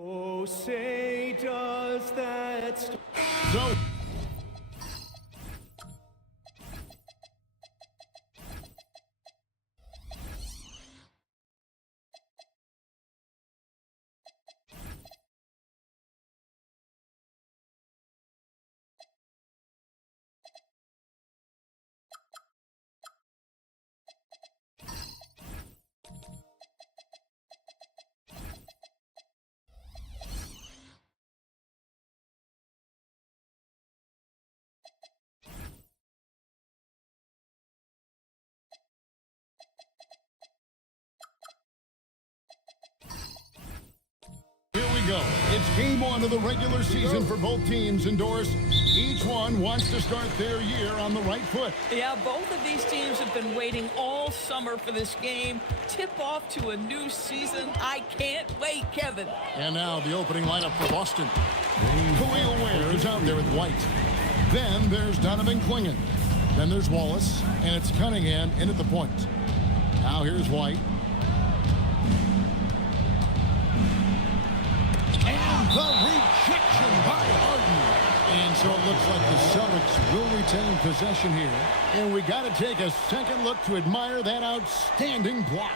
Oh, say does that So here we go. It's game one of the regular season for both teams, and Doris, each one wants to start their year on the right foot. Yeah, both of these teams have been waiting all summer for this game. Tip off to a new season. I can't wait, Kevin. And now the opening lineup for Boston. Khalil Ware is out there with White. Then there's Donovan Clingan. Then there's Wallace, and it's Cunningham in at the point. Now here's White. And the rejection by Harden. And so it looks like the Celtics will retain possession here. And we got to take a second look to admire that outstanding block.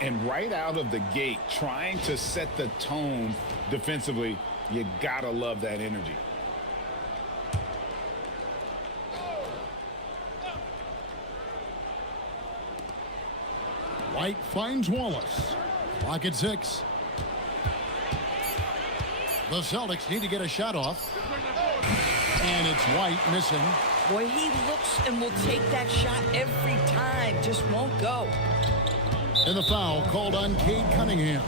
And right out of the gate, trying to set the tone defensively, you got to love that energy. White finds Wallace. Clock at 6. The Celtics need to get a shot off. And it's White missing. Boy, he looks and will take that shot every time. Just won't go. And the foul called on Cade Cunningham.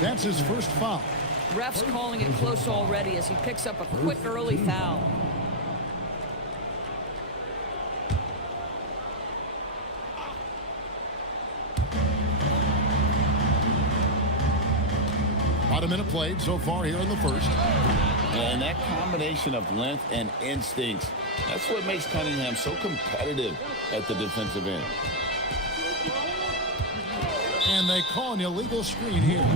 That's his first foul. Ref's calling it close already as he picks up a quick early foul. About a minute played so far here in the first. And that combination of length and instincts, that's what makes Cunningham so competitive at the defensive end. And they call an illegal screen here.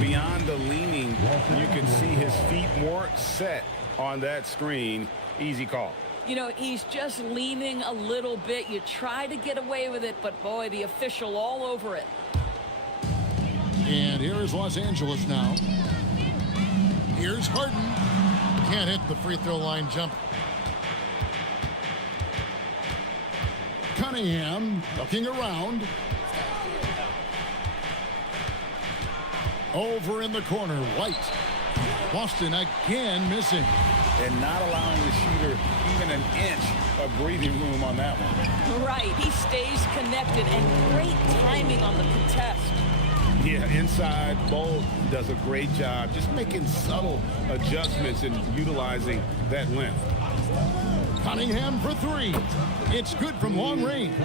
Beyond the leaning, you can see his feet weren't set on that screen. Easy call. You know, he's just leaning a little bit. You try to get away with it, but boy, the official all over it. And here is Los Angeles now. Here's Harden. Can't hit the free throw line jump. Cunningham looking around. Over in the corner, White. Boston again missing. And not allowing the shooter even an inch of breathing room on that one. Right, he stays connected and great timing on the contest. Yeah, inside, Bolt does a great job just making subtle adjustments and utilizing that length. Cunningham for 3. It's good from long range.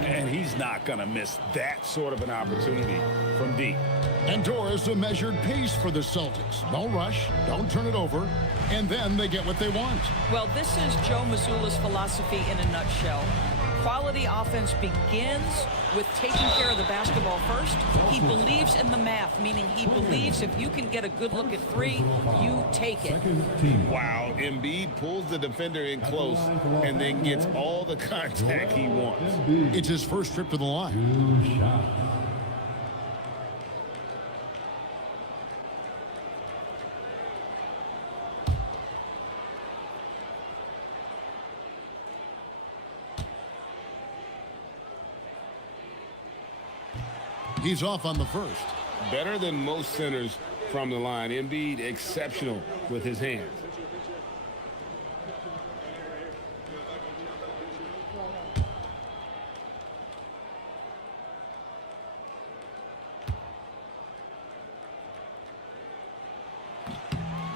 And he's not going to miss that sort of an opportunity from deep. And Doris, a measured pace for the Celtics. No rush, don't turn it over, and then they get what they want. Well, this is Joe Mazzulla's philosophy in a nutshell. Quality offense begins with taking care of the basketball first. He believes in the math, meaning he believes if you can get a good look at 3, you take it. Wow, Embiid pulls the defender in close and then gets all the contact he wants. It's his first trip to the line. He's off on the first. Better than most centers from the line. Embiid exceptional with his hands.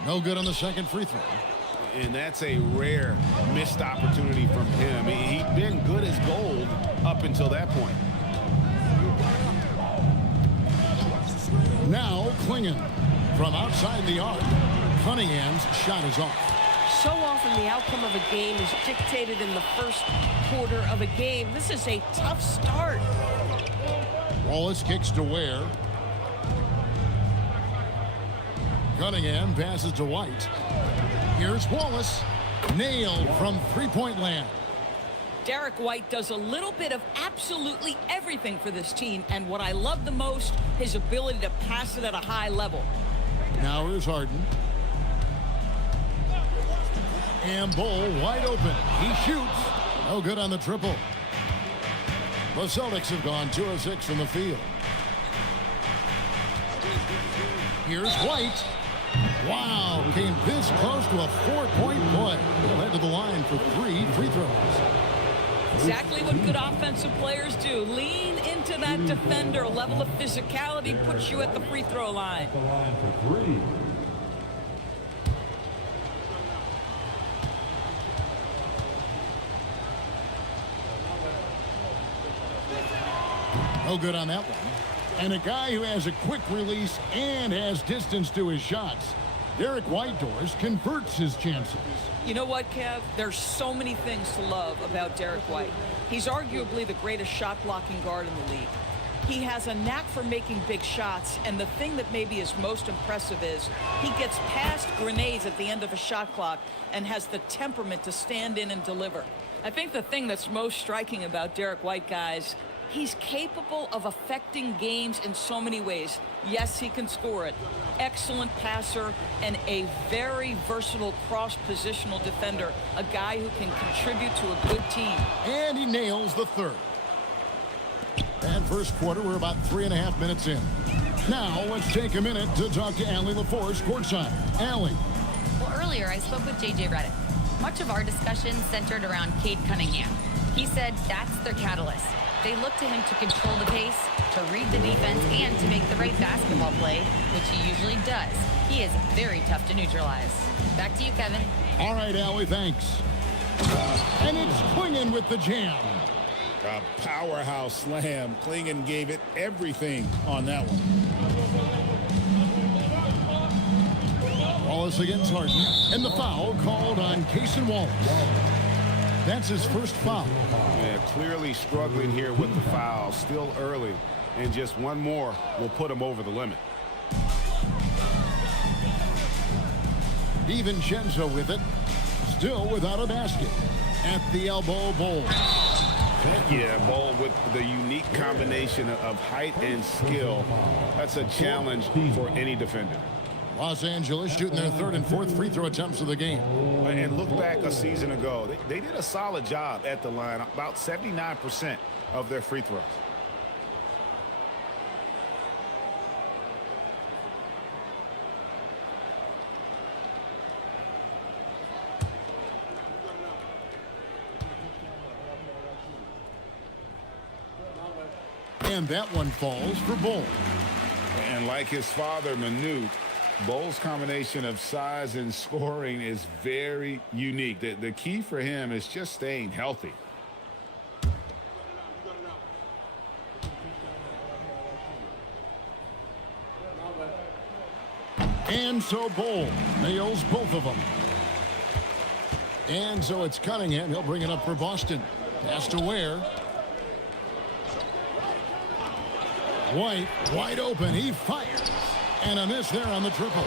No good on the second free throw. And that's a rare missed opportunity from him. He'd been good as gold up until that point. Now Clingan from outside the arc. Cunningham's shot is off. So often the outcome of a game is dictated in the first quarter of a game. This is a tough start. Wallace kicks to Ware. Cunningham passes to White. Here's Wallace. Nailed from three-point land. Derek White does a little bit of absolutely everything for this team, and what I love the most, his ability to pass it at a high level. Now here's Harden. And Bull wide open. He shoots. No good on the triple. The Celtics have gone 2 of 6 from the field. Here's White. Wow, came this close to a 4-point play. He'll head to the line for 3 free throws. Exactly what good offensive players do. Lean into that defender. A level of physicality puts you at the free throw line. The line for 3. No good on that one. And a guy who has a quick release and has distance to his shots. Derek Whitehorse converts his chances. You know what, Kev? There's so many things to love about Derek White. He's arguably the greatest shot-blocking guard in the league. He has a knack for making big shots, and the thing that maybe is most impressive is he gets past grenades at the end of a shot clock and has the temperament to stand in and deliver. I think the thing that's most striking about Derek White, guys, he's capable of affecting games in so many ways. Yes, he can score it. Excellent passer and a very versatile cross-positional defender. A guy who can contribute to a good team. And he nails the third. And first quarter, we're about 3.5 minutes in. Now, let's take a minute to talk to Allie LaForce courtside. Allie. Well, earlier I spoke with J.J. Redick. Much of our discussion centered around Cade Cunningham. He said that's their catalyst. They look to him to control the pace, to read the defense, and to make the right basketball play, which he usually does. He is very tough to neutralize. Back to you, Kevin. All right, Allie, thanks. And it's Klingon with the jam. A powerhouse slam. Klingon gave it everything on that one. Wallace against Harden, and the foul called on Cason Wallace. That's his first foul. Yeah, clearly struggling here with the foul. Still early, and just one more will put him over the limit. DiVincenzo with it, still without a basket. At the elbow, Bull. Yeah, Bull with the unique combination of height and skill. That's a challenge for any defender. Los Angeles shooting their third and fourth free throw attempts of the game. And look back a season ago. They did a solid job at the line, about 79% of their free throws. And that one falls for Bull. And like his father, Manute, Bull's combination of size and scoring is very unique. The key for him is just staying healthy. And so Bull nails both of them. And so it's Cunningham. He'll bring it up for Boston. Pass to Ware. White wide open. He fires. And a miss there on the triple.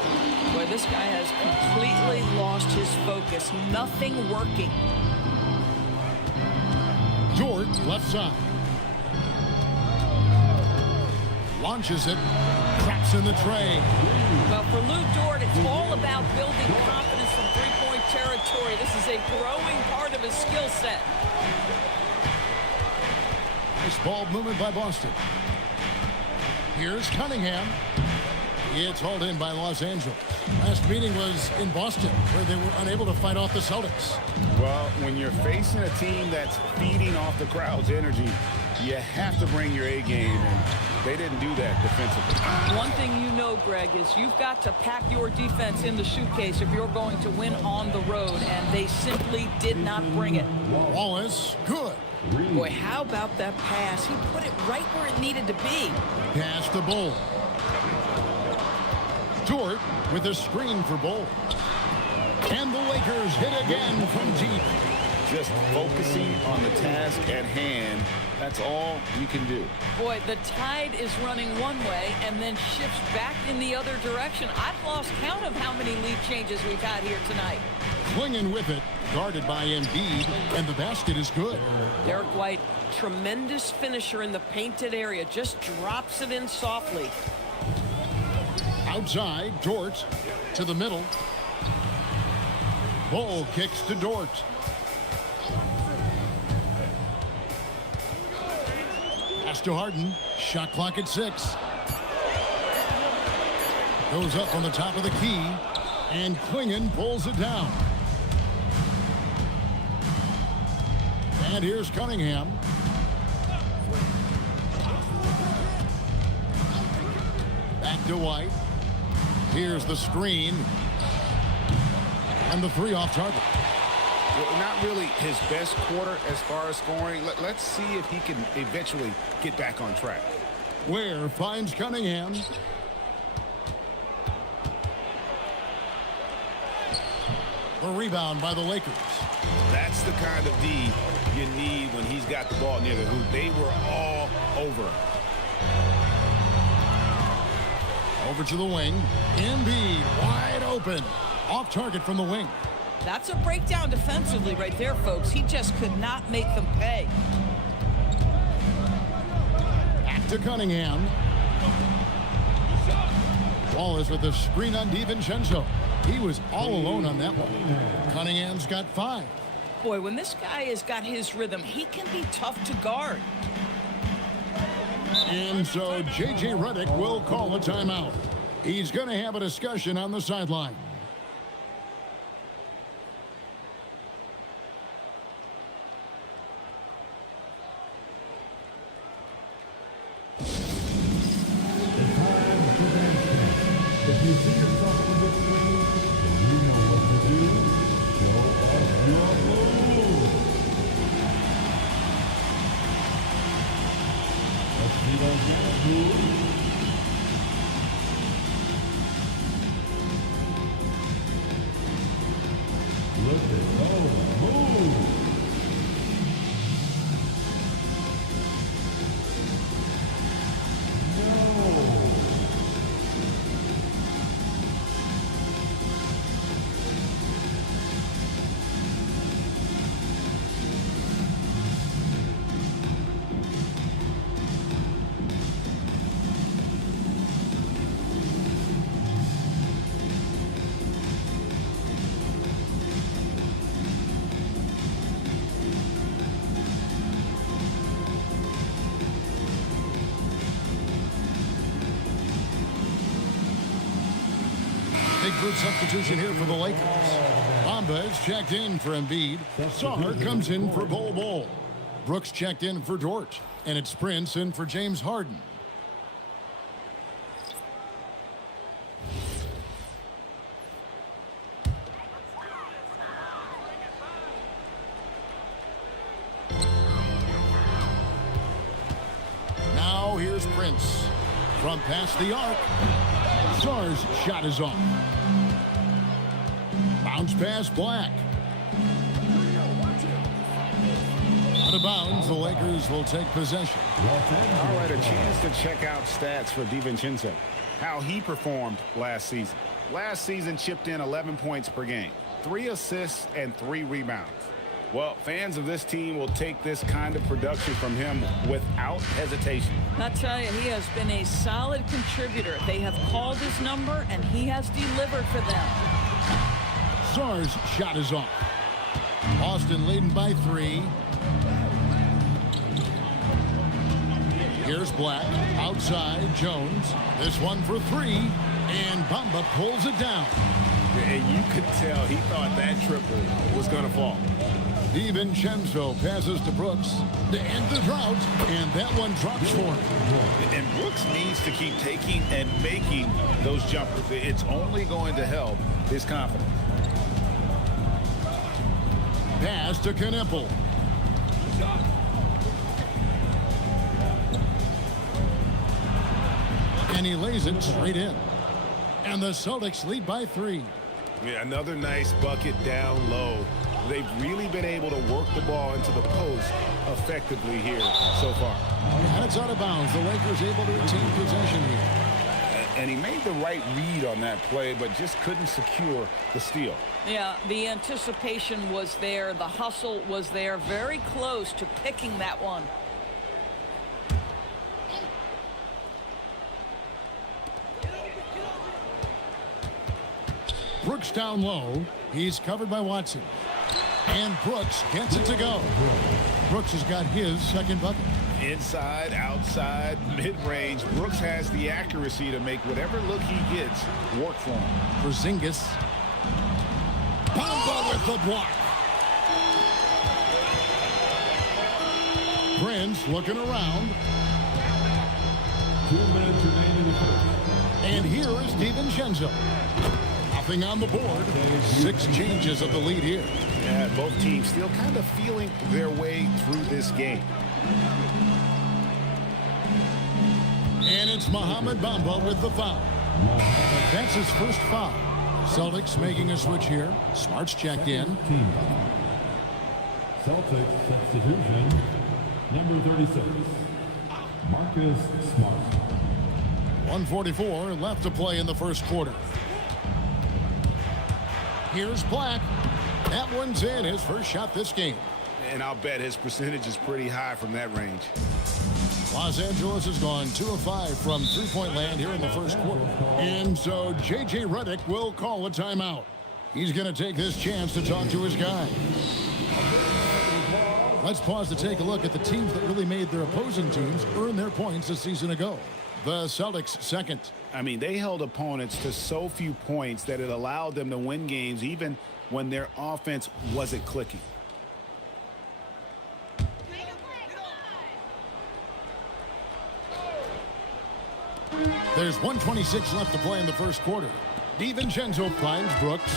Boy, this guy has completely lost his focus. Nothing working. Dort left side. Launches it. Traps in the tray. Well, for Lou Dort, it's all about building confidence from three-point territory. This is a growing part of his skill set. Nice ball movement by Boston. Here's Cunningham. It's hauled in by Los Angeles. Last meeting was in Boston, where they were unable to fight off the Celtics. Well, when you're facing a team that's feeding off the crowd's energy, you have to bring your A game, and they didn't do that defensively. One thing you know, Greg, is you've got to pack your defense in the suitcase if you're going to win on the road, and they simply did not bring it. Wallace, good. Boy, how about that pass? He put it right where it needed to be. Pass to Bull. Dort with a screen for Bull. And the Lakers hit again from deep. Just focusing on the task at hand, that's all you can do. Boy, the tide is running one way and then shifts back in the other direction. I've lost count of how many lead changes we've had here tonight. Clinging with it, guarded by Embiid, and the basket is good. Derek White, tremendous finisher in the painted area, just drops it in softly. Outside, Dort to the middle. Bull kicks to Dort. Pass to Harden. Shot clock at 6. Goes up on the top of the key, and Klingon pulls it down. And here's Cunningham. Back to White. Here's the screen. And the 3 off target. Well, not really his best quarter as far as scoring. Let's see if he can eventually get back on track. Ware finds Cunningham. The rebound by the Lakers. That's the kind of D you need when he's got the ball near the hoop. They were all over him. Over to the wing. Embiid wide open. Off target from the wing. That's a breakdown defensively right there, folks. He just could not make them pay. Back to Cunningham. Wallace with the screen on DiVincenzo. He was all alone on that one. Cunningham's got 5. Boy, when this guy has got his rhythm, he can be tough to guard. And so J.J. Redick will call a timeout. He's going to have a discussion on the sideline. If you see yourself in this game, and you know what to do, show us your move. Let's see those hands move. Look at those moves. Big boot substitution here for the Lakers. Bamba is checked in for Embiid. Sarr comes in for Bol. Brooks checked in for Dort. And it's Prince in for James Harden. Now here's Prince. From past the arc. Sarr's shot is off. Bounce pass Black. Out of bounds, the Lakers will take possession. All right, a chance to check out stats for DiVincenzo. How he performed last season. Last season chipped in 11 points per game, 3 assists and 3 rebounds. Well, fans of this team will take this kind of production from him without hesitation. I tell you, he has been a solid contributor. They have called his number, and he has delivered for them. Sarr's shot is off. Boston leading by 3. Here's Black. Outside, Jones. This one for 3. And Bamba pulls it down. And you could tell he thought that triple was going to fall. DiVincenzo passes to Brooks to end the drought, and that one drops for him. And Brooks needs to keep taking and making those jumpers. It's only going to help his confidence. Pass to Knueppel. And he lays it straight in. And the Celtics lead by 3. Yeah, another nice bucket down low. They've really been able to work the ball into the post effectively here so far. And it's out of bounds. The Lakers able to retain possession here. And he made the right read on that play, but just couldn't secure the steal. Yeah, the anticipation was there. The hustle was there. Very close to picking that one. Brooks down low. He's covered by Watson. And Brooks gets it to go. Brooks has got his second bucket. Inside, outside, mid-range, Brooks has the accuracy to make whatever look he gets work for him. Porzingis. Bamba with the block. Prince looking around. 2 minutes remaining in the first. And here is DiVincenzo. Nothing on the board. 6 changes of the lead here. Yeah, both teams still kind of feeling their way through this game. And it's Mohamed Bamba with the foul. That's his first foul. Celtics making a switch here. Smart's checked in. Celtics substitution, number 36, Marcus Smart. 1:44 left to play in the first quarter. Here's Black. That one's in. His first shot this game. And I'll bet his percentage is pretty high from that range. Los Angeles has gone 2 of 5 from three-point land here in the first quarter. And so J.J. Redick will call a timeout. He's going to take this chance to talk to his guy. Let's pause to take a look at the teams that really made their opposing teams earn their points a season ago. The Celtics second. I mean, they held opponents to so few points that it allowed them to win games even when their offense wasn't clicking. There's 1:26 left to play in the first quarter. DiVincenzo finds Brooks.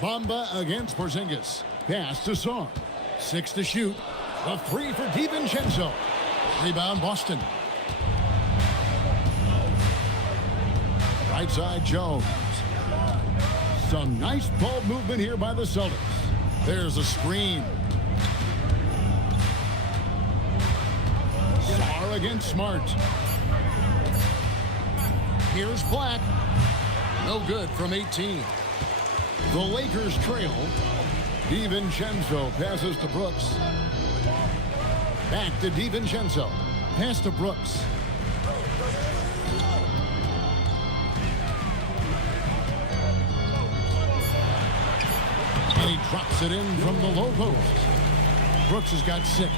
Bamba against Porzingis. Pass to Song. 6 to shoot. A 3 for DiVincenzo. Rebound Boston. Right side Jones. Some nice ball movement here by the Celtics. There's a screen. Sarr against Smart. Here's Black. No good from 18. The Lakers trail. DiVincenzo passes to Brooks. Back to DiVincenzo. Pass to Brooks. And he drops it in from the low post. Brooks has got 6.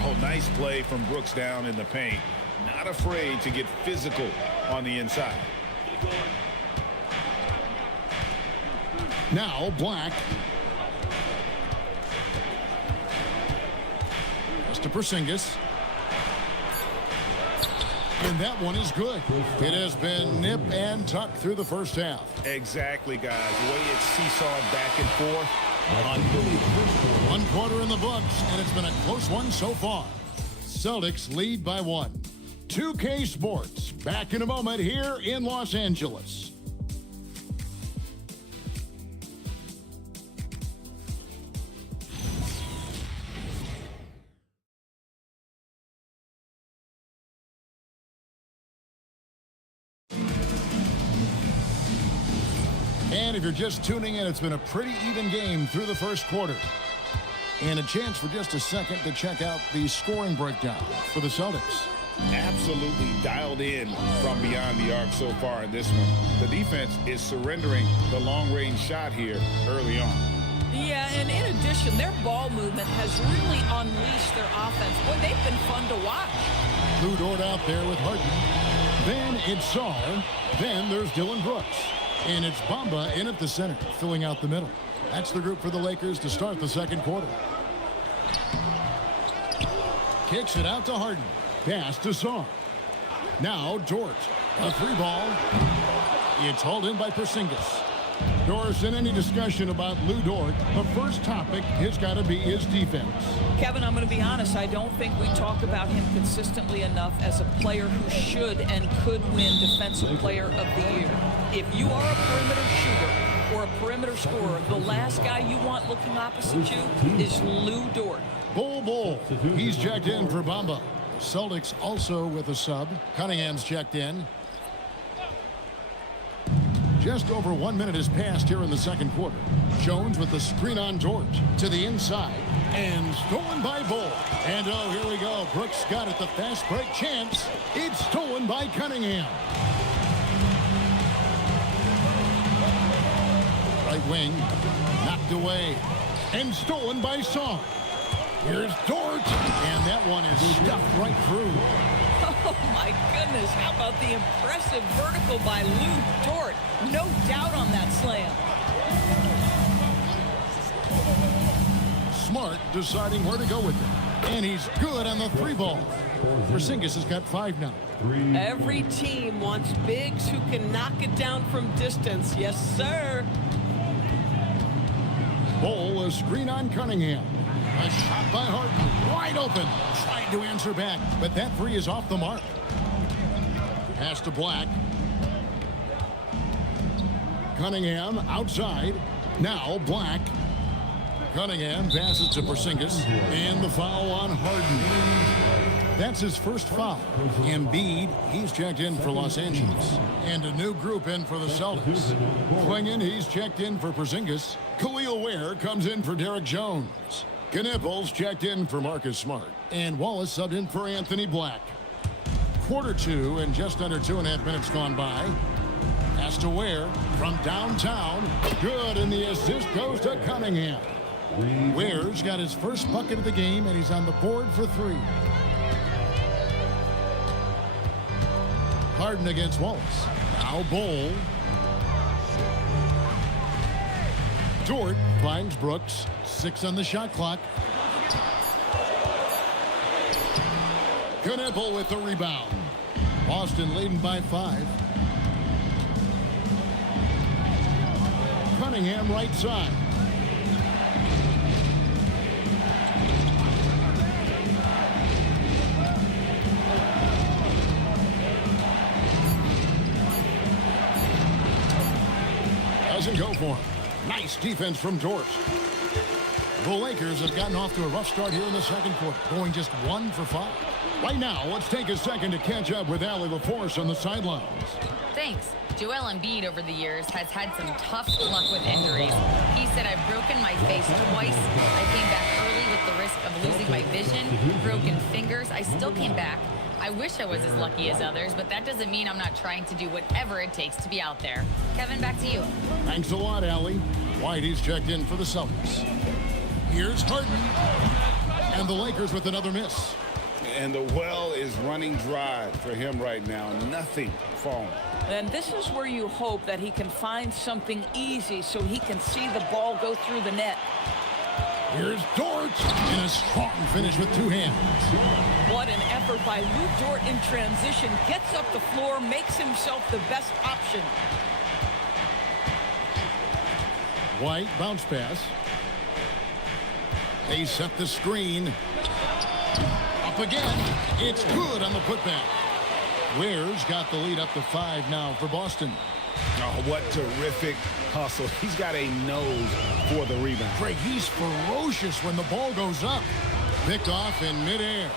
Oh, nice play from Brooks down in the paint. Not afraid to get physical on the inside. Now Black. Pass to Porzingis. And that one is good. It has been nip and tuck through the first half. Exactly, guys. The way it's seesawed back and forth. Unbelievable. 1 quarter in the books, and it's been a close one so far. Celtics lead by 1. 2K Sports, back in a moment here in Los Angeles. And if you're just tuning in, it's been a pretty even game through the first quarter. And a chance for just a second to check out the scoring breakdown for the Celtics. Absolutely dialed in from beyond the arc so far in this one. The defense is surrendering the long-range shot here early on. Yeah, and in addition, their ball movement has really unleashed their offense. Boy, they've been fun to watch. Lou Dort out there with Harden. Then it's Sarr. Then there's Dylan Brooks. And it's Bamba in at the center, filling out the middle. That's the group for the Lakers to start the second quarter. Kicks it out to Harden. Pass to Sarr. Now Dort. A 3-ball. It's hauled in by Porzingis. Doris, in any discussion about Lou Dort, the first topic has got to be his defense. Kevin, I'm going to be honest. I don't think we talk about him consistently enough as a player who should and could win Defensive Player of the Year. If you are a perimeter shooter, or a perimeter scorer, the last guy you want looking opposite you is Lou Dort. Bull. He's checked in for Bamba. Celtics also with a sub. Cunningham's checked in. Just over 1 minute has passed here in the second quarter. Jones with the screen on George to the inside and stolen by Bull. And oh, here we go. Brooks got it. The fast break chance. It's stolen by Cunningham. Right wing knocked away and stolen by Song. Here's Dort, and that one is stuffed right through. Oh, my goodness. How about the impressive vertical by Lou Dort? No doubt on that slam. Smart deciding where to go with it. And he's good on the three ball. Porzingis has got 5 now. Every team wants bigs who can knock it down from distance. Yes, sir. Bull, a screen on Cunningham. A shot by Harden, wide open. Tried to answer back, but that three is off the mark. Pass to Black. Cunningham outside. Now Black. Cunningham passes to Porzingis, and the foul on Harden. That's his first foul. Embiid, he's checked in for Los Angeles. And a new group in for the Celtics. Clingan, he's checked in for Porzingis. Khalil Ware comes in for Derek Jones. Knipples checked in for Marcus Smart. And Wallace subbed in for Anthony Black. Quarter 2 and just under 2.5 minutes gone by. Pass to Ware from downtown. Good, and the assist goes to Cunningham. Ware's got his first bucket of the game, and he's on the board for 3. Harden against Wallace. Now Bull. Dort finds Brooks. 6 on the shot clock. Knipple with the rebound. Boston leading by 5. Cunningham right side. Doesn't go for him. Nice defense from Dort. The Lakers have gotten off to a rough start here in the second quarter, going just 1 for 5. Right now, let's take a second to catch up with Allie LaForce on the sidelines. Thanks. Joel Embiid over the years has had some tough luck with injuries. He said, I've broken my face twice. I came back early with the risk of losing my vision, broken fingers. I still came back. I wish I was as lucky as others, but that doesn't mean I'm not trying to do whatever it takes to be out there. Kevin, back to you. Thanks a lot, Allie. Whitey's checked in for the Celtics. Here's Harden. And the Lakers with another miss. And the well is running dry for him right now. Nothing falling. And this is where you hope that he can find something easy so he can see the ball go through the net. Here's Dort in a strong finish with 2 hands. What an effort by Lou Dort in transition. Gets up the floor, makes himself the best option. White bounce pass. They set the screen. Up again. It's good on the putback. Ware's got the lead up to 5 now for Boston. Oh, what terrific hustle. He's got a nose for the rebound. Craig, he's ferocious when the ball goes up. Picked off in midair.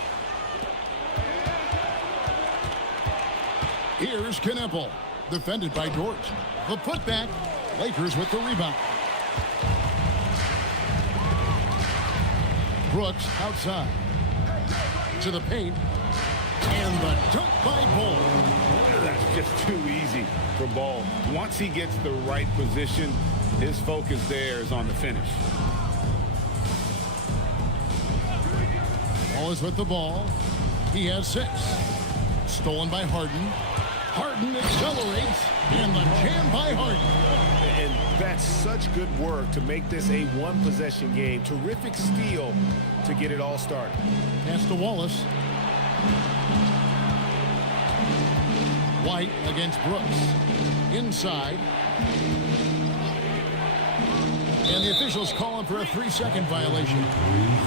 Here's Knipple. Defended by Dort. The putback. Lakers with the rebound. Brooks outside. To the paint. And the dunk by Bull. That's just too easy for Ball. Once he gets the right position, his focus there is on the finish. Wallace with the ball. He has 6. Stolen by Harden. Harden accelerates. And the jam by Harden. And that's such good work to make this a one-possession game. Terrific steal to get it all started. Pass to Wallace. White against Brooks. Inside. And the officials calling for a 3-second violation.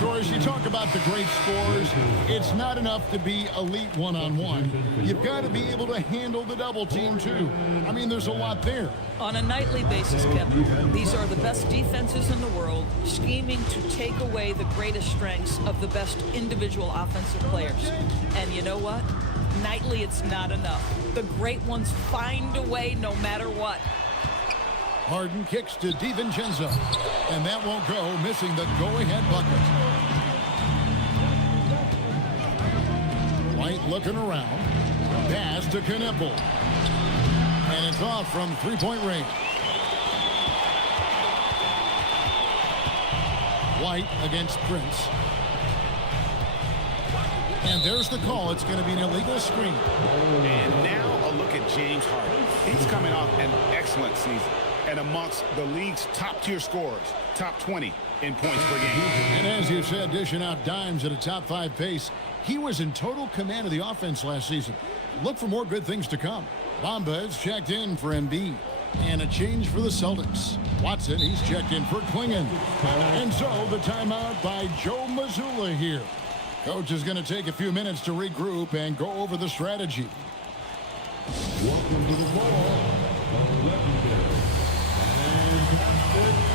So as you talk about the great scores, it's not enough to be elite one-on-one. You've got to be able to handle the double team, too. I mean, there's a lot there. On a nightly basis, Kevin, these are the best defenses in the world, scheming to take away the greatest strengths of the best individual offensive players. And you know what? Nightly, it's not enough. The great ones find a way no matter what. Harden kicks to DiVincenzo, and that won't go, missing the go-ahead bucket. White looking around. Pass to Knippel. And it's off from three-point range. White against Prince. And there's the call. It's going to be an illegal screen. And now a look at James Harden. He's coming off an excellent season and amongst the league's top-tier scorers, top 20 in points per game. And as you said, dishing out dimes at a top-5 pace, he was in total command of the offense last season. Look for more good things to come. Bamba is checked in for Embiid. And a change for the Celtics. Watson, he's checked in for Klingon. And so the timeout by Joe Mazzulla here. Coach is going to take a few minutes to regroup and go over the strategy. Welcome to the ball, the legendary fantastic Boracup.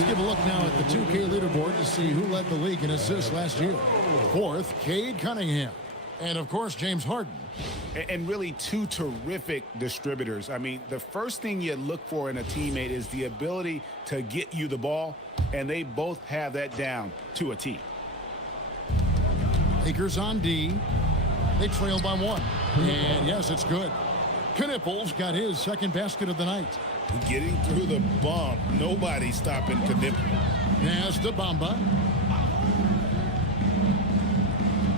Let's give a look now at the 2K leaderboard to see who led the league in assists last year. Fourth, Cade Cunningham. And, of course, James Harden. And really two terrific distributors. I mean, the first thing you look for in a teammate is the ability to get you the ball, and they both have that down to a T. Lakers on D. They trail by 1. And, yes, it's good. Knippel's got his second basket of the night. Getting through the bump. Nobody stopping Knippel. Pass to Bamba.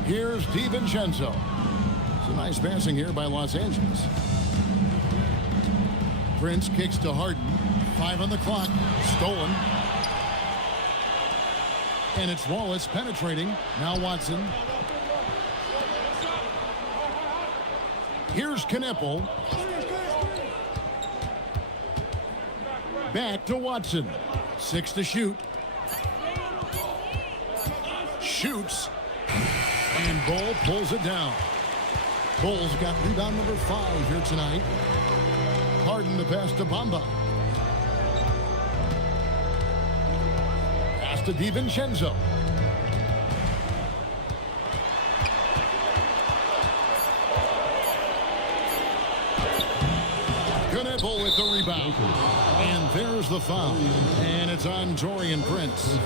Here's DiVincenzo. Some nice passing here by Los Angeles. Prince kicks to Harden. 5 on the clock. Stolen. And it's Wallace penetrating. Now Watson. Here's Knippel. Back to Watson. 6 to shoot. Shoots. And Bull pulls it down. Bull's got rebound number 5 here tonight. Harden the pass to Bamba. Pass to DiVincenzo. Knippel with the rebound. And there's the foul. And it's on Taurean Prince.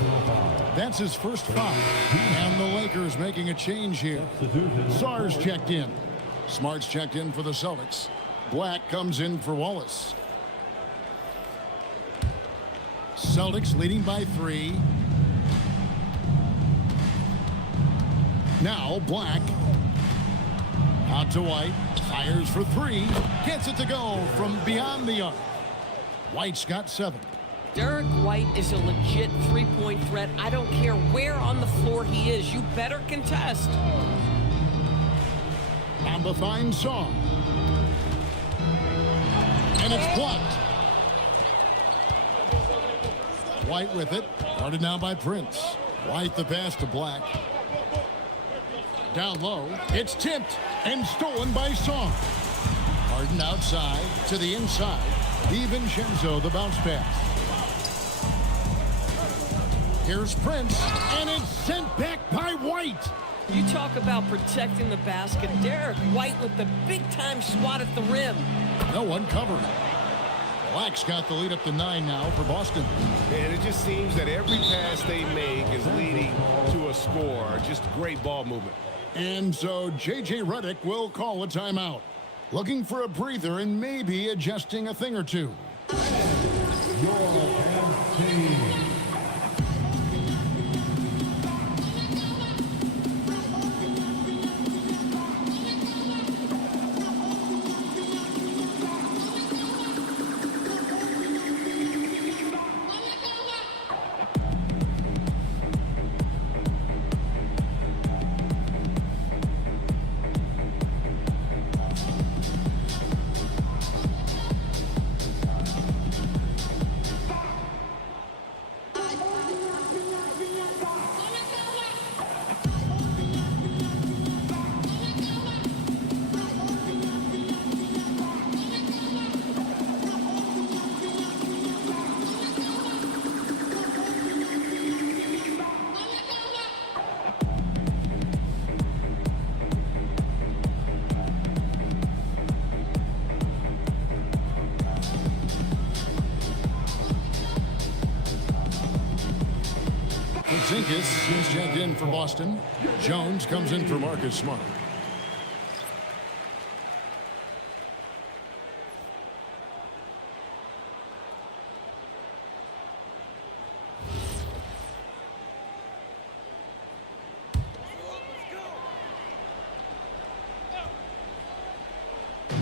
That's his first foul. And the Lakers making a change here. Sar's checked in. Smart's checked in for the Celtics. Black comes in for Wallace. Celtics leading by 3. Now Black. Out to White. Fires for 3. Gets it to go from beyond the arc. White's got 7. Derek White is a legit three-point threat. I don't care where on the floor he is. You better contest. Bamba finds Song. And it's blocked. White with it. Guarded now by Prince. White the pass to Black. Down low. It's tipped and stolen by Song. Harden outside to the inside. DiVincenzo the bounce pass. Here's Prince, and it's sent back by White. You talk about protecting the basket. Derek White with the big-time swat at the rim. No one covered. Black's got the lead up to 9 now for Boston. And it just seems that every pass they make is leading to a score. Just great ball movement. And so J.J. Redick will call a timeout. Looking for a breather and maybe adjusting a thing or two. Zinkis is checked in for Boston. Jones comes in for Marcus Smart.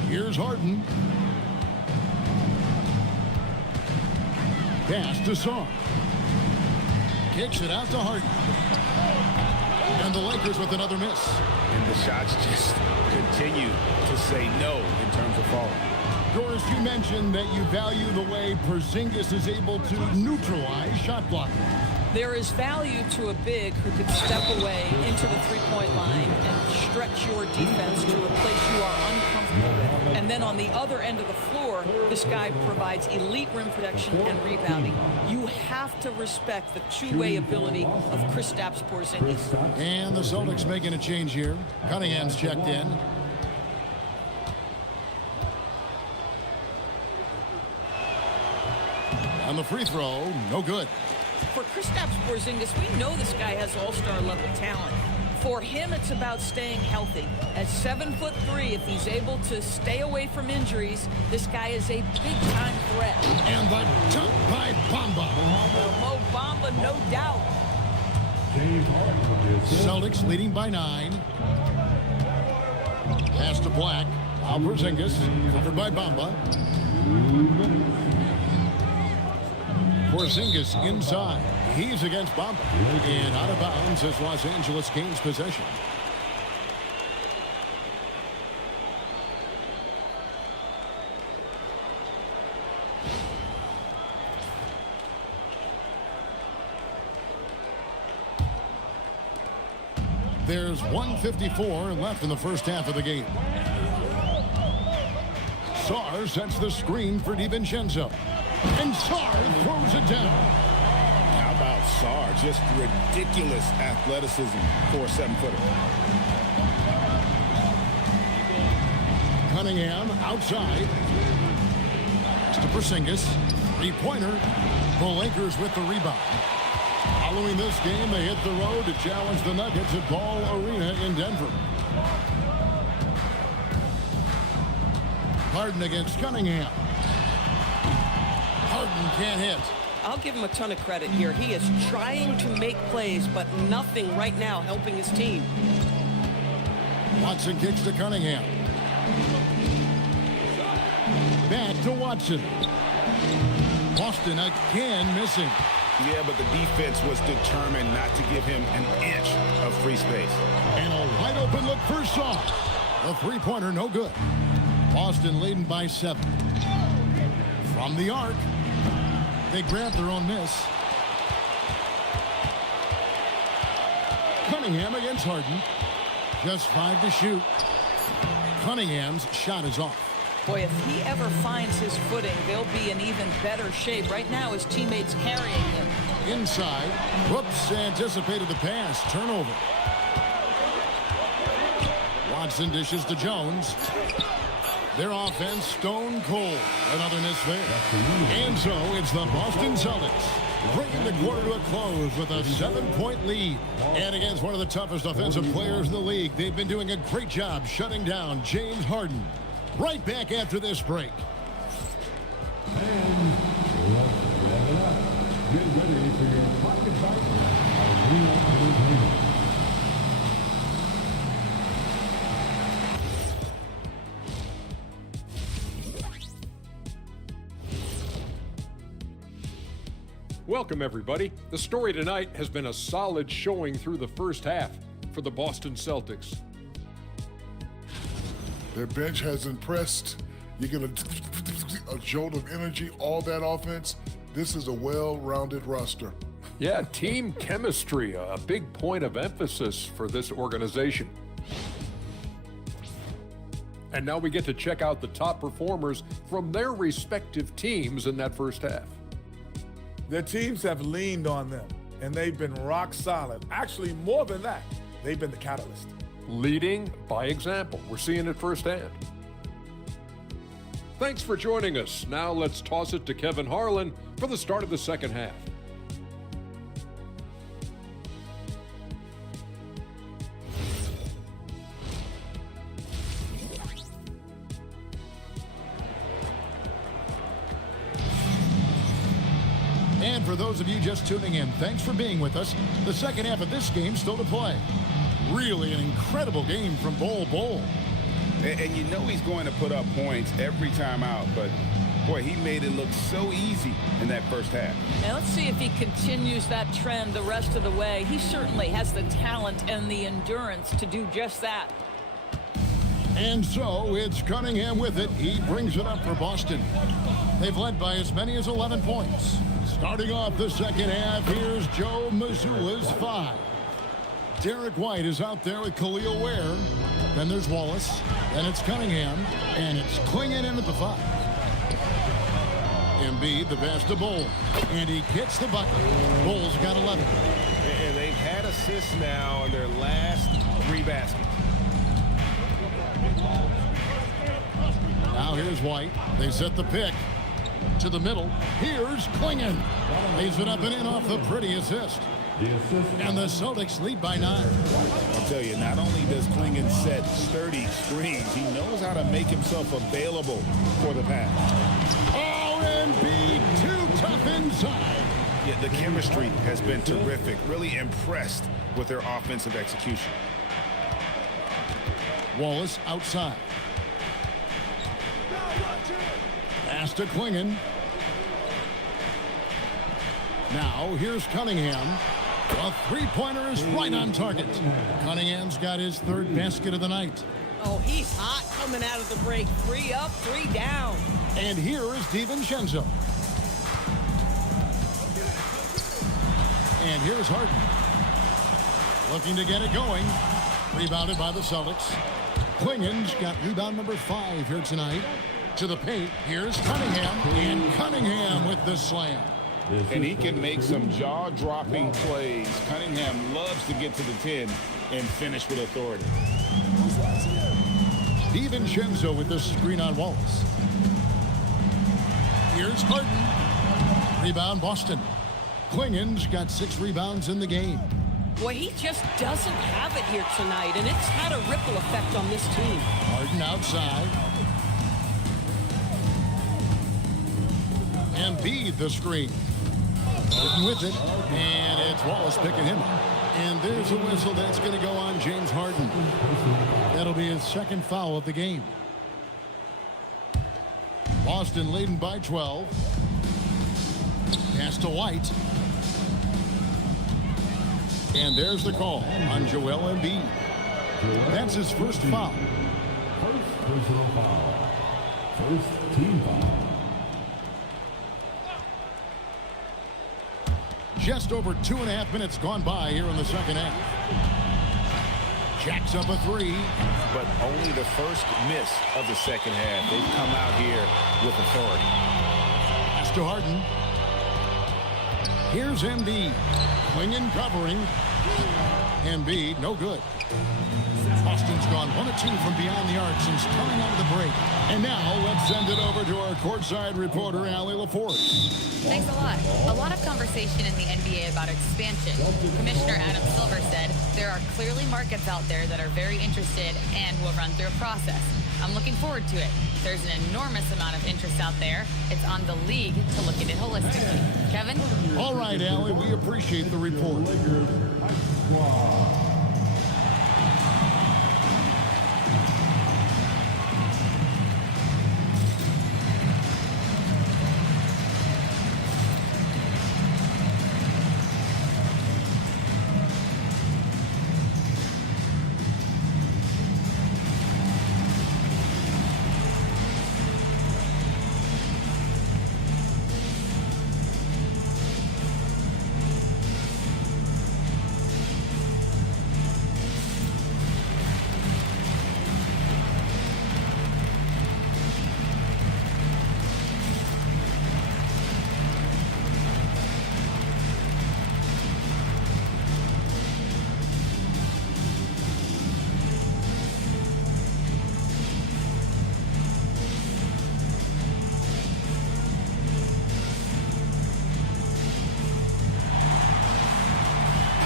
Here's Harden. Pass to Song. Kicks it out to Harden. And the Lakers with another miss. And the shots just continue to say no in terms of falling. Doris, you mentioned that you value the way Porzingis is able to neutralize shot blocking. There is value to a big who can step away into the three-point line and stretch your defense to a place you are uncomfortable with. And then on the other end of the floor, this guy provides elite rim protection and rebounding. You have to respect the two-way ability of Kristaps Porzingis. And the Celtics making a change here. Cunningham's checked in. On the free throw, no good. For Kristaps Porzingis, we know this guy has all-star level talent. For him, it's about staying healthy. At 7'3", if he's able to stay away from injuries, this guy is a big-time threat. And the dunk by Bamba. Mo Bamba, no doubt. Celtics leading by 9. Pass to Black. Porzingis covered by Bamba. Porzingis inside. He's against Bamba. And out of bounds as Los Angeles gains possession. There's 1:54 left in the first half of the game. Sarr sets the screen for DiVincenzo. And Sarr throws it down. How about Sarr? Just ridiculous athleticism for a 7-footer. Cunningham outside. Pass to Porzingis. Three-pointer. The Lakers with the rebound. Following this game, they hit the road to challenge the Nuggets at Ball Arena in Denver. Harden against Cunningham. Harden can't hit. I'll give him a ton of credit here. He is trying to make plays, but nothing right now helping his team. Watson kicks to Cunningham. Back to Watson. Boston again missing. Yeah, but the defense was determined not to give him an inch of free space. And a wide open look for Shaw. The three-pointer no good. Boston leading by 7. From the arc. They grab their own miss. Cunningham against Harden. Just 5 to shoot. Cunningham's shot is off. Boy, if he ever finds his footing, they'll be in even better shape. Right now, his teammates carrying him. Inside. Whoops, anticipated the pass. Turnover. Watson dishes to Jones. Their offense stone cold. Another miss there. And so it's the Boston Celtics bringing the quarter to a close with a 7-point lead. And against one of the toughest offensive players in the league, they've been doing a great job shutting down James Harden. Right back after this break. And let's wrap it up. Get ready for your pocket fight. Arena Entertainment. Welcome, everybody. The story tonight has been a solid showing through the first half for the Boston Celtics. Their bench has impressed. You get a jolt of energy, all that offense. This is a well-rounded roster. Yeah, team chemistry, a big point of emphasis for this organization. And now we get to check out the top performers from their respective teams in that first half. Their teams have leaned on them, and they've been rock solid. Actually, more than that, they've been the catalyst. Leading by example. We're seeing it firsthand. Thanks for joining us. Now let's toss it to Kevin Harlan for the start of the second half. And for those of you just tuning in, thanks for being with us. The second half of this game still to play. Really an incredible game from Bol. And you know he's going to put up points every time out, but boy, he made it look so easy in that first half. And let's see if he continues that trend the rest of the way. He certainly has the talent and the endurance to do just that. And so it's Cunningham with it. He brings it up for Boston. They've led by as many as 11 points. Starting off the second half, here's Joe Mazzulla's 5. Derek White is out there with Khalil Ware. Then there's Wallace. Then it's Cunningham. And it's Klingon in at the 5. Embiid, the pass to Bol. And he gets the bucket. Bol's got 11. And they've had assists now on their last 3 baskets. Now here's White. They set the pick to the middle. Here's Klingon. Lays it up and in off the pretty assist. And the Celtics lead by 9. I'll tell you, not only does Klingon set sturdy screens, he knows how to make himself available for the pass. Oh, Embiid, too tough inside. Yeah, the chemistry has been terrific. Really impressed with their offensive execution. Wallace outside. Pass to Klingon. Now here's Cunningham. A three-pointer is right on target. Cunningham's got his 3rd basket of the night. Oh, he's hot coming out of the break. 3 up, 3 down. And here is DiVincenzo. And here's Harden. Looking to get it going. Rebounded by the Celtics. Klingon's got rebound number 5 here tonight. To the paint, here's Cunningham. And Cunningham with the slam. And he can make some jaw-dropping plays. Cunningham loves to get to the 10 and finish with authority. DiVincenzo with the screen on Wallace. Here's Harden. Rebound Boston. Klingon's got 6 rebounds in the game. Boy, he just doesn't have it here tonight, and it's had a ripple effect on this team. Harden outside. Embiid the screen. Harden with it. And it's Wallace picking him up. And there's a whistle that's going to go on James Harden. That'll be his 2nd foul of the game. Boston leading by 12. Pass to White. And there's the call on Joel Embiid. That's his 1st foul. First personal foul. First team foul. Just over 2.5 minutes gone by here in the second half. Jacks up a three. But only the first miss of the second half. They've come out here with authority. Pass to Harden. Here's Embiid. Clingan covering. Embiid, no good. Boston's gone 1 of 2 from beyond the arc since coming out of the break. And now let's send it over to our courtside reporter, Allie LaForce. Thanks a lot. A lot of conversation in the NBA about expansion. Commissioner Adam Silver said there are clearly markets out there that are very interested and will run through a process. I'm looking forward to it. There's an enormous amount of interest out there. It's on the league to look at it holistically. Kevin? All right, Allie, we appreciate the report.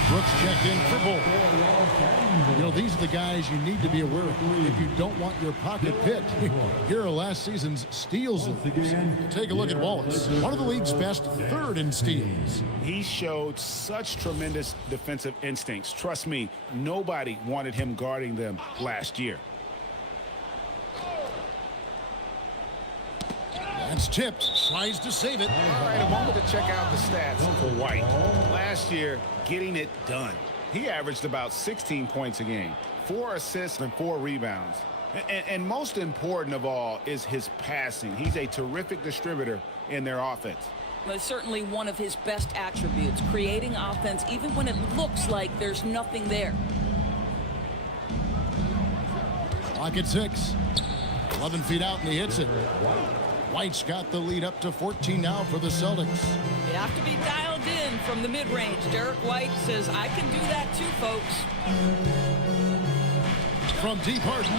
Brooks checked in for Bull. You know, these are the guys you need to be aware of if you don't want your pocket picked. Here are last season's steals leaders. Take a look at Wallace, one of the league's best, third in steals. He showed such tremendous defensive instincts. Trust me, nobody wanted him guarding them last year. That's tipped. Tries to save it. All right, a moment to check out the stats for White. Last year, getting it done. He averaged about 16 points a game, 4 assists and 4 rebounds. And most important of all is his passing. He's a terrific distributor in their offense. Well, it's certainly one of his best attributes, creating offense even when it looks like there's nothing there. Clock at 6. 11 feet out, and he hits it. White's got the lead up to 14 now for the Celtics. You have to be dialed in from the mid-range. Derek White says, I can do that too, folks. From deep, Harden.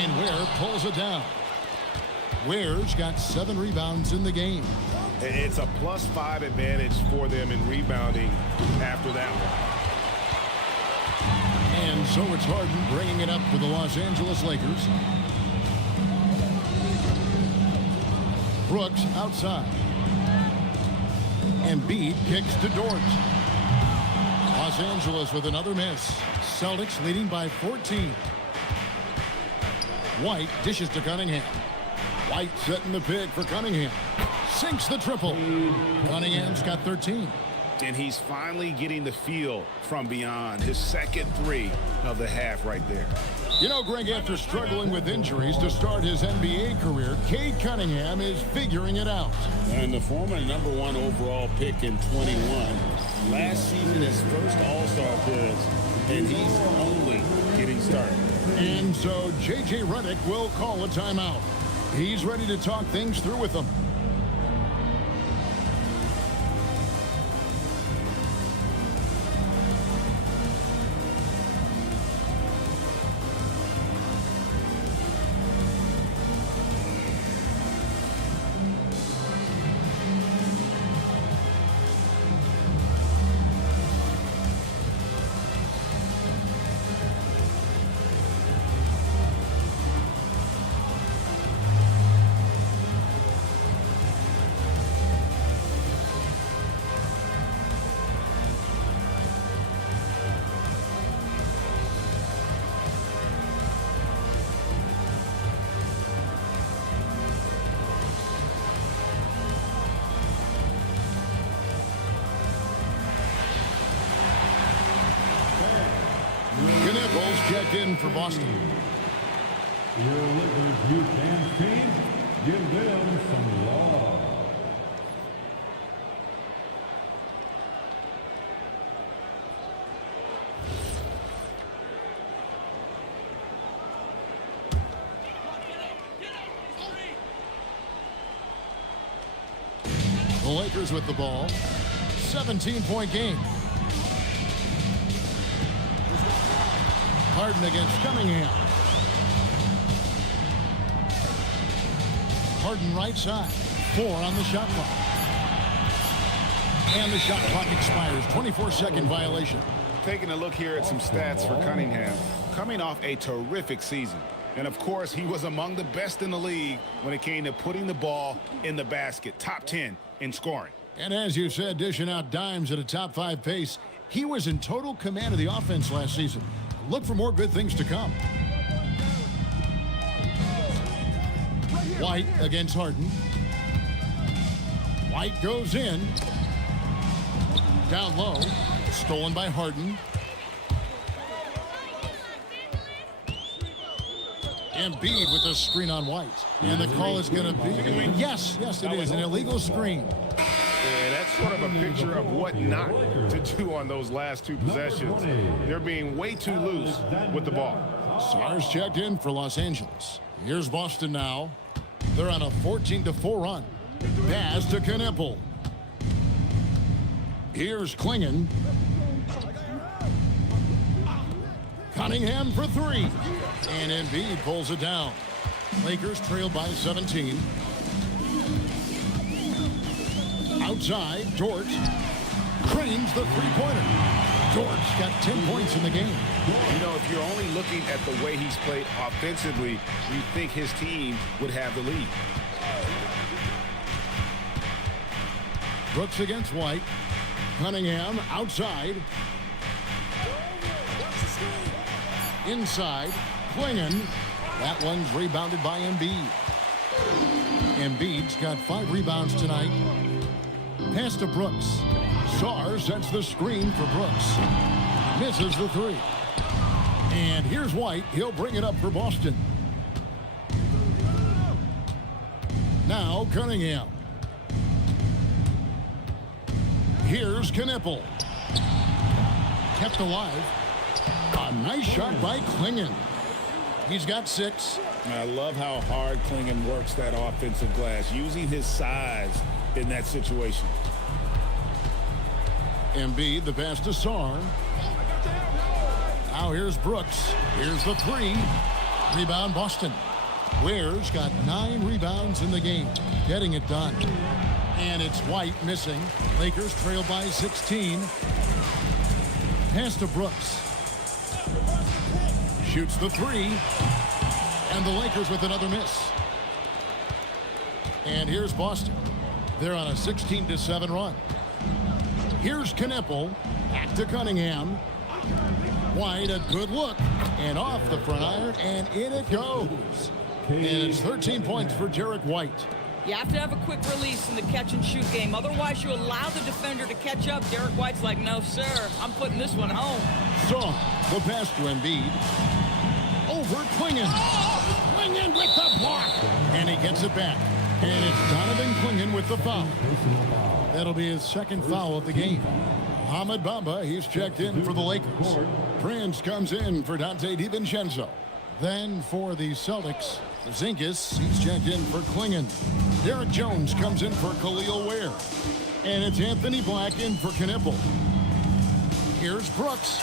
And Ware pulls it down. Ware's got 7 rebounds in the game. It's a +5 advantage for them in rebounding after that one. And so it's Harden bringing it up for the Los Angeles Lakers. Brooks outside. Embiid kicks to Dort. Los Angeles with another miss. Celtics leading by 14. White dishes to Cunningham. White setting the pick for Cunningham. Sinks the triple. Cunningham's got 13. And he's finally getting the feel from beyond. His second 3 of the half right there. You know, Greg, after struggling with injuries to start his NBA career, Cade Cunningham is figuring it out. And the former #1 overall pick in 21. Last season, his first All-Star appearance, and he's only getting started. And so J.J. Redick will call a timeout. He's ready to talk things through with them. Knipples checked in for Boston. Your Lakers youth dance team, give them some love. Lakers with the ball. 17-point game. Harden against Cunningham. Harden right side. 4 on the shot clock. And the shot clock expires. 24-second violation. Taking a look here at some stats for Cunningham. Coming off a terrific season. And of course, he was among the best in the league when it came to putting the ball in the basket. Top 10 in scoring. And as you said, dishing out dimes at a top 5 pace, he was in total command of the offense last season. Look for more good things to come. White against Harden. White goes in. Down low. Stolen by Harden. Embiid with a screen on White. And the call is going to be, yes, it is, an illegal screen. And that's sort of a picture of what not to do on those last 2 possessions. They're being way too loose with the ball. Stars checked in for Los Angeles. Here's Boston now. They're on a 14-4 run. Pass to Kneppel. Here's Klingon. Cunningham for 3. And Embiid pulls it down. Lakers trail by 17. Outside, George cranes the three-pointer. George got 10 points in the game. You know, if you're only looking at the way he's played offensively, you think his team would have the lead. Brooks against White. Cunningham outside. Inside. Klingon. That one's rebounded by Embiid. Embiid's got 5 rebounds tonight. Pass to Brooks. Sarr sets the screen for Brooks. Misses the 3. And here's White. He'll bring it up for Boston. Now Cunningham. Here's Kneppel. Kept alive. A nice shot by Klingon. He's got 6. I love how hard Klingon works that offensive glass, using his size in that situation. Embiid, the pass to Sarr. Now here's Brooks. Here's the 3. Rebound Boston. Ware's got 9 rebounds in the game. Getting it done. And it's White missing. Lakers trail by 16. Pass to Brooks. Shoots the 3. And the Lakers with another miss. And here's Boston. They're on a 16-7 run. Here's Kneppel. Back to Cunningham. White, a good look. And off the front iron, and in it goes. And it's 13 points for Derek White. You have to have a quick release in the catch-and-shoot game. Otherwise, you allow the defender to catch up. Derek White's like, no, sir, I'm putting this one home. Saw the pass to Embiid. Over Klingon. Oh, Klingon with the block. And he gets it back. And it's Donovan Klingon with the foul. That'll be his 2nd foul of the game. Ahmed Bamba, he's checked in for the Lakers. Prince comes in for Dante DiVincenzo. Then for the Celtics, Zinkis, he's checked in for Klingon. Derek Jones comes in for Khalil Ware. And it's Anthony Black in for Kneppel. Here's Brooks.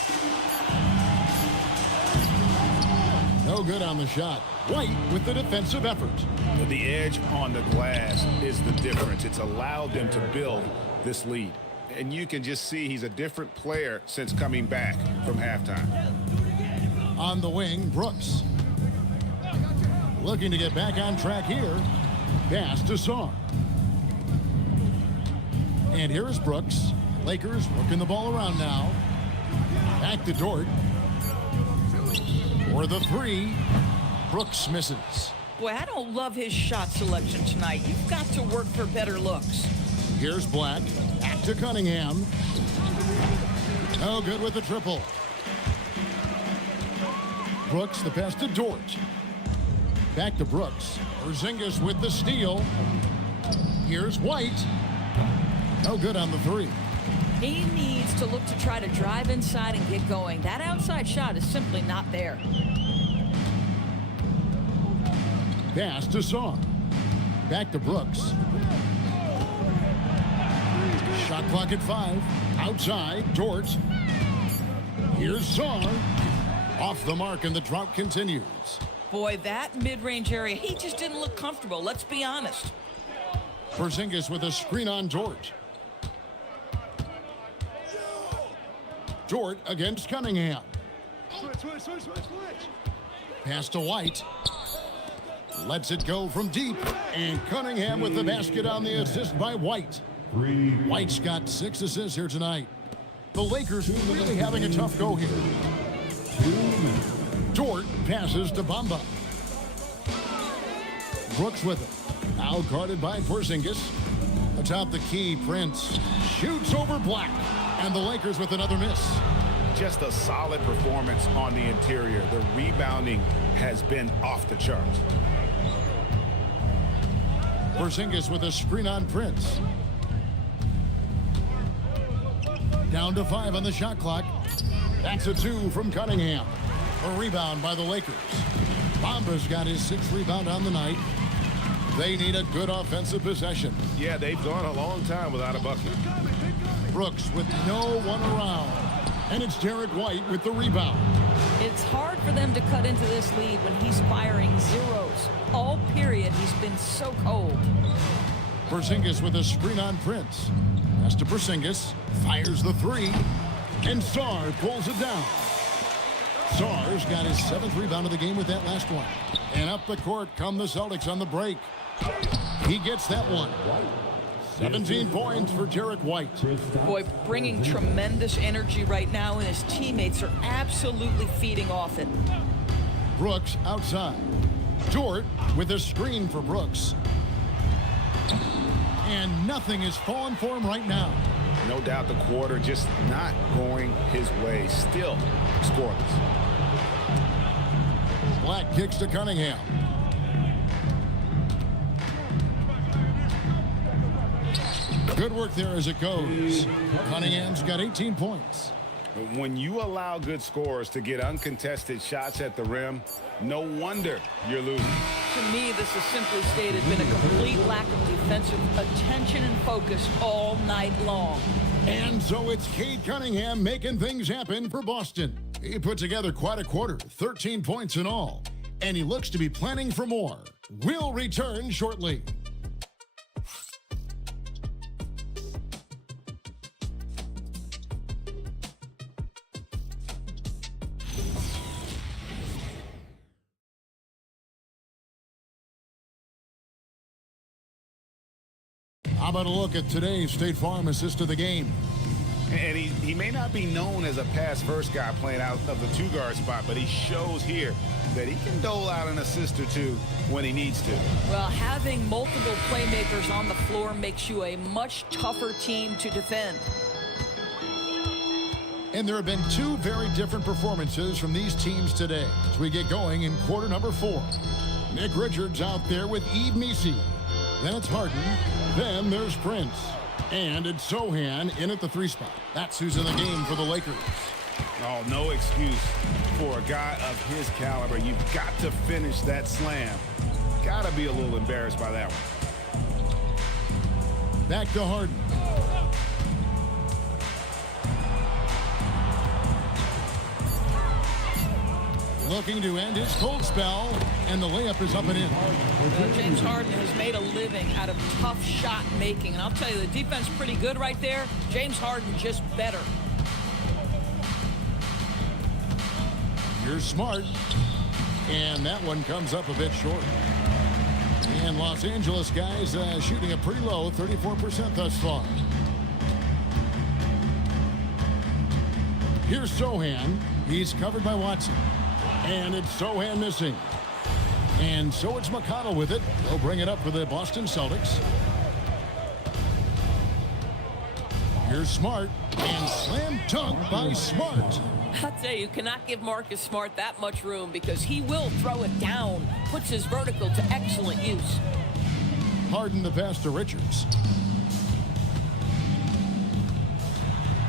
No good on the shot. White with the defensive effort. The edge on the glass is the difference. It's allowed them to build this lead. And you can just see he's a different player since coming back from halftime. On the wing, Brooks. Looking to get back on track here. Pass to Sarr. And here is Brooks. Lakers working the ball around now. Back to Dort. For the 3. Brooks misses. Boy, I don't love his shot selection tonight. You've got to work for better looks. Here's Black. Back to Cunningham. No good with the triple. Brooks, the pass to Dort. Back to Brooks. Porzingis with the steal. Here's White. No good on the 3. He needs to look to try to drive inside and get going. That outside shot is simply not there. Pass to Sarr. Back to Brooks. Shot clock at 5. Outside, George. Here's Czar. Off the mark, and the drought continues. Boy, that mid-range area, he just didn't look comfortable. Let's be honest. Porzingis with a screen on George. George against Cunningham. Switch. Pass to White. Lets it go from deep. And Cunningham with the basket on the assist by White. White's got 6 assists here tonight. The Lakers really having a tough go here. Dort passes to Bamba. Brooks with it. Now guarded by Porzingis. Atop the key, Prince shoots over Black. And the Lakers with another miss. Just a solid performance on the interior. The rebounding has been off the charts. Porzingis with a screen on Prince. Down to 5 on the shot clock. That's a 2 from Cunningham. A rebound by the Lakers. Bamba's got his 6th rebound on the night. They need a good offensive possession. Yeah, they've gone a long time without a bucket. Brooks with no one around. And it's Derek White with the rebound. It's hard for them to cut into this lead when he's firing zeros. All period, he's been so cold. Porzingis with a screen on Prince. Pass to Porzingis. Fires the 3. And Czar pulls it down. Czar's got his 7th rebound of the game with that last one. And up the court come the Celtics on the break. He gets that one. 17 points for Derek White. Boy, bringing tremendous energy right now, and his teammates are absolutely feeding off it. Brooks outside. Dort with a screen for Brooks. And nothing is falling for him right now. No doubt the quarter just not going his way. Still scoreless. Black kicks to Cunningham. Good work there as it goes. Cunningham's got 18 points. When you allow good scorers to get uncontested shots at the rim, no wonder you're losing. To me, this has simply stated been a complete lack of defensive attention and focus all night long. And so it's Cade Cunningham making things happen for Boston. He put together quite a quarter, 13 points in all. And he looks to be planning for more. We'll return shortly. How about a look at today's State Farm assist of the game? And he may not be known as a pass-first guy playing out of the 2-guard spot, but he shows here that he can dole out an assist or 2 when he needs to. Well, having multiple playmakers on the floor makes you a much tougher team to defend. And there have been 2 very different performances from these teams today as we get going in quarter number 4. Nick Richards out there with Eve Misi. Then it's Harden. Then there's Prince. And it's Sohan in at the 3 spot. That's who's in the game for the Lakers. Oh, no excuse for a guy of his caliber. You've got to finish that slam. Got to be a little embarrassed by that one. Back to Harden. Looking to end his cold spell, and the layup is up and in. James Harden has made a living out of tough shot making, and I'll tell you, the defense pretty good right there. James Harden just better. Here's Smart, and that one comes up a bit short. And Los Angeles guys shooting a pretty low 34% thus far. Here's Sohan. He's covered by Watson. And it's Sohan missing. And so it's McConnell with it. They'll bring it up for the Boston Celtics. Here's Smart. And slam dunk by Smart. I'll tell you, you cannot give Marcus Smart that much room because he will throw it down. Puts his vertical to excellent use. Harden the pass to Richards.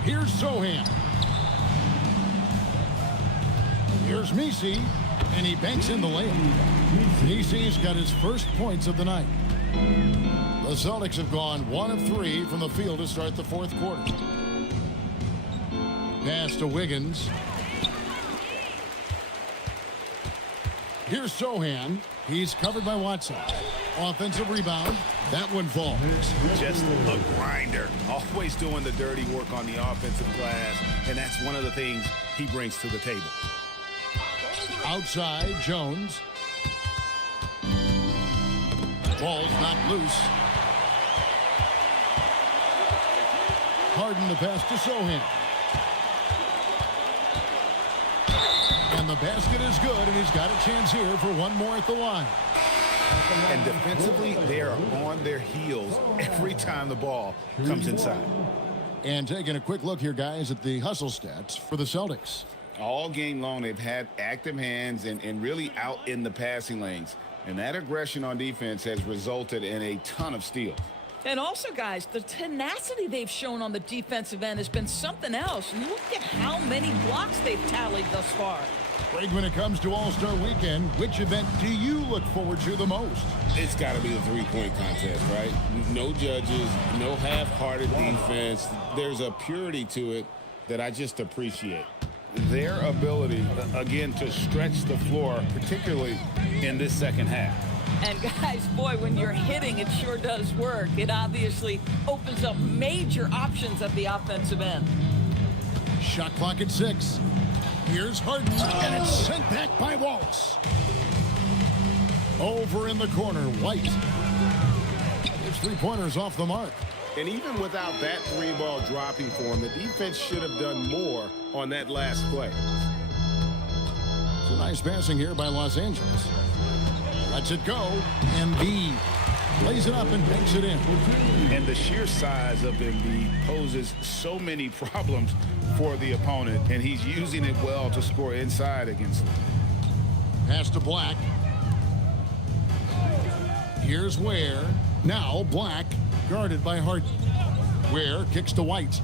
Here's Sohan. Here's Misi, and he banks in the layup. Misi's got his first points of the night. The Celtics have gone 1 of 3 from the field to start the fourth quarter. Pass to Wiggins. Here's Sohan. He's covered by Watson. Offensive rebound. That one falls. Just a grinder. Always doing the dirty work on the offensive glass. And that's one of the things he brings to the table. Outside, Jones. Ball's not loose. Harden the pass to Sohan. And the basket is good, and he's got a chance here for one more at the line. And defensively, they are on their heels every time the ball comes inside. And taking a quick look here, guys, at the hustle stats for the Celtics. All game long, they've had active hands and really out in the passing lanes. And that aggression on defense has resulted in a ton of steals. And also, guys, the tenacity they've shown on the defensive end has been something else. Look at how many blocks they've tallied thus far. Greg, when it comes to All-Star Weekend, which event do you look forward to the most? It's got to be the three-point contest, right? No judges, no half-hearted defense. There's a purity to it that I just appreciate. Their ability, again, to stretch the floor, particularly in this second half. And guys, boy, when you're hitting, it sure does work. It obviously opens up major options at the offensive end. Shot clock at 6. Here's Harden, and it's sent back by Wallace. Over in the corner, White. His three-pointers off the mark. And even without that three-ball dropping for him, the defense should have done more on that last play. It's a nice passing here by Los Angeles. Lets it go. Embiid lays it up and banks it in. And the sheer size of Embiid poses so many problems for the opponent, and he's using it well to score inside against them. Pass to Black. Here's Ware. Now Black guarded by Harden. Ware kicks to White.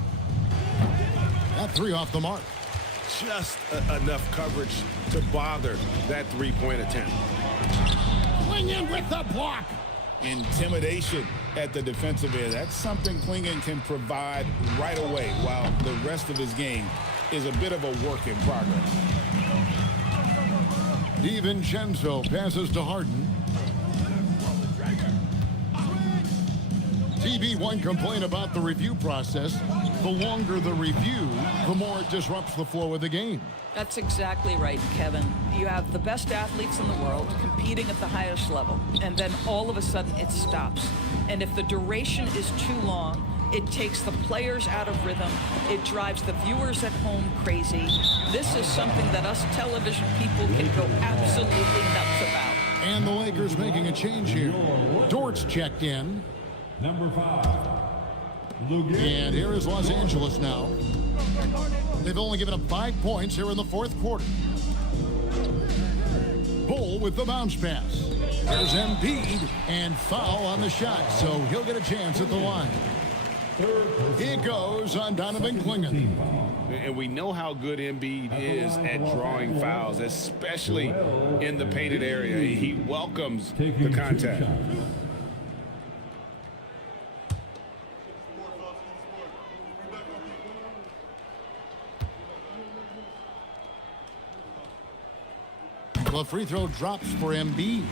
That three off the mark. Just enough coverage to bother that three-point attempt. Clingan with the block. Intimidation at the defensive end. That's something Clingan can provide right away, while the rest of his game is a bit of a work in progress. DiVincenzo passes to Harden. TB1 complain about the review process. The longer the review, the more it disrupts the flow of the game. That's exactly right, Kevin. You have the best athletes in the world competing at the highest level, and then all of a sudden it stops. And if the duration is too long, it takes the players out of rhythm. It drives the viewers at home crazy. This is something that us television people can go absolutely nuts about. And the Lakers making a change here. Dort's checked in. Number 5. And here is Los Angeles now. They've only given up 5 points here in the fourth quarter. Bull with the bounce pass. There's Embiid, and foul on the shot, so he'll get a chance at the line. He goes on Donovan Clingan. And we know how good Embiid is at drawing fouls, especially in the painted area. He welcomes the contact. The free throw drops for Embiid.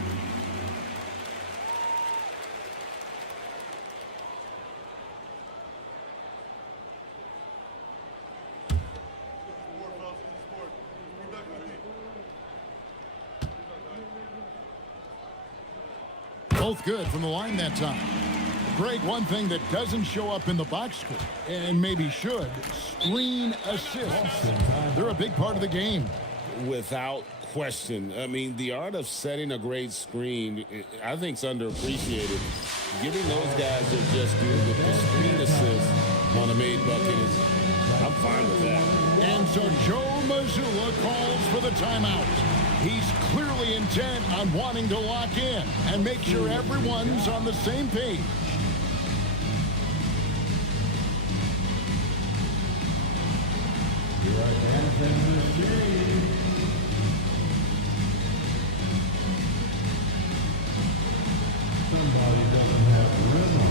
Both good from the line that time. Greg, one thing that doesn't show up in the box score, and maybe should, screen assists. They're a big part of the game. Without question. I mean, the art of setting a great screen, I think, is underappreciated. Giving those guys their just due with the screen assist on a made bucket is, I'm fine with that. And so Joe Mazzulla calls for the timeout. He's clearly intent on wanting to lock in and make sure everyone's on the same page. Here I am in the game. Somebody doesn't have rhythm.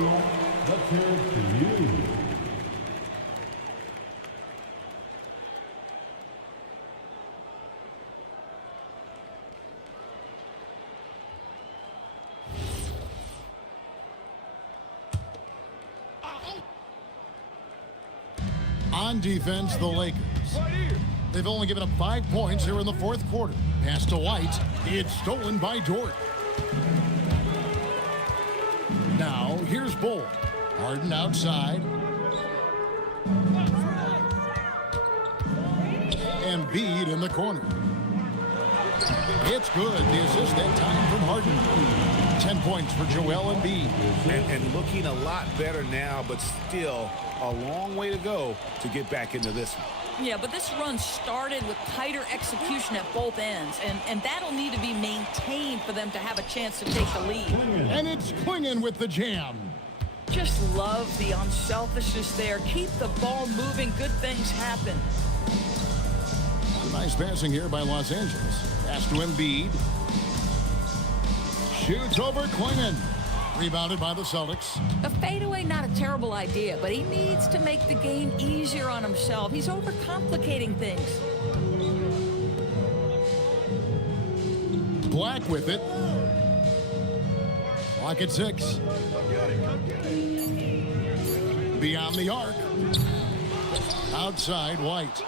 everyone, let's hear it for you. On defense, the Lakers. They've only given up 5 points here in the fourth quarter. Pass to White. It's stolen by Dort. Now, here's Bull. Harden outside. Embiid in the corner. It's good. The assist that time from Harden. 10 points for Joel Embiid. And looking a lot better now, but still a long way to go to get back into this one. Yeah, but this run started with tighter execution at both ends, and that'll need to be maintained for them to have a chance to take the lead. And it's Klingon with the jam. Just love the unselfishness there. Keep the ball moving. Good things happen. Nice passing here by Los Angeles. Pass to Embiid. Shoots over Klingon. Rebounded by the Celtics. A fadeaway, not a terrible idea, but he needs to make the game easier on himself. He's overcomplicating things. Black with it. Clock at 6. Beyond the arc. Outside, White.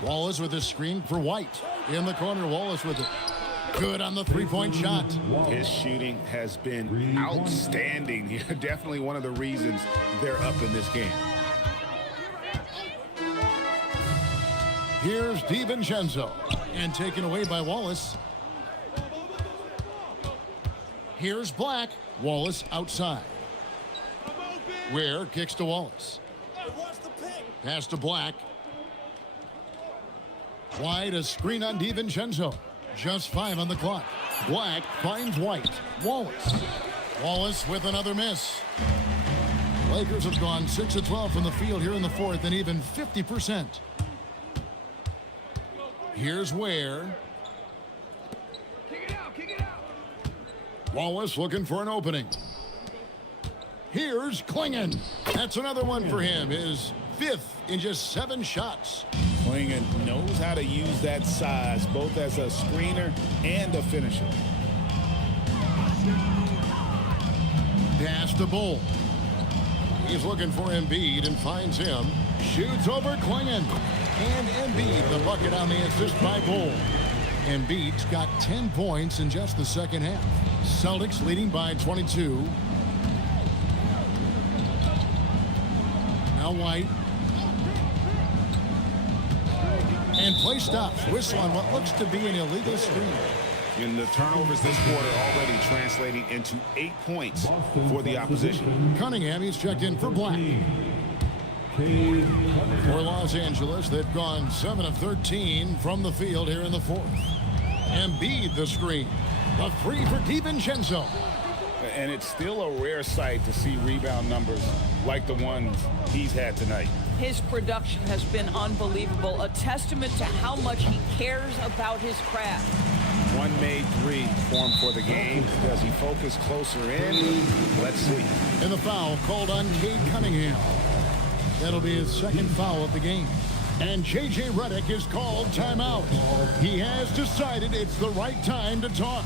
Wallace with a screen for White. In the corner, Wallace with it. Good on the three-point shot. His shooting has been outstanding. Definitely one of the reasons they're up in this game. Here's DiVincenzo. And taken away by Wallace. Here's Black. Wallace outside. Ware kicks to Wallace. Pass to Black. Wide, a screen on DiVincenzo. Just 5 on the clock. Black finds White. Wallace. Wallace with another miss. Lakers have gone 6 of 12 from the field here in the fourth and even 50%. Here's Ware. Wallace looking for an opening. Here's Klingon. That's another one for him. His 5th in just 7 shots. Klingon knows how to use that size, both as a screener and a finisher. Pass to Bull. He's looking for Embiid and finds him. Shoots over Klingon. And Embiid, the bucket on the assist by Bull. Embiid's got 10 points in just the second half. Celtics leading by 22. Now White. And play stops. Whistle on what looks to be an illegal screen. And the turnovers this quarter already translating into 8 points for the opposition. Cunningham, he's checked in for Black. For Los Angeles, they've gone 7 of 13 from the field here in the fourth. Embiid the screen. The 3 for DiVincenzo. And it's still a rare sight to see rebound numbers like the ones he's had tonight. His production has been unbelievable, a testament to how much he cares about his craft. One made 3 for him for the game. Does he focus closer in? Let's see. And the foul called on Cade Cunningham. That'll be his 2nd foul of the game. And J.J. Redick is called timeout. He has decided it's the right time to talk.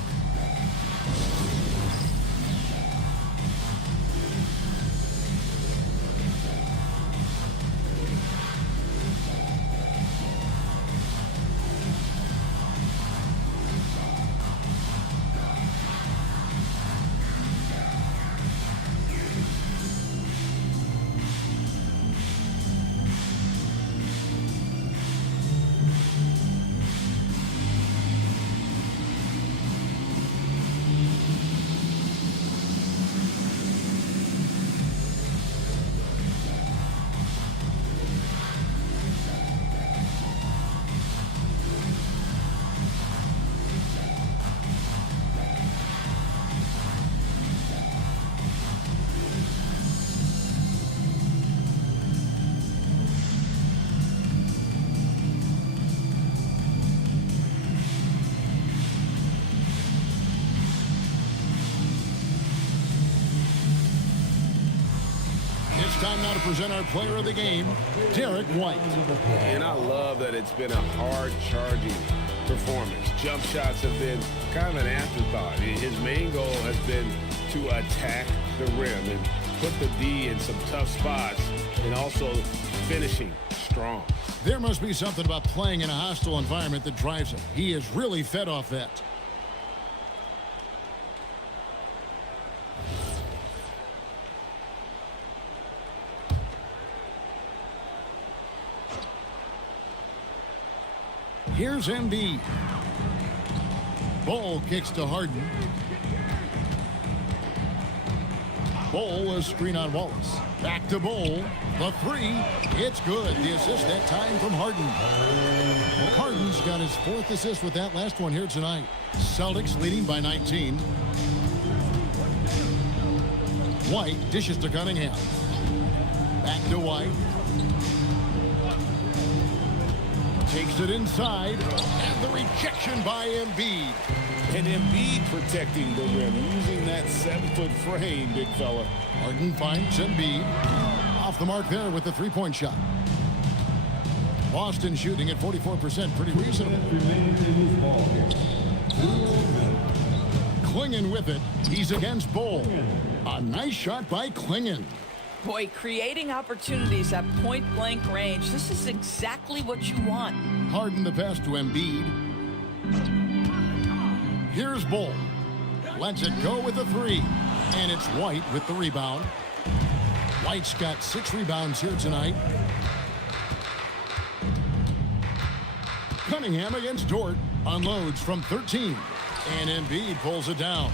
present our player of the game, Derek White. And I love that it's been a hard-charging performance. Jump shots have been kind of an afterthought. His main goal has been to attack the rim and put the D in some tough spots and also finishing strong. There must be something about playing in a hostile environment that drives him. He is really fed off that. Here's Embiid. Ball kicks to Harden. Ball a screen on Wallace. Back to Ball. The three. It's good. The assist that time from Harden. Harden's got his 4th assist with that last one here tonight. Celtics leading by 19. White dishes to Cunningham. Back to White. Takes it inside. And the rejection by Embiid. And Embiid protecting the rim, using that 7-foot frame, big fella. Harden finds Embiid. Off the mark there with the three-point shot. Boston shooting at 44%, pretty reasonable. Klingon with it. He's against Bol. A nice shot by Klingon. Boy, creating opportunities at point-blank range. This is exactly what you want. Harden the pass to Embiid. Here's Bol. Lets it go with the three. And it's White with the rebound. White's got 6 rebounds here tonight. Cunningham against Dort. Unloads from 13. And Embiid pulls it down.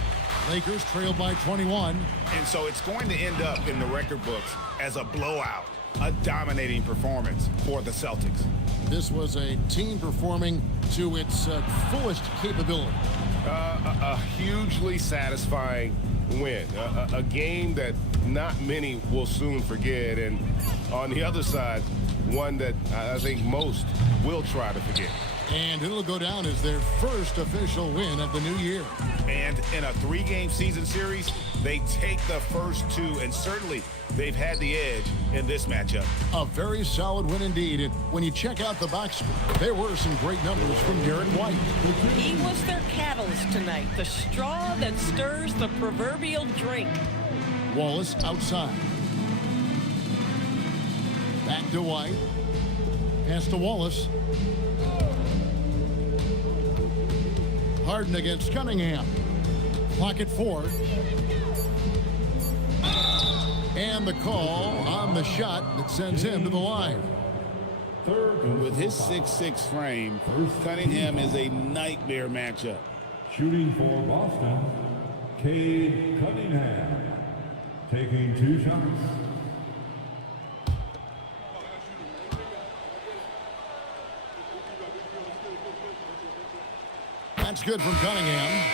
Lakers trail by 21. And so it's going to end up in the record books as a blowout, a dominating performance for the Celtics. This was a team performing to its fullest capability. A hugely satisfying win. A game that not many will soon forget. And on the other side, one that I think most will try to forget. And it'll go down as their first official win of the new year. And in a 3-game season series, they take the first 2, and certainly they've had the edge in this matchup. A very solid win indeed. And when you check out the box score, there were some great numbers from Derek White. He was their catalyst tonight, the straw that stirs the proverbial drink. Wallace outside. Back to White. Pass to Wallace. Harden against Cunningham. Clock at 4. And the call on the shot that sends him to the line. With his 6'6" frame, Cunningham is a nightmare matchup. Shooting for Boston, Cade Cunningham, taking 2 shots. That's good from Cunningham.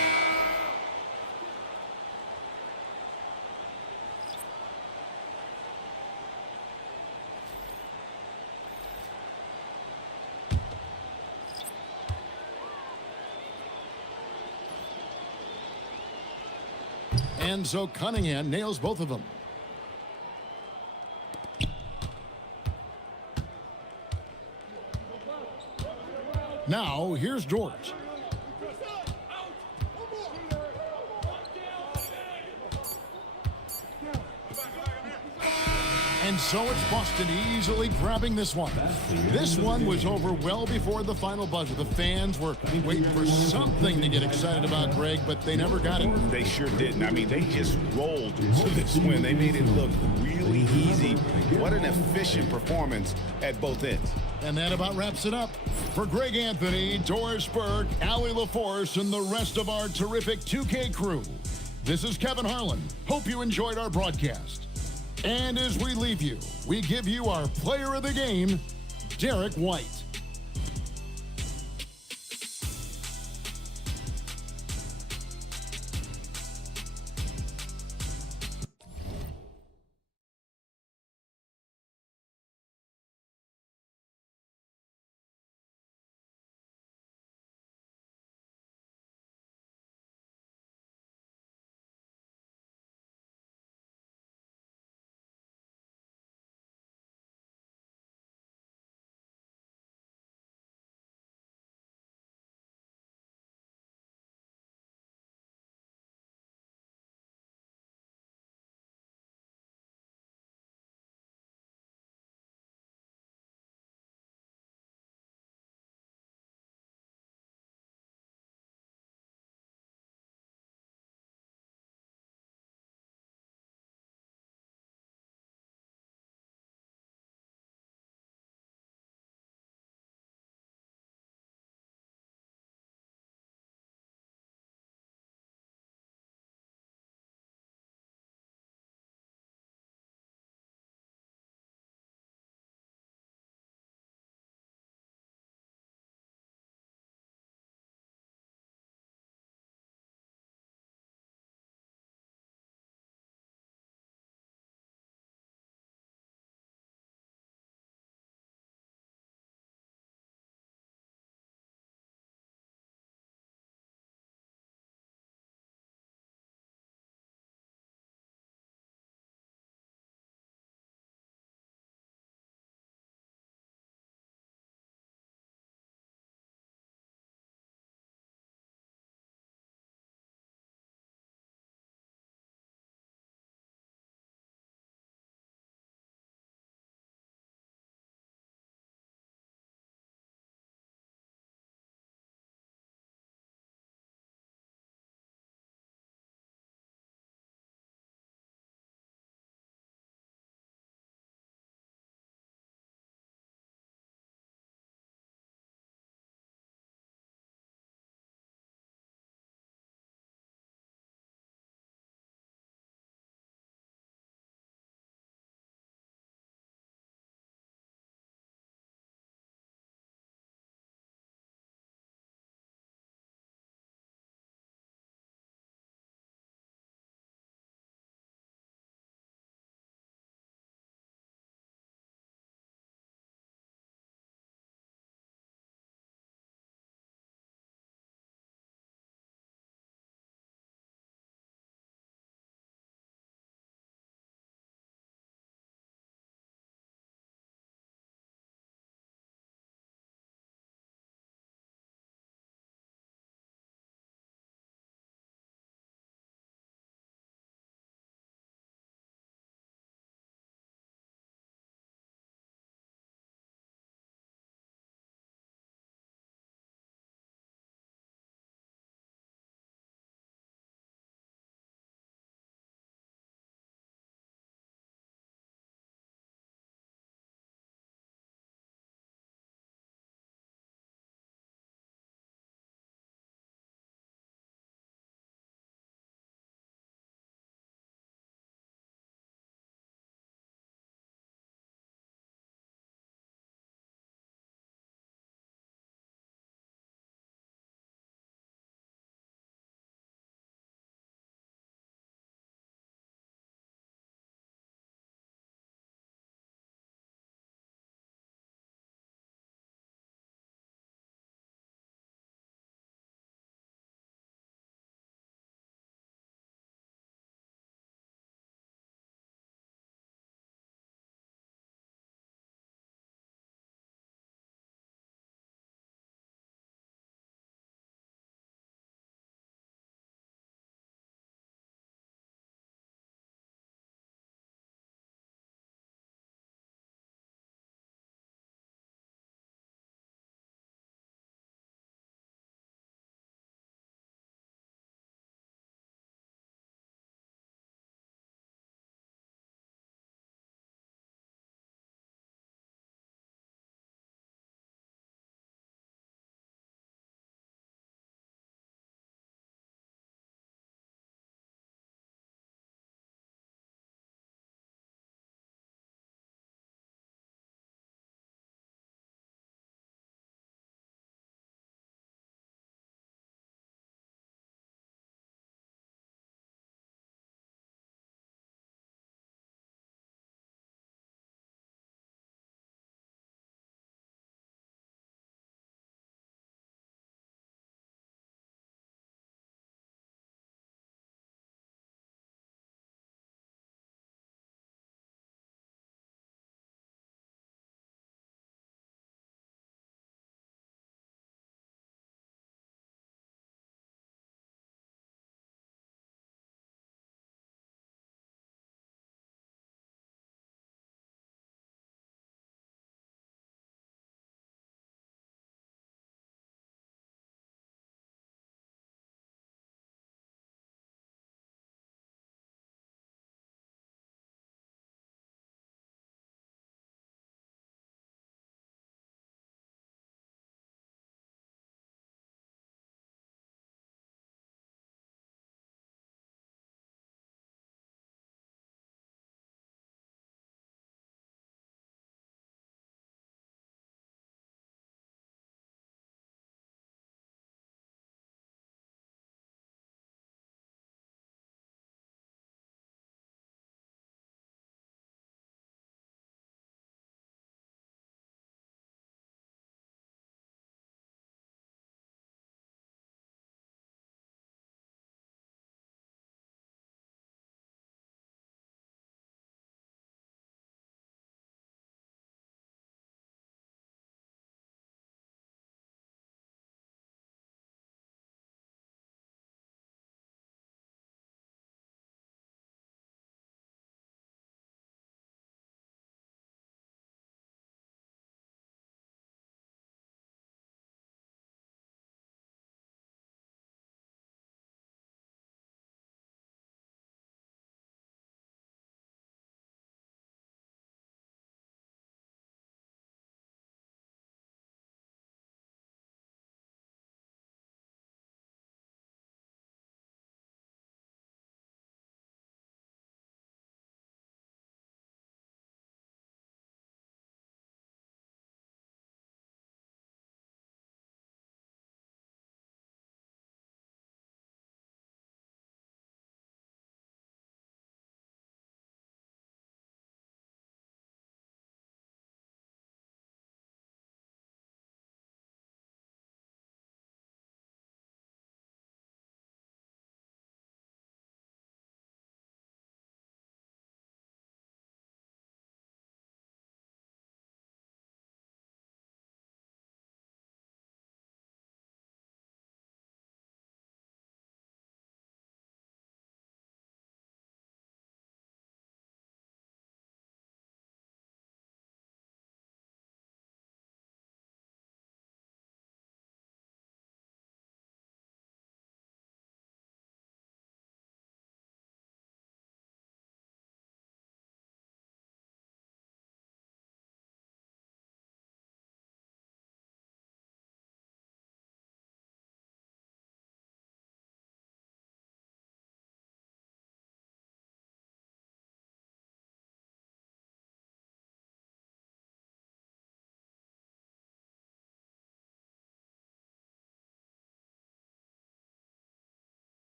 And so Cunningham nails both of them. Now, here's Dort. And so it's Boston easily grabbing this one. This one was over well before the final buzzer. The fans were waiting for something to get excited about, Greg, but they never got it. They sure didn't. I mean, they just rolled to this win. They made it look really easy. What an efficient performance at both ends. And that about wraps it up. For Greg Anthony, Doris Burke, Allie LaForce, and the rest of our terrific 2K crew, this is Kevin Harlan. Hope you enjoyed our broadcast. And as we leave you, we give you our player of the game, Derek White.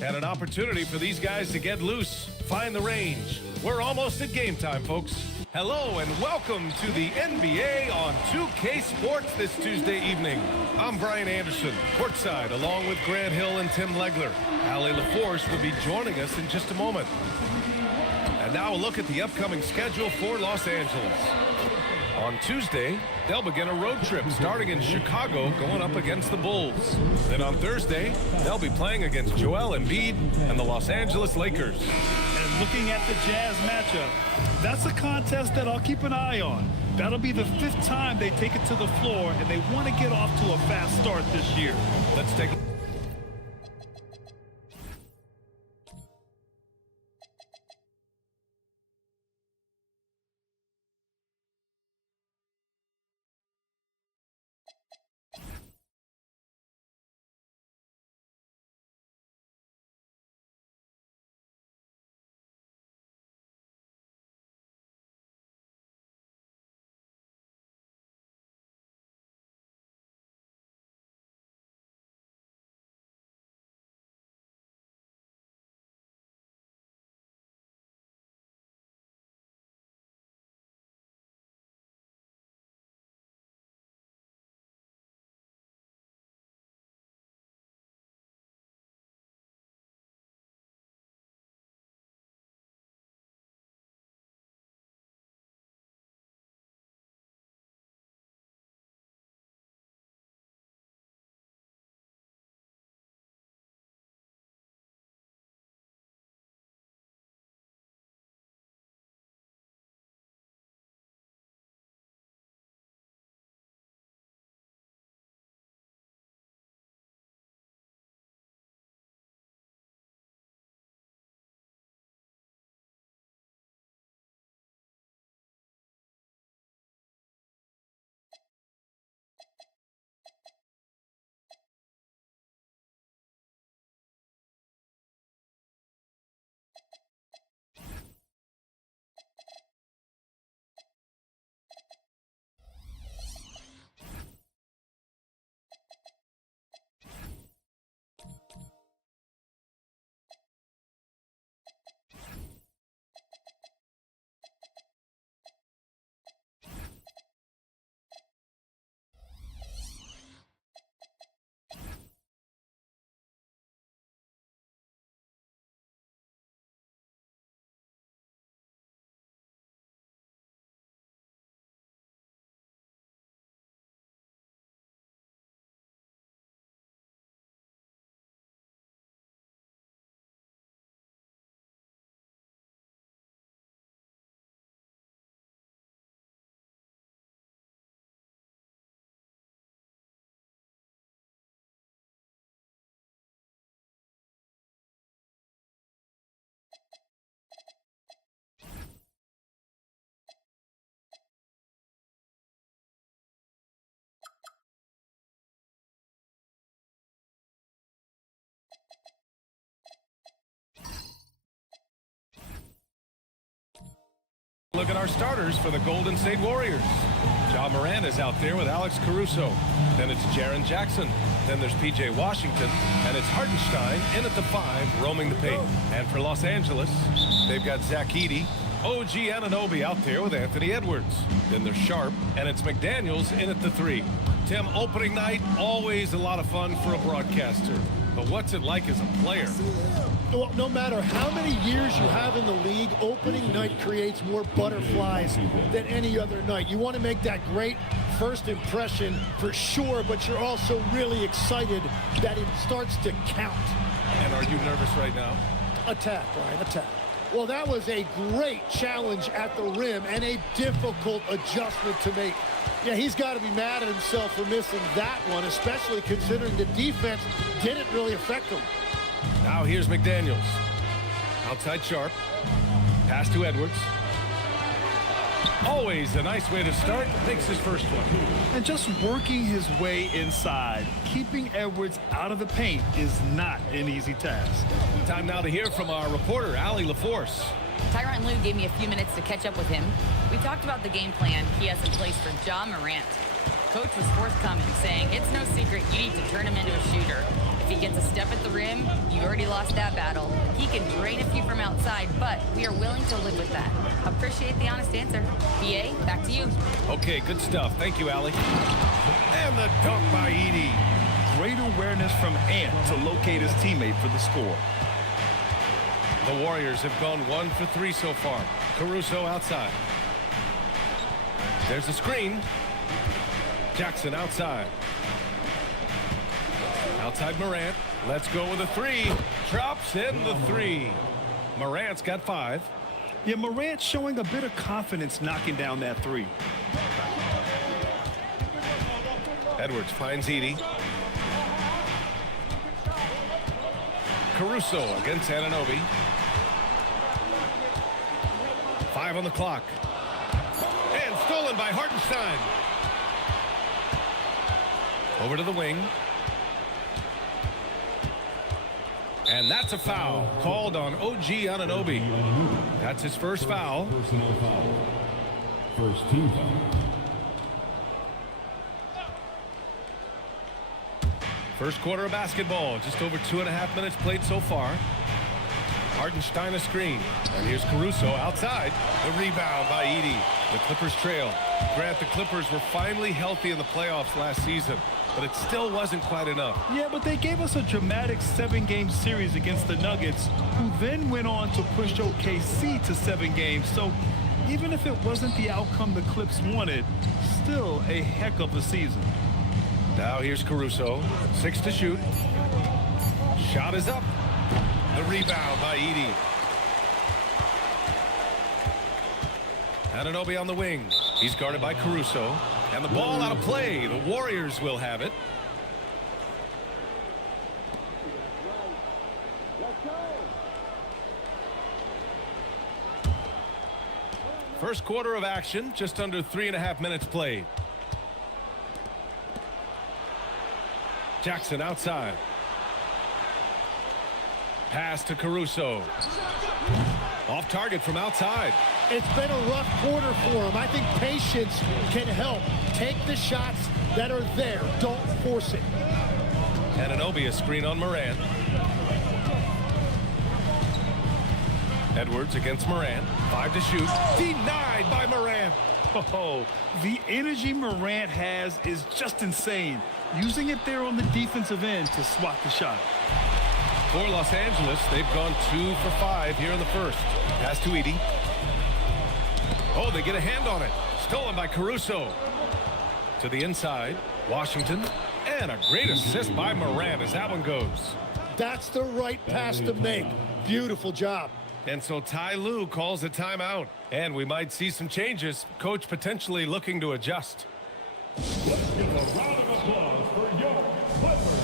And an opportunity for these guys to get loose, find the range. We're almost at game time, folks. Hello and welcome to the NBA on 2K Sports this Tuesday evening. I'm Brian Anderson, courtside, along with Grant Hill and Tim Legler. Allie LaForce will be joining us in just a moment. And now a look at the upcoming schedule for Los Angeles. On Tuesday, they'll begin a road trip starting in Chicago going up against the Bulls. Then on Thursday, they'll be playing against Joel Embiid and the Los Angeles Lakers. And looking at the Jazz matchup, that's a contest that I'll keep an eye on. That'll be the 5th time they take it to the floor, and they want to get off to a fast start this year. Let's take look at our starters for the Golden State Warriors. Ja Morant is out there with Alex Caruso. Then it's Jaren Jackson. Then there's P.J. Washington. And it's Hartenstein in at the 5, roaming the paint. And for Los Angeles, they've got Zach Edey, OG Anunoby out there with Anthony Edwards. Then there's Sharp, and it's McDaniels in at the 3. Tim, opening night, always a lot of fun for a broadcaster. But what's it like as a player? Well, no matter how many years you have in the league, opening night creates more butterflies than any other night. You want to make that great first impression for sure, but you're also really excited that it starts to count. And are you nervous right now? Attack, Brian, attack. Well, that was a great challenge at the rim and a difficult adjustment to make. Yeah, he's got to be mad at himself for missing that one, especially considering the defense didn't really affect him. Now here's McDaniels. Outside Sharp. Pass to Edwards. Always a nice way to start. Makes his first one. And just working his way inside, keeping Edwards out of the paint is not an easy task. Time now to hear from our reporter, Allie LaForce. Tyronn Lue gave me a few minutes to catch up with him. We talked about the game plan he has in place for Ja Morant. Coach was forthcoming, saying it's no secret you need to turn him into a shooter. If If he gets a step at the rim, you've already lost that battle. He can drain a few from outside, but we are willing to live with that. Appreciate the honest answer. BA, back to you. Okay, good stuff. Thank you, Allie. And the dunk by Edey. Great awareness from Ant to locate his teammate for the score. The Warriors have gone 1 for 3 so far. Caruso outside. There's a screen. Jackson outside. Outside Morant. Let's go with a 3. Drops in the 3. Morant's got 5. Yeah, Morant showing a bit of confidence knocking down that 3. Edwards finds Edey. Caruso against Anunoby. 5 on the clock. And stolen by Hartenstein. Over to the wing. And that's a foul called on OG Anunoby. That's his first foul. Personal foul. First team foul. First quarter of basketball. Just over 2.5 minutes played so far. Hartenstein a screen. And here's Caruso outside. The rebound by Edey. The Clippers trail. Grant, the Clippers were finally healthy in the playoffs last season, but it still wasn't quite enough. Yeah, but they gave us a dramatic 7-game series against the Nuggets, who then went on to push OKC to 7 games. So even if it wasn't the outcome the Clips wanted, still a heck of a season. Now here's Caruso. 6 to shoot. Shot is up. The rebound by Edey. Anunoby on the wing. He's guarded by Caruso. And the ball out of play. The Warriors will have it. First quarter of action. Just under 3.5 minutes played. Jackson outside. Pass to Caruso. Off target from outside. It's been a rough quarter for him. I think patience can help. Take the shots that are there. Don't force it. Anunoby a screen on Morant. Edwards against Morant. 5 to shoot. Denied by Morant. Oh, the energy Morant has is just insane. Using it there on the defensive end to swat the shot. For Los Angeles, they've gone 2 for 5 here in the first. Pass to Edey. Oh, they get a hand on it. Stolen by Caruso. To the inside. Washington. And a great assist by Morant as that one goes. That's the right pass to make. Beautiful job. And so Ty Lue calls a timeout. And we might see some changes. Coach potentially looking to adjust. Let's give a round of applause for your Clippers.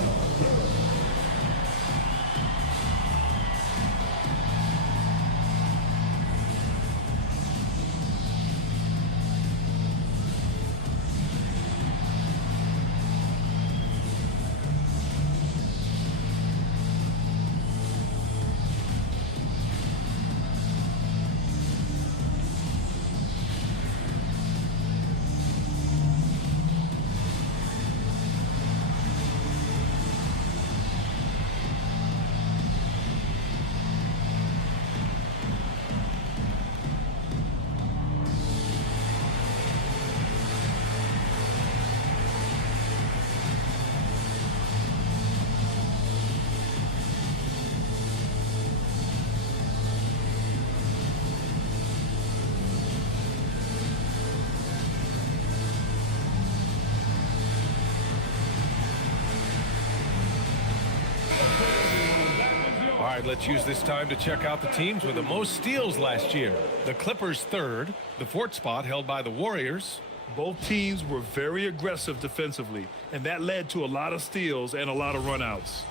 All right, let's use this time to check out the teams with the most steals last year. The Clippers third, the fourth spot held by the Warriors. Both teams were very aggressive defensively, and that led to a lot of steals and a lot of runouts.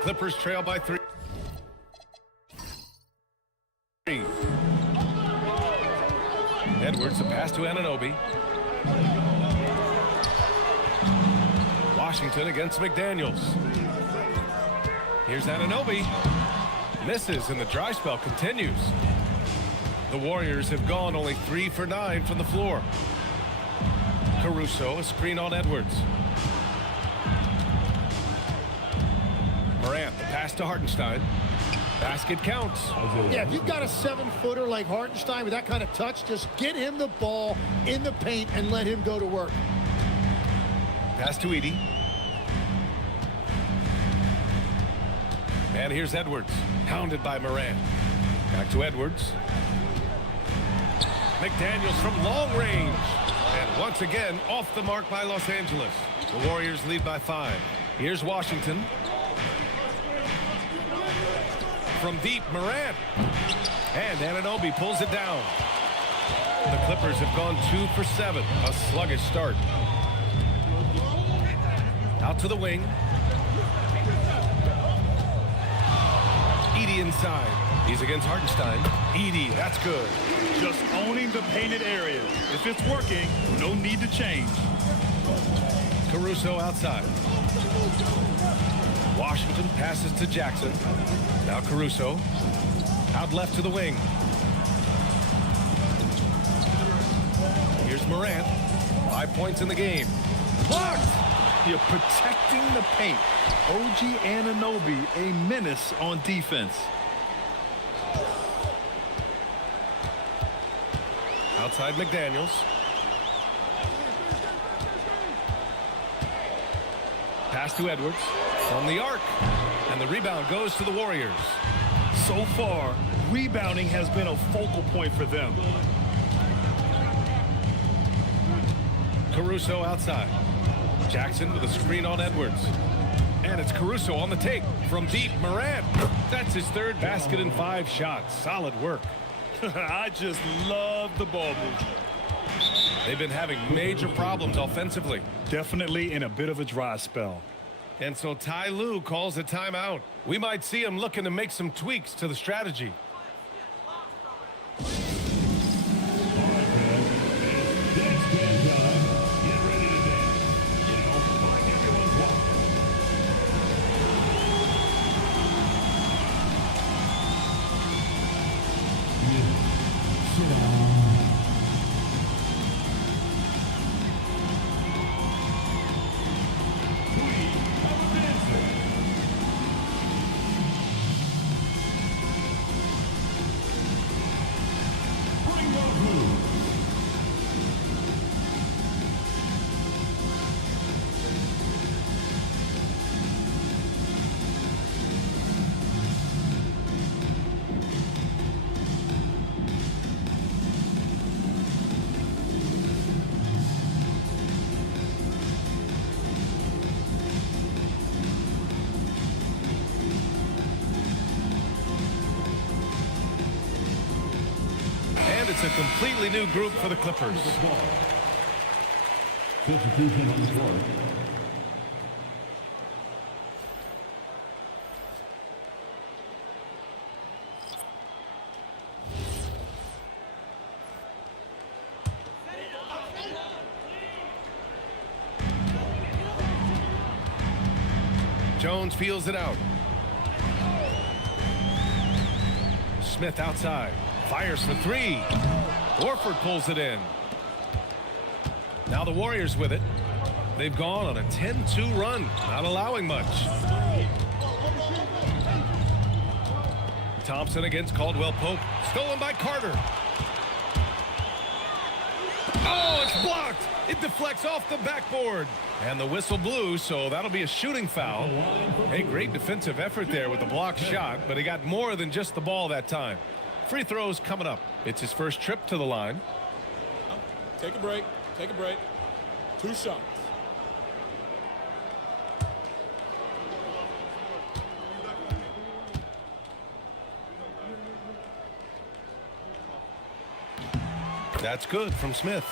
Clippers trail by 3. Edwards, a pass to Anunoby. Washington against McDaniels. Here's Anunoby. Misses, and the dry spell continues. The Warriors have gone only 3 for 9 from the floor. Caruso, a screen on Edwards. Morant, the pass to Hartenstein. Basket counts. Yeah, if you've got a 7-footer like Hartenstein with that kind of touch, just get him the ball in the paint and let him go to work. Pass to Edey. And here's Edwards, hounded by Morant. Back to Edwards. McDaniels from long range. And once again, off the mark by Los Angeles. The Warriors lead by 5. Here's Washington. From deep, Morant. And Anunoby pulls it down. The Clippers have gone 2 for 7. A sluggish start. Out to the wing. Edey inside. He's against Hartenstein. Edey, that's good. Just owning the painted area. If it's working, no need to change. Caruso outside. Washington passes to Jackson. Now Caruso. Out left to the wing. Here's Morant. 5 points in the game. Blocked! You're protecting the paint. OG Anunoby, a menace on defense. Outside McDaniels. Pass to Edwards from the arc. And the rebound goes to the Warriors. So far, rebounding has been a focal point for them. Caruso outside. Jackson with a screen on Edwards. And it's Caruso on the take. From deep, Morant. That's his 3rd basket in 5 shots. Solid work. I just love the ball movement. They've been having major problems offensively. Definitely in a bit of a dry spell. And so Ty Lue calls a timeout. We might see him looking to make some tweaks to the strategy. It's a completely new group for the Clippers. Substitution on the floor. Jones feels it out. Smith outside. Fires for 3. Horford pulls it in. Now the Warriors with it. They've gone on a 10-2 run, not allowing much. Thompson against Caldwell Pope. Stolen by Carter. Oh, it's blocked. It deflects off the backboard. And the whistle blew, so that'll be a shooting foul. Hey, great defensive effort there with the blocked shot, but he got more than just the ball that time. Free throws coming up. It's his first trip to the line. Take a break. Take a break. 2 shots. That's good from Smith.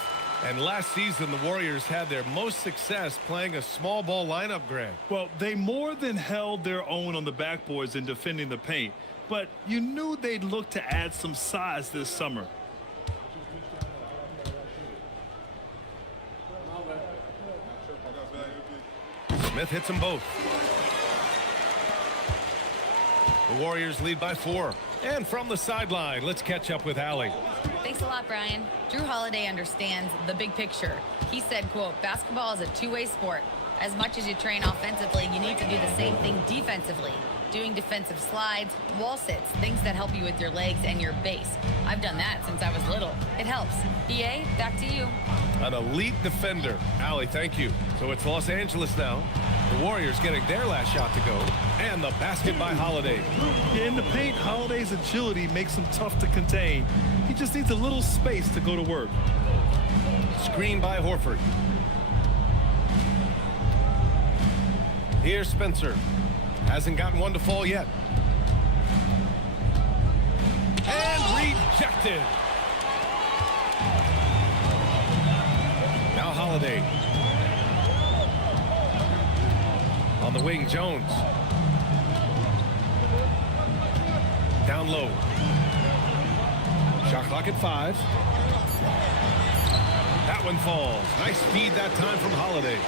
And last season, the Warriors had their most success playing a small ball lineup, Grant. Well, they more than held their own on the backboards in defending the paint. But you knew they'd look to add some size this summer. Smith hits them both. The Warriors lead by 4. And from the sideline, let's catch up with Allie. Thanks a lot, Brian. Drew Holiday understands the big picture. He said, quote, basketball is a two-way sport. As much as you train offensively, you need to do the same thing defensively. Doing defensive slides, wall sits, things that help you with your legs and your base. I've done that since I was little. It helps. BA, back to you. An elite defender. Allie, thank you. So it's Los Angeles now. The Warriors getting their last shot to go. And the basket by Holiday. In the paint, Holiday's agility makes him tough to contain. He just needs a little space to go to work. Screen by Horford. Here's Spencer. Hasn't gotten one to fall yet. And rejected. Now Holiday. On the wing, Jones. Down low. Shot clock at 5. That one falls. Nice feed that time from Holiday.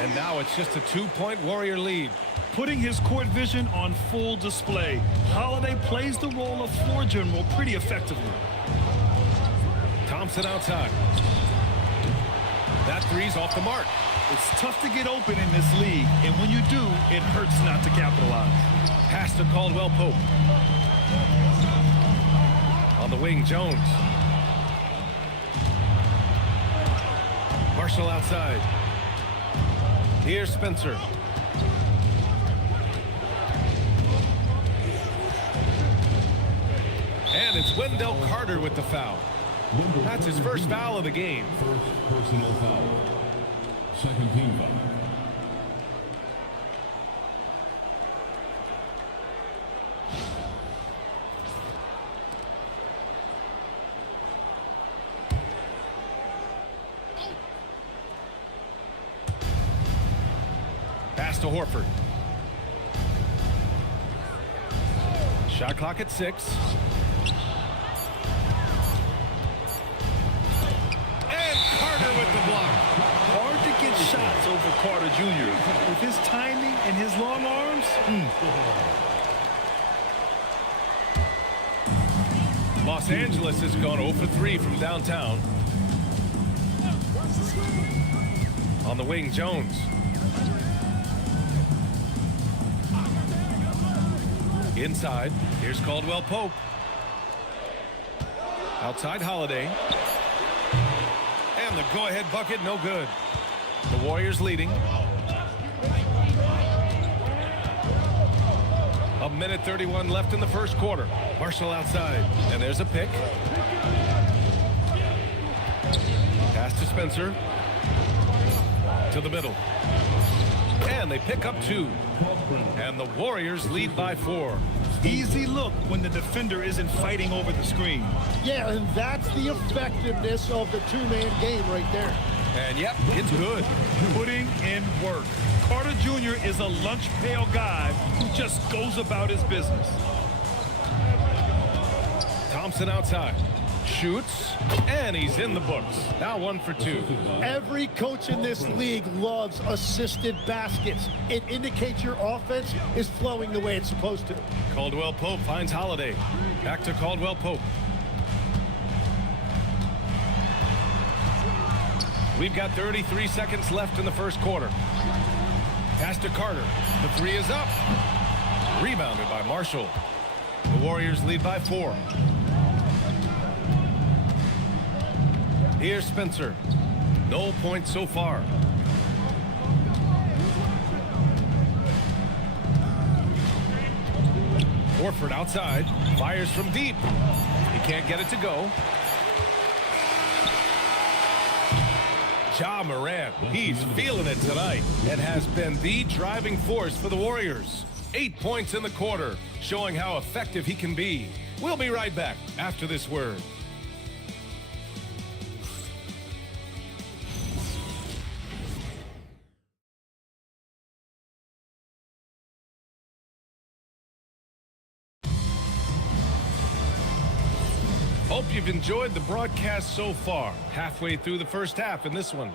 And now it's just a 2-point Warrior lead. Putting his court vision on full display. Holiday plays the role of floor general pretty effectively. Thompson outside. That three's off the mark. It's tough to get open in this league, and when you do, it hurts not to capitalize. Pass to Caldwell Pope. On the wing, Jones. Marshall outside. Here's Spencer. And it's Wendell Carter with the foul. That's his first foul of the game. First personal foul. Second team foul. Pass to Horford. Shot clock at 6. And Carter with the block. Hard to get shots over Carter Jr. With his timing and his long arms. Los Angeles has gone 0 for 3 from downtown. On the wing, Jones. Inside, here's Caldwell Pope. Outside Holiday. And the go-ahead bucket, no good. The Warriors leading. A minute 31 left in the first quarter. Marshall outside, and there's a pick. Pass to Spencer. To the middle. And they pick up 2. And the Warriors lead by 4. Easy look when the defender isn't fighting over the screen. Yeah, and that's the effectiveness of the two-man game right there. And yep, it's good. Putting in work. Carter Jr. is a lunch pail guy who just goes about his business. Thompson outside. Shoots, and he's in the books. Now 1 for 2. Every coach in this league loves assisted baskets. It indicates your offense is flowing the way it's supposed to. Caldwell Pope finds Holiday. Back to Caldwell Pope. We've got 33 seconds left in the first quarter. Pass to Carter. The 3 is up. Rebounded by Marshall. The Warriors lead by 4. Here's Spencer. No points so far. Horford outside. Fires from deep. He can't get it to go. Ja Morant, he's feeling it tonight and has been the driving force for the Warriors. 8 points in the quarter, showing how effective he can be. We'll be right back after this word. Hope you've enjoyed the broadcast so far. Halfway through the first half in this one.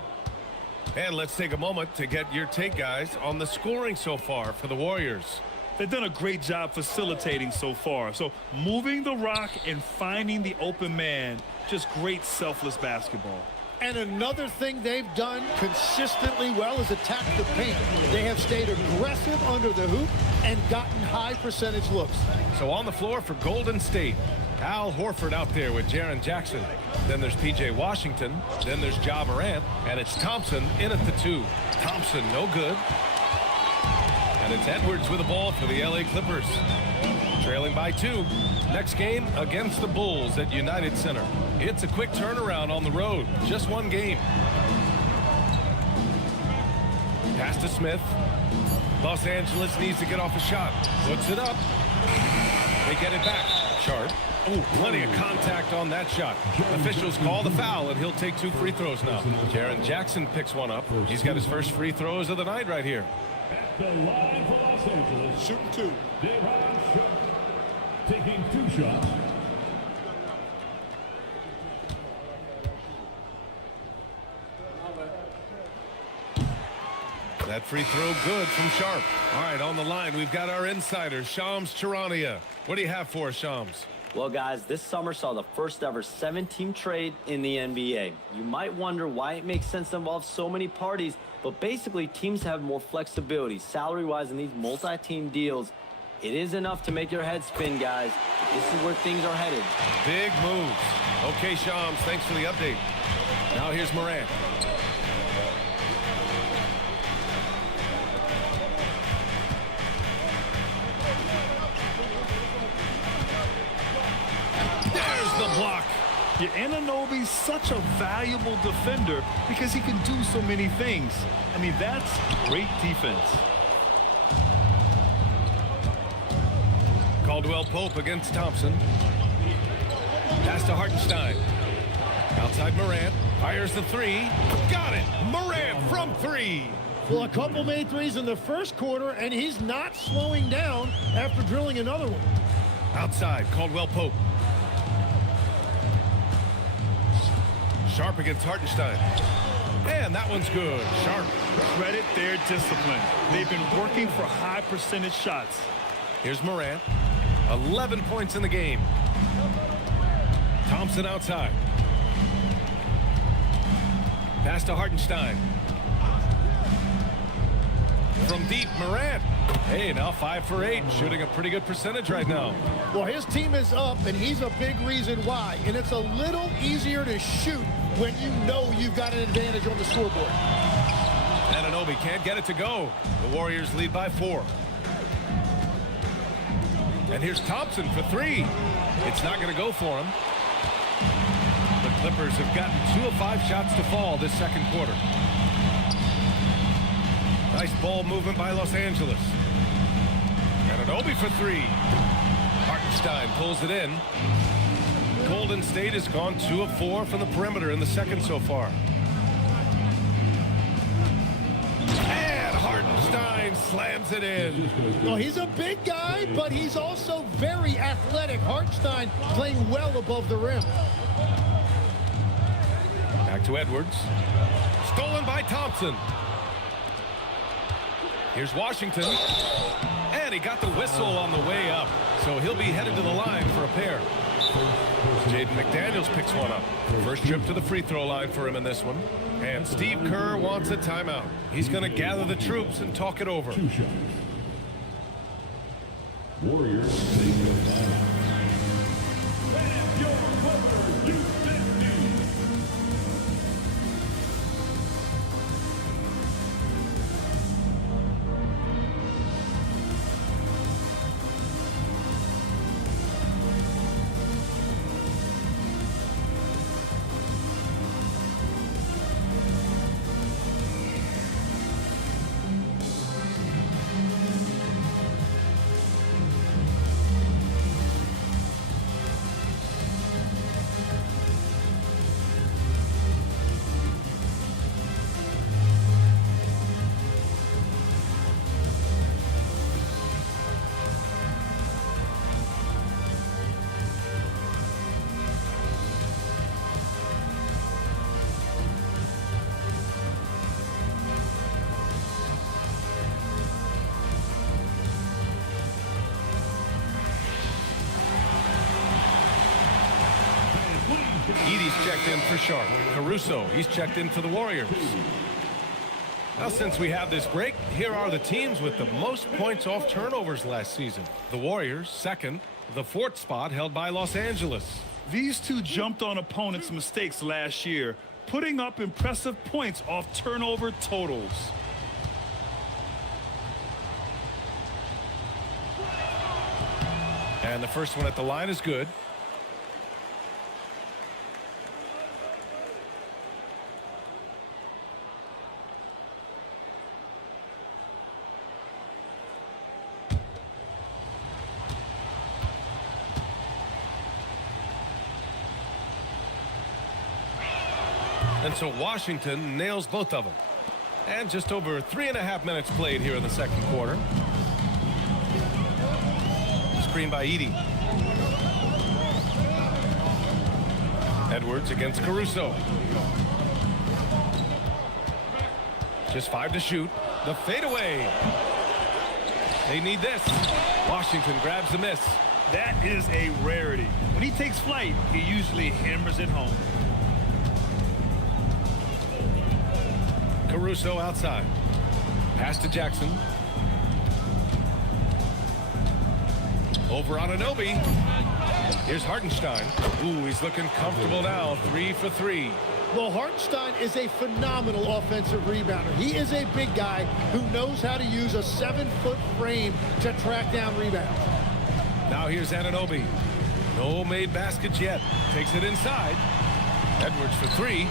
And let's take a moment to get your take, guys, on the scoring so far for the Warriors. They've done a great job facilitating so far. So moving the rock and finding the open man, just great selfless basketball. And another thing they've done consistently well is attack the paint. They have stayed aggressive under the hoop and gotten high percentage looks. So on the floor for Golden State, Al Horford out there with Jaren Jackson. Then there's P.J. Washington. Then there's Ja Morant. And it's Thompson in at the 2. Thompson, no good. And it's Edwards with the ball for the L.A. Clippers. Trailing by 2. Next game against the Bulls at United Center. It's a quick turnaround on the road. Just one game. Pass to Smith. Los Angeles needs to get off a shot. Puts it up. They get it back. Sharp. Oh, plenty of contact on that shot. Officials call the foul, and he'll take 2 free throws now. Jaren Jackson picks one up. He's got his first free throws of the night right here. At the line for Los Angeles, Shooting 2. Daron Sharp, taking 2 shots. That free throw good from Sharp. All right, on the line, we've got our insider, Shams Charania. What do you have for us, Shams? Well, guys, this summer saw the first ever 7-team trade in the NBA. You might wonder why it makes sense to involve so many parties, but basically teams have more flexibility salary-wise in these multi-team deals. It is enough to make your head spin, guys. This is where things are headed. Big moves. Okay, Shams, thanks for the update. Now here's Morant. There's the block. Yeah, Anunoby's such a valuable defender because he can do so many things. I mean, that's great defense. Caldwell Pope against Thompson. Pass to Hartenstein. Outside Morant. Fires the 3. Got it. Morant from 3. Well, a couple made threes in the first quarter, and he's not slowing down after drilling another one. Outside, Caldwell Pope. Sharp against Hartenstein. And that one's good. Sharp. Credit their discipline. They've been working for high percentage shots. Here's Morant. 11 points in the game. Thompson outside. Pass to Hartenstein. From deep, Morant. Hey, now 5 for 8, shooting a pretty good percentage right now. Well, his team is up, and he's a big reason why. And it's a little easier to shoot when you know you've got an advantage on the scoreboard. Anunoby can't get it to go. The Warriors lead by 4. And here's Thompson for 3. It's not going to go for him. The Clippers have gotten 2 of 5 shots to fall this second quarter. Nice ball movement by Los Angeles. Anunoby for 3. Hartenstein pulls it in. Golden State has gone 2 of 4 from the perimeter in the second so far. And Hartenstein slams it in. Well, he's a big guy, but he's also very athletic. Hartenstein playing well above the rim. Back to Edwards. Stolen by Thompson. Here's Washington. And he got the whistle on the way up. So he'll be headed to the line for a pair. Jaden McDaniels picks one up. First trip to the free throw line for him in this one. And Steve Kerr wants a timeout. He's going to gather the troops and talk it over. 2 shots. Warriors take the timeout. Edey's checked in for Sharp. Caruso, he's checked in for the Warriors. Now, since we have this break, here are the teams with the most points off turnovers last season. The Warriors, second. The fourth spot held by Los Angeles. These two jumped on opponents' mistakes last year, putting up impressive points off turnover totals. And the first one at the line is good. And so Washington nails both of them. And just over 3.5 minutes played here in the second quarter. Screen by Edey. Edwards against Caruso. Just 5 to shoot. The fadeaway. They need this. Washington grabs the miss. That is a rarity. When he takes flight, he usually hammers it home. Caruso outside. Pass to Jackson. Over on Anunoby. Here's Hartenstein. Ooh, he's looking comfortable now. 3 for 3. Well, Hartenstein is a phenomenal offensive rebounder. He is a big guy who knows how to use a 7-foot frame to track down rebounds. Now here's Anunoby. No made baskets yet. Takes it inside. Edwards for 3.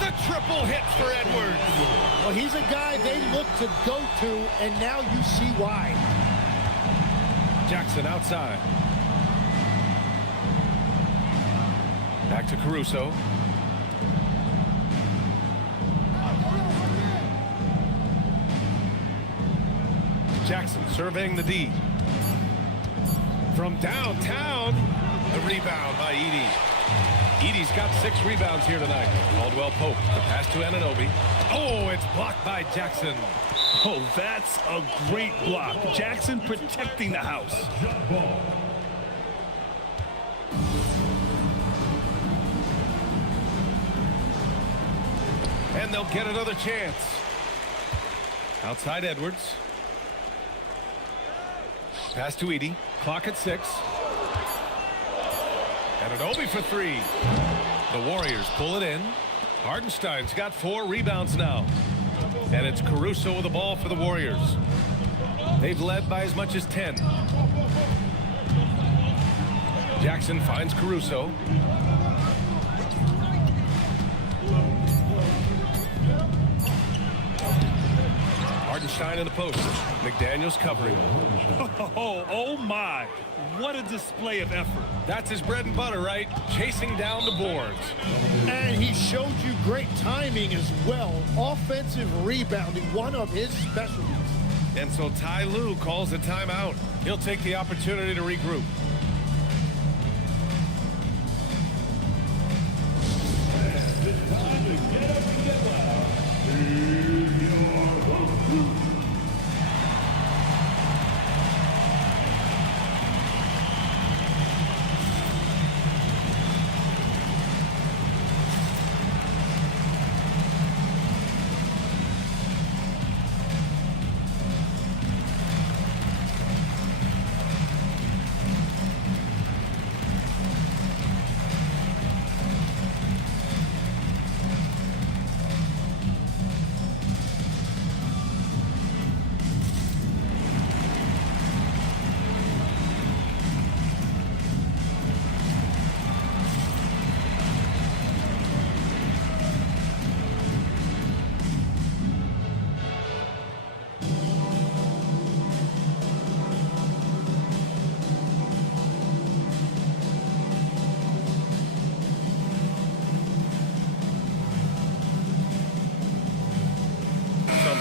The triple hit for Edwards. Well, he's a guy they look to go to, and now you see why. Jackson outside. Back to Caruso. Jackson surveying the D. From downtown, the rebound by Edey. Edey's got 6 rebounds here tonight. Caldwell Pope, the pass to Anunoby. Oh, it's blocked by Jackson. Oh, that's a great block. Jackson protecting the house. And they'll get another chance. Outside Edwards. Pass to Edey. Clock at 6. Anunoby for 3. The Warriors pull it in. Hartenstein's got 4 rebounds now. And it's Caruso with the ball for the Warriors. They've led by as much as 10. Jackson finds Caruso. Hartenstein in the post. McDaniels covering. Oh my. What a display of effort. That's his bread and butter, right? Chasing down the boards. And he showed you great timing as well. Offensive rebounding, one of his specialties. And so Ty Lue calls a timeout. He'll take the opportunity to regroup. It's time to get up and get loud. Here's your host.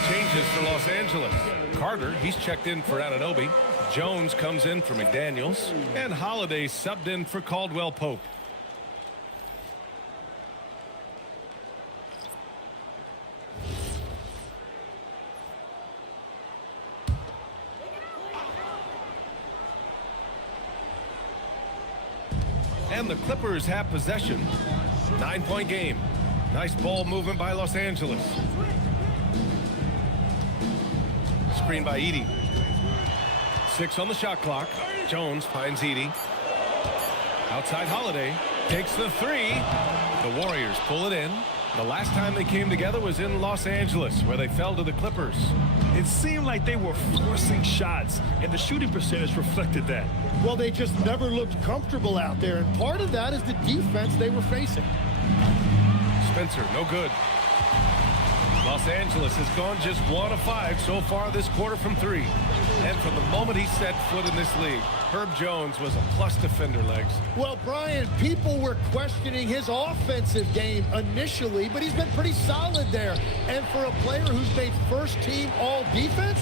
Changes for Los Angeles. Carter, he's checked in for Anunoby. Jones comes in for McDaniels. And Holiday subbed in for Caldwell Pope. And the Clippers have possession. 9-point game. Nice ball movement by Los Angeles. Screen by Edey. 6 on the shot clock. Jones finds Edey. Outside Holiday. Takes the 3. The Warriors pull it in. The last time they came together was in Los Angeles, where they fell to the Clippers. It seemed like they were forcing shots, and the shooting percentage reflected that. Well, they just never looked comfortable out there, and part of that is the defense they were facing. Spencer, no good. Los Angeles has gone just 1 of 5 so far this quarter from 3. And from the moment he set foot in this league, Herb Jones was a plus defender, Legs. Well, Brian, people were questioning his offensive game initially, but he's been pretty solid there. And for a player who's made first team all defense,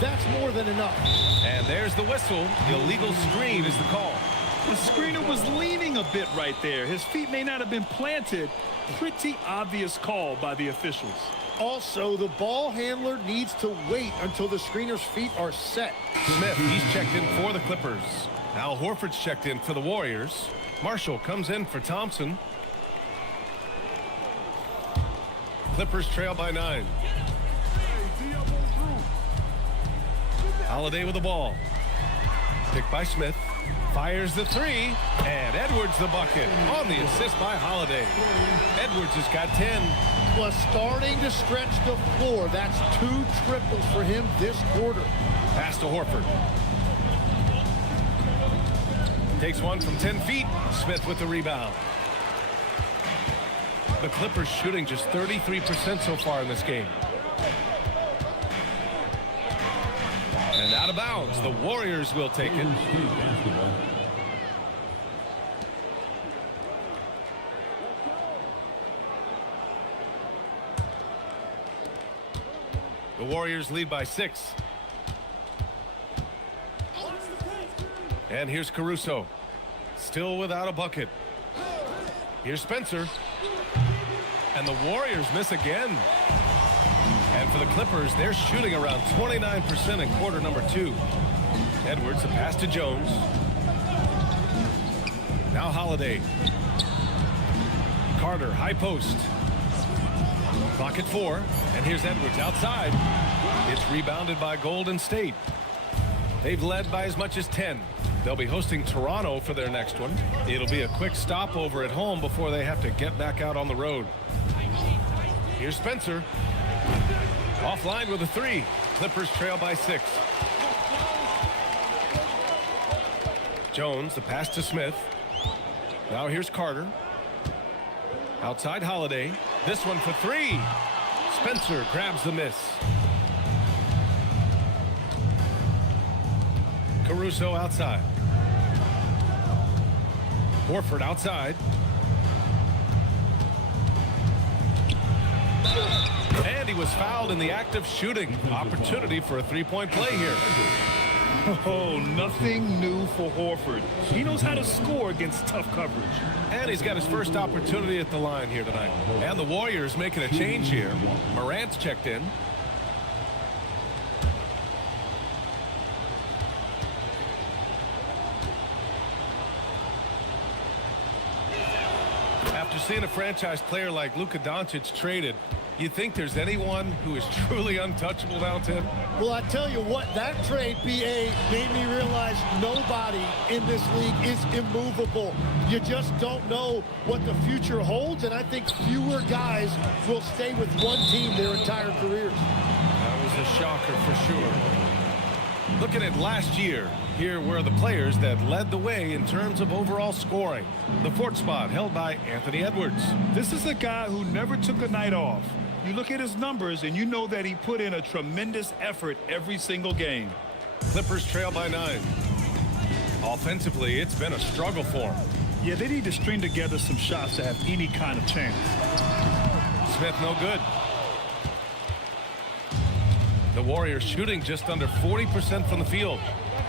that's more than enough. And there's the whistle. Illegal screen is the call. The screener was leaning a bit right there. His feet may not have been planted. Pretty obvious call by the officials. Also, the ball handler needs to wait until the screener's feet are set. Smith, he's checked in for the Clippers. Al Horford's checked in for the Warriors. Marshall comes in for Thompson. Clippers trail by 9. Holiday with the ball. Picked by Smith. Fires the 3. And Edwards the bucket on the assist by Holiday. Edwards has got 10. Was starting to stretch the floor. That's 2 triples for him this quarter. Pass to Horford. Takes one from 10 feet. Smith with the rebound. The Clippers shooting just 33% so far in this game. And out of bounds. The Warriors will take it. The Warriors lead by 6. And here's Caruso. Still without a bucket. Here's Spencer. And the Warriors miss again. And for the Clippers, they're shooting around 29% in quarter number 2. Edwards, a pass to Jones. Now Holiday. Carter, high post. Clock at 4. And here's Edwards outside. It's rebounded by Golden State. They've led by as much as 10. They'll be hosting Toronto for their next one. It'll be a quick stopover at home before they have to get back out on the road. Here's Spencer. Offline with a 3. Clippers trail by 6. Jones, the pass to Smith. Now here's Carter. Outside Holiday. This one for 3. Spencer grabs the miss. Caruso outside. Horford outside. And he was fouled in the act of shooting. Opportunity for a 3-point play here. Oh, nothing new for Horford. He knows how to score against tough coverage. And he's got his first opportunity at the line here tonight. And the Warriors making a change here. Morant's checked in. After seeing a franchise player like Luka Doncic traded, you think there's anyone who is truly untouchable now, Tim? Well, I tell you what, that trade, BA, made me realize nobody in this league is immovable. You just don't know what the future holds, and I think fewer guys will stay with one team their entire careers. That was a shocker for sure. Looking at last year, here were the players that led the way in terms of overall scoring. The 4th spot held by Anthony Edwards. This is a guy who never took a night off. You look at his numbers and you know that he put in a tremendous effort every single game. Clippers trail by 9. Offensively, it's been a struggle for him. Yeah, they need to string together some shots to have any kind of chance. Smith no good. The Warriors shooting just under 40% from the field.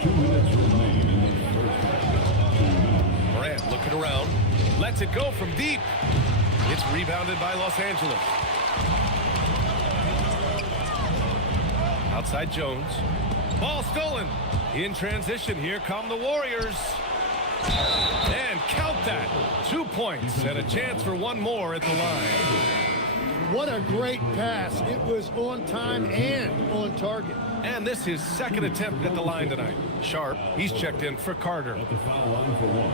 2 minutes remain in the first half. Morant looking around. Lets it go from deep. It's rebounded by Los Angeles. Outside Jones. Ball stolen. In transition, here come the Warriors. And count that. 2 points and a chance for one more at the line. What a great pass. It was on time and on target. And this is his second attempt at the line tonight. Sharp, he's checked in for Carter. At the foul line for one.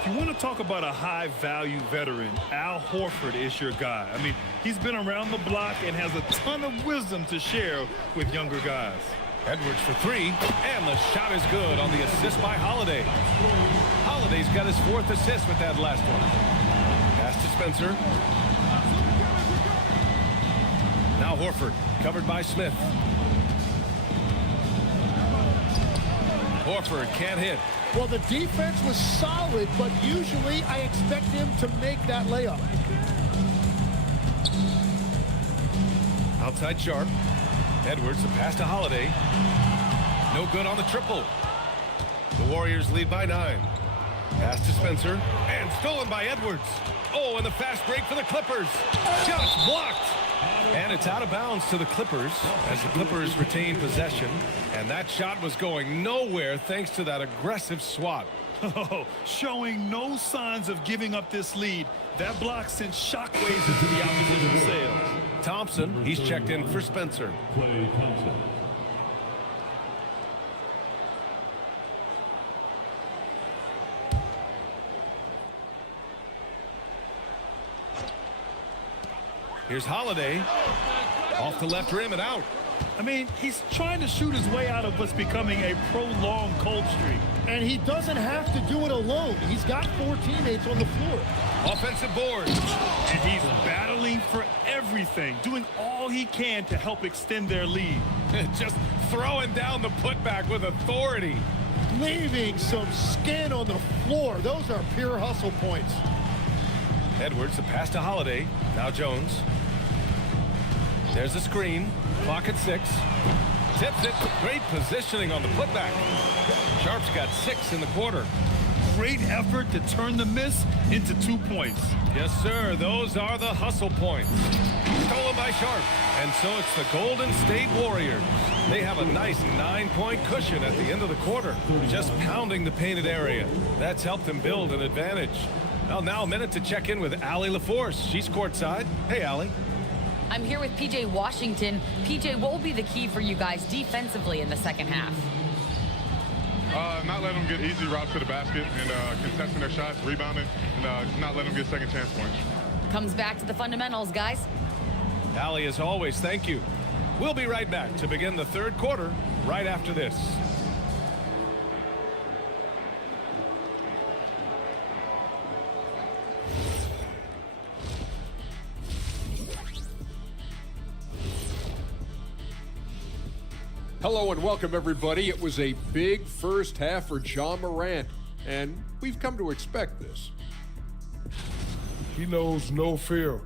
If you want to talk about a high-value veteran, Al Horford is your guy. I mean, he's been around the block and has a ton of wisdom to share with younger guys. Edwards for three, and the shot is good on the assist by Holiday. Holiday's got his 4th assist with that last one. Pass to Spencer. Now Horford, covered by Smith. Horford can't hit. Well, the defense was solid, but usually I expect him to make that layup. Outside Sharp. Edwards, the pass to Holiday. No good on the triple. The Warriors lead by 9. Pass to Spencer, and stolen by Edwards. Oh, and the fast break for the Clippers. Shot's blocked. And it's out of bounds to the Clippers as the Clippers retain possession. And that shot was going nowhere thanks to that aggressive swat. Showing no signs of giving up this lead. That block sent shockwaves into the opposition sails. Thompson, he's checked in for Spencer. Klay Thompson. Here's Holiday. Off the left rim and out. I mean, he's trying to shoot his way out of what's becoming a prolonged cold streak. And he doesn't have to do it alone. He's got 4 teammates on the floor. Offensive board. And he's battling for everything, doing all he can to help extend their lead. Just throwing down the putback with authority. Leaving some skin on the floor. Those are pure hustle points. Edwards, the pass to Holiday. Now Jones. There's a screen. Clock at 6. Tips it. Great positioning on the putback. Sharp's got 6 in the quarter. Great effort to turn the miss into 2 points. Yes, sir. Those are the hustle points. Stolen by Sharp. And so it's the Golden State Warriors. They have a nice 9-point cushion at the end of the quarter. Just pounding the painted area. That's helped them build an advantage. Well, now a minute to check in with Allie LaForce. She's courtside. Hey, Allie. I'm here with PJ Washington. PJ, what will be the key for you guys defensively in the second half? Not letting them get easy routes to the basket and contesting their shots, rebounding, and not letting them get second chance points. Comes back to the fundamentals, guys. Allie, as always, thank you. We'll be right back to begin the third quarter right after this. Hello and welcome, everybody. It was a big first half for Ja Morant, and we've come to expect this. He knows no fear.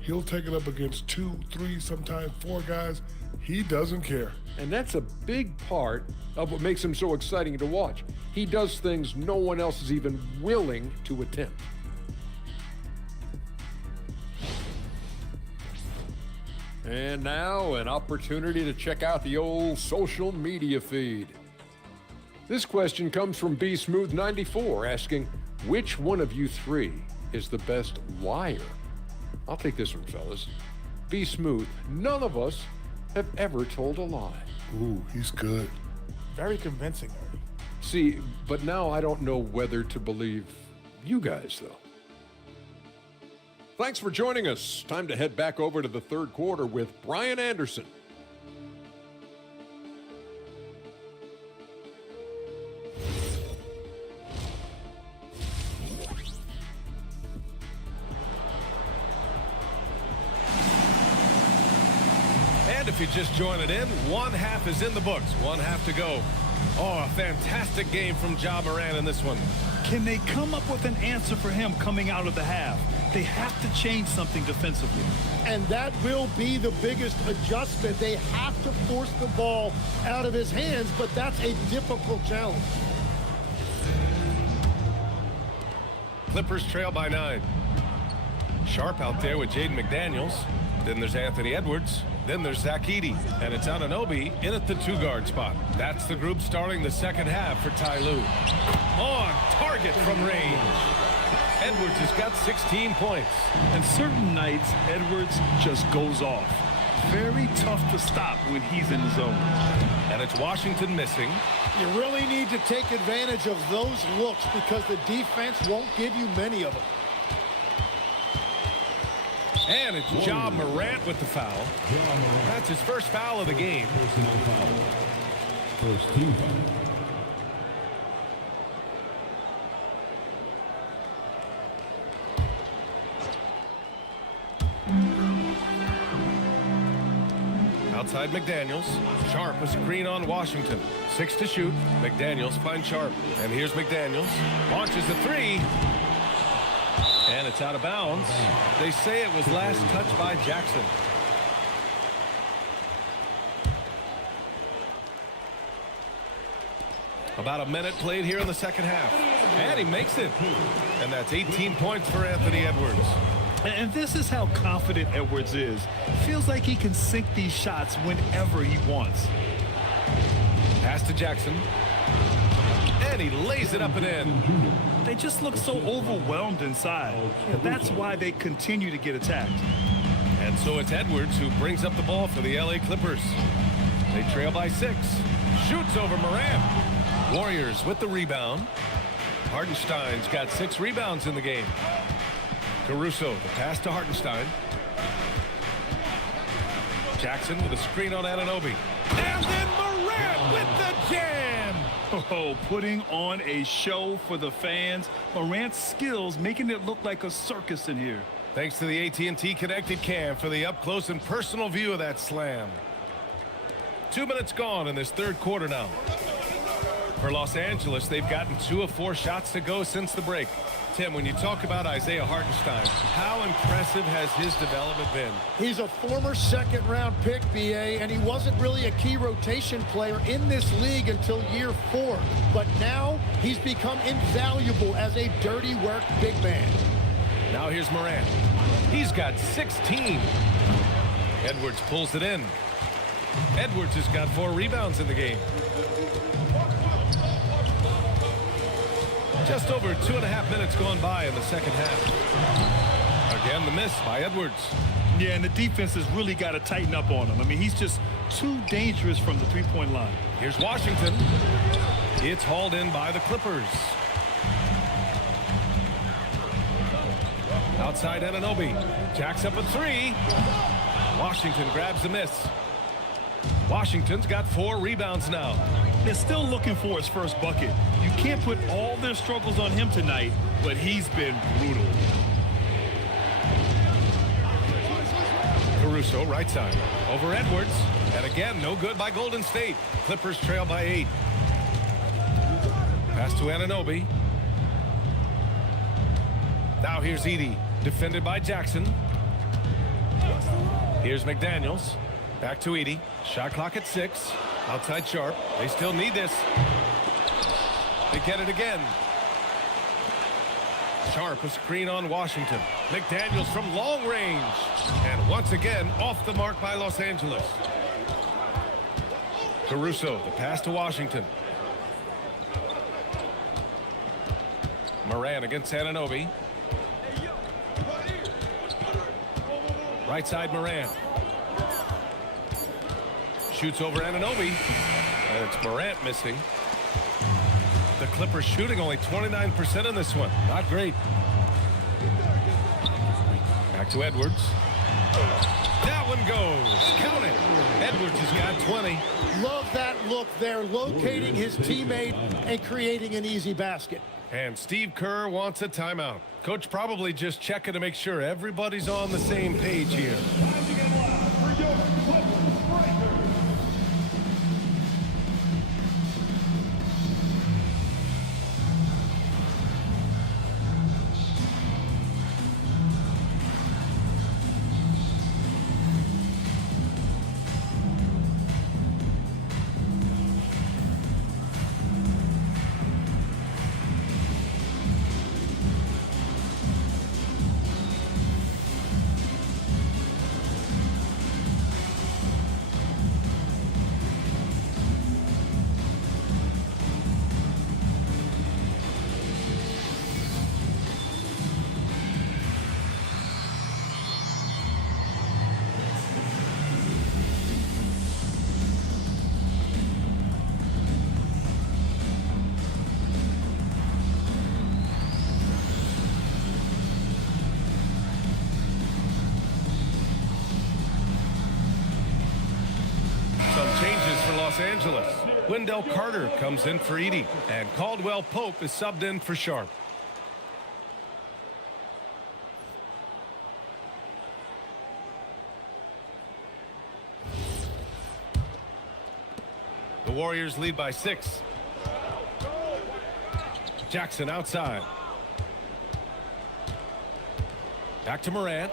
He'll take it up against 2, 3, sometimes 4 guys. He doesn't care. And that's a big part of what makes him so exciting to watch. He does things no one else is even willing to attempt. And now an opportunity to check out the old social media feed. This question comes from B Smooth 94 asking, which one of you 3 is the best liar? I'll take this one, fellas. B Smooth, none of us have ever told a lie. Ooh, he's good. Very convincing. See, but now I don't know whether to believe you guys, though. Thanks for joining us. Time to head back over to the third quarter with Brian Anderson. And if you just join it in, one half is in the books. One half to go. Oh, a fantastic game from Ja Morant in this one. Can they come up with an answer for him coming out of the half? They have to change something defensively. And that will be the biggest adjustment. They have to force the ball out of his hands, but that's a difficult challenge. Clippers trail by 9. Sharp out there with Jaden McDaniels. Then there's Anthony Edwards. Then there's Zach Edey. And it's Anunoby in at the 2-guard spot. That's the group starting the second half for Ty Lue. On target from range. Edwards has got 16 points. And certain nights, Edwards just goes off. Very tough to stop when he's in the zone. And it's Washington missing. You really need to take advantage of those looks because the defense won't give you many of them. And it's Ja Morant with the foul. That's his first foul of the game. First team foul. Outside McDaniels. Sharp a screen on Washington. 6 to shoot. McDaniels finds Sharp. And here's McDaniels. Launches a 3. And it's out of bounds. They say it was last touched by Jackson. About a minute played here in the second half. And he makes it. And that's 18 points for Anthony Edwards. And this is how confident Edwards is. Feels like he can sink these shots whenever he wants. Pass to Jackson. And he lays it up and in. They just look so overwhelmed inside. That's why they continue to get attacked. And so it's Edwards who brings up the ball for the LA Clippers. They trail by 6. Shoots over Morant. Warriors with the rebound. Hartenstein's got 6 rebounds in the game. Caruso, the pass to Hartenstein. Jackson with a screen on Anunoby. And then Morant with the jam. Oh, putting on a show for the fans. Morant's skills making it look like a circus in here. Thanks to the AT&T connected cam for the up-close and personal view of that slam. 2 minutes gone in this third quarter now. For Los Angeles, they've gotten 2 of 4 shots to go since the break. Tim, when you talk about Isaiah Hartenstein, how impressive has his development been? He's a former second-round pick, BA, and he wasn't really a key rotation player in this league until year 4. But now he's become invaluable as a dirty work big man. Now here's Morant. He's got 16. Edwards pulls it in. Edwards has got 4 rebounds in the game. Just over 2.5 minutes gone by in the second half. Again, the miss by Edwards. Yeah, and the defense has really got to tighten up on him. I mean, he's just too dangerous from the three-point line. Here's Washington. It's hauled in by the Clippers. Outside Anunoby. Jacks up a 3. Washington grabs the miss. Washington's got 4 rebounds now. They're still looking for his first bucket. You can't put all their struggles on him tonight, but he's been brutal. Caruso, right side. Over Edwards. And again, no good by Golden State. Clippers trail by 8. Pass to Anunoby. Now here's Edey. Defended by Jackson. Here's McDaniels. Back to Edey. Shot clock at 6. Outside Sharp. They still need this. They get it again. Sharp a screen on Washington. McDaniels from long range. And once again off the mark by Los Angeles. Caruso, the pass to Washington. Morant against Anunoby. Right side Morant. Shoots over Anunoby. And it's Morant missing. The Clippers shooting only 29% in this one. Not great. Back to Edwards. That one goes. Count it. Edwards has got 20. Love that look there, locating his teammate and creating an easy basket. And Steve Kerr wants a timeout. Coach probably just checking to make sure everybody's on the same page here. Angeles. Wendell Carter comes in for Edie, and Caldwell Pope is subbed in for Sharp. The Warriors lead by 6. Jackson outside. Back to Morant.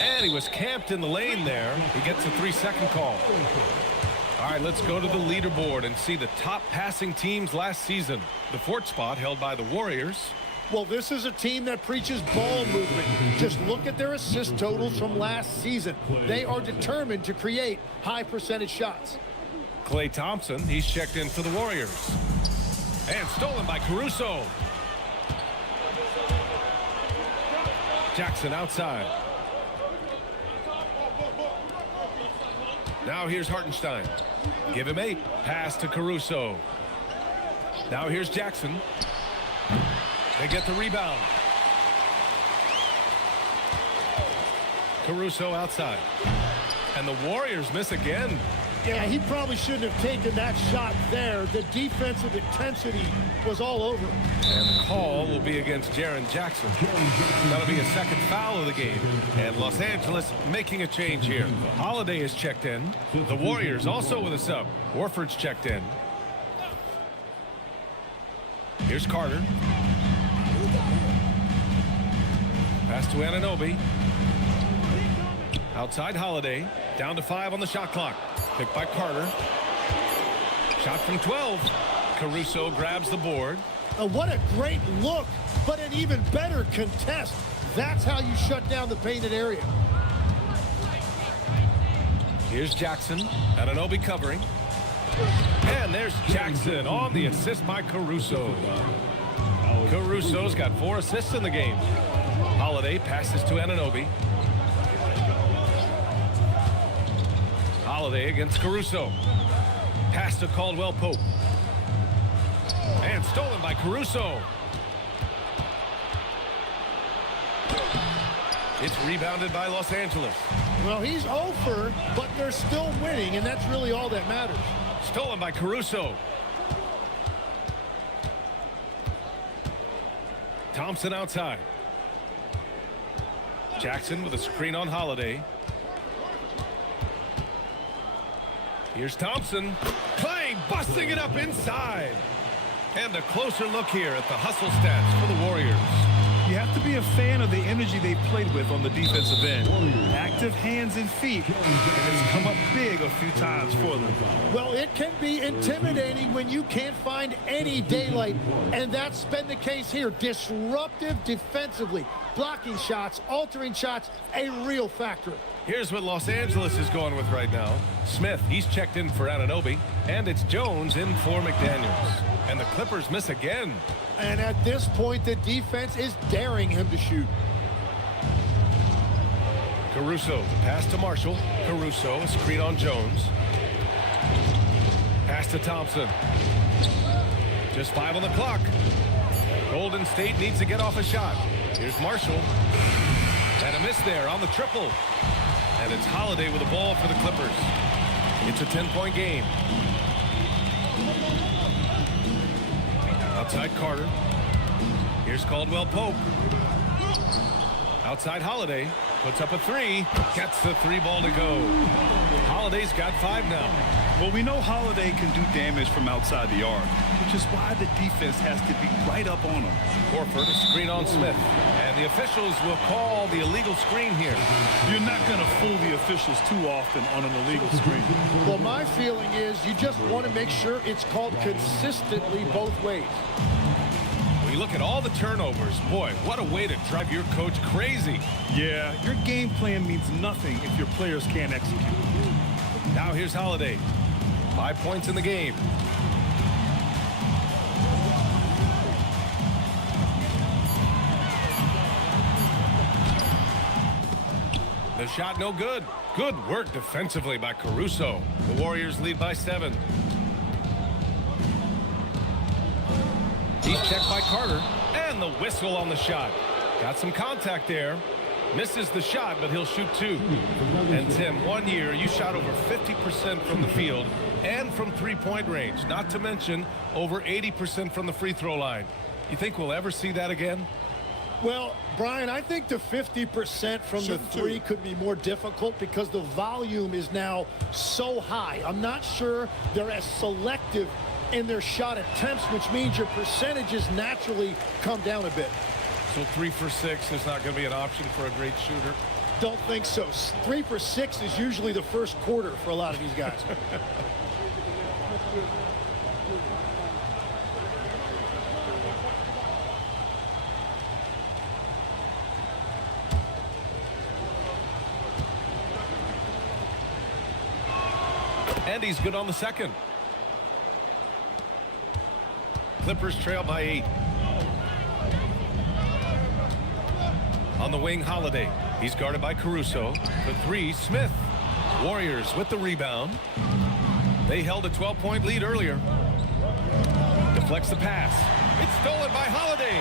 And he was camped in the lane there. He gets a 3-second call. All right, let's go to the leaderboard and see the top passing teams last season. The 4th spot held by the Warriors. Well, this is a team that preaches ball movement. Just look at their assist totals from last season. They are determined to create high percentage shots. Klay Thompson, he's checked in for the Warriors. And stolen by Caruso. Jackson outside. Now here's Hartenstein. Give him 8. Pass to Caruso. Now here's Jackson. They get the rebound. Caruso outside. And the Warriors miss again. Yeah, he probably shouldn't have taken that shot there. The defensive intensity was all over. And the call will be against Jaren Jackson. That'll be a second foul of the game. And Los Angeles making a change here. Holiday is checked in. The Warriors also with a sub. Horford's checked in. Here's Carter. Pass to Anunoby. Outside Holiday. Down to 5 on the shot clock. Picked by Carter. Shot from 12. Caruso grabs the board. What a great look, but an even better contest. That's how you shut down the painted area. Here's Jackson. Anunoby covering. And there's Jackson on the assist by Caruso. Caruso's got 4 assists in the game. Holiday passes to Anunoby. Holiday against Caruso. Pass to Caldwell Pope. And stolen by Caruso. It's rebounded by Los Angeles. Well, he's over, but they're still winning, and that's really all that matters. Stolen by Caruso. Thompson outside. Jackson with a screen on Holiday. Here's Thompson. Clay busting it up inside. And a closer look here at the hustle stats for the Warriors. You have to be a fan of the energy they've played with on the defensive end. Active hands and feet, and it's come up big a few times for them. Well, it can be intimidating when you can't find any daylight, and that's been the case here. Disruptive defensively, blocking shots, altering shots, a real factor. Here's what Los Angeles is going with right now. Smith, he's checked in for Anunoby, and it's Jones in for McDaniels. And the Clippers miss again. And at this point, the defense is daring him to shoot. Caruso, the pass to Marshall. Caruso, a screen on Jones. Pass to Thompson. Just 5 on the clock. Golden State needs to get off a shot. Here's Marshall. And a miss there on the triple. And it's Holiday with the ball for the Clippers. It's a 10-point game. Outside Carter. Here's Caldwell Pope. Outside Holiday. Puts up a 3. Gets the 3 ball to go. Holiday's got 5 now. Well, we know Holiday can do damage from outside the arc, which is why the defense has to be right up on him. Horford, a screen on Smith. And the officials will call the illegal screen here. You're not going to fool the officials too often on an illegal screen. Well, my feeling is you just want to make sure it's called consistently both ways. When you look at all the turnovers, boy, what a way to drive your coach crazy. Yeah, your game plan means nothing if your players can't execute. Now here's Holiday. 5 points in the game. The shot no good. Good work defensively by Caruso. The Warriors lead by 7. He's checked by Carter. And the whistle on the shot. Got some contact there. Misses the shot, but he'll shoot 2. And Tim, 1 year, you shot over 50% from the field and from three-point range, not to mention over 80% from the free throw line. You think we'll ever see that again? Well, Brian, I think the 50% from the three could be more difficult because the volume is now so high. I'm not sure they're as selective in their shot attempts, which means your percentages naturally come down a bit. So 3 for 6 is not going to be an option for a great shooter? Don't think so. 3 for 6 is usually the first quarter for a lot of these guys. And he's good on the second. Clippers trail by 8. On the wing, Holiday. He's guarded by Caruso. For 3, Smith. Warriors with the rebound. They held a 12-point lead earlier. Deflects the pass. It's stolen by Holiday.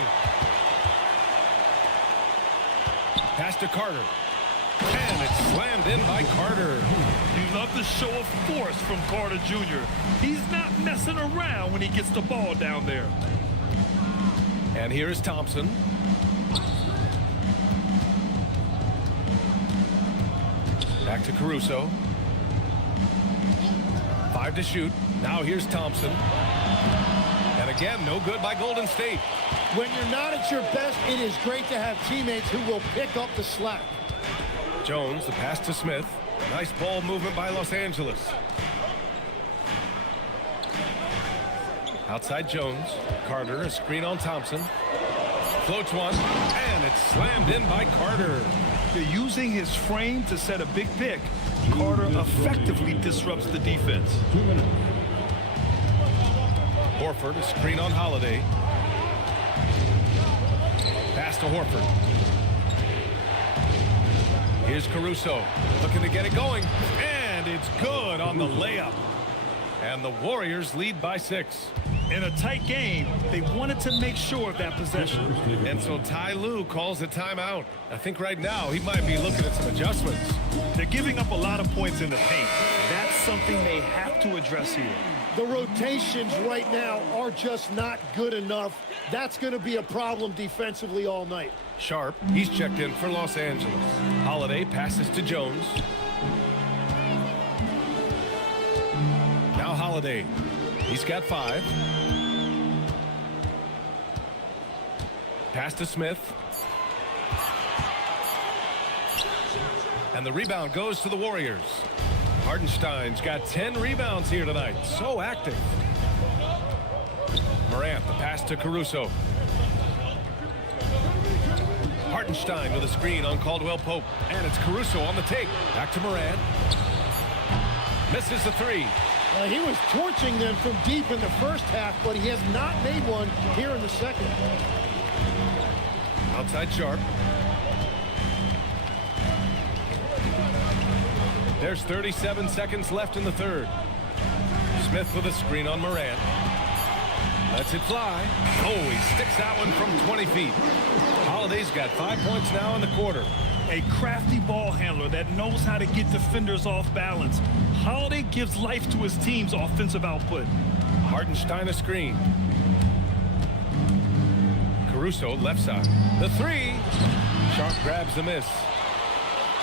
Pass to Carter. And it's slammed in by Carter. You love the show of force from Carter Jr. He's not messing around when he gets the ball down there. And here's Thompson. Back to Caruso. 5 to shoot. Now here's Thompson. And again, no good by Golden State. When you're not at your best, it is great to have teammates who will pick up the slack. Jones, the pass to Smith. Nice ball movement by Los Angeles. Outside Jones. Carter, a screen on Thompson. Floats one, and it's slammed in by Carter. They're using his frame to set a big pick. Carter effectively disrupts the defense. Horford, a screen on Holiday. Pass to Horford. Here's Caruso looking to get it going, and it's good on the layup. And the Warriors lead by 6. In a tight game, they wanted to make sure of that possession. And so Ty Lue calls a timeout. I think right now he might be looking at some adjustments. They're giving up a lot of points in the paint. That's something they have to address here. The rotations right now are just not good enough. That's going to be a problem defensively all night. Sharp, he's checked in for Los Angeles. Holiday passes to Jones. Now Holiday. He's got 5. Pass to Smith. And the rebound goes to the Warriors. Hardenstein's got 10 rebounds here tonight. So active. Morant, the pass to Caruso. Hardenstein with a screen on Caldwell Pope. And it's Caruso on the take. Back to Morant. Misses the 3. He was torching them from deep in the first half, but he has not made one here in the second. Outside Sharp. There's 37 seconds left in the third. Smith with a screen on Morant. Lets it fly. Oh, he sticks that one from 20 feet. Holiday's got 5 points now in the quarter. A crafty ball handler that knows how to get defenders off balance. Holiday gives life to his team's offensive output. Hardenstein a screen. Caruso left side. The 3. Sharp grabs the miss.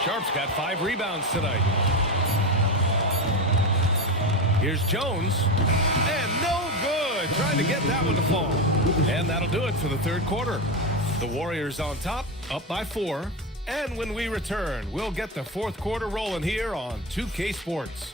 Sharp's got 5 rebounds tonight. Here's Jones. And no good. Trying to get that one to fall. And that'll do it for the third quarter. The Warriors on top, up by 4. And when we return, we'll get the fourth quarter rolling here on 2K Sports.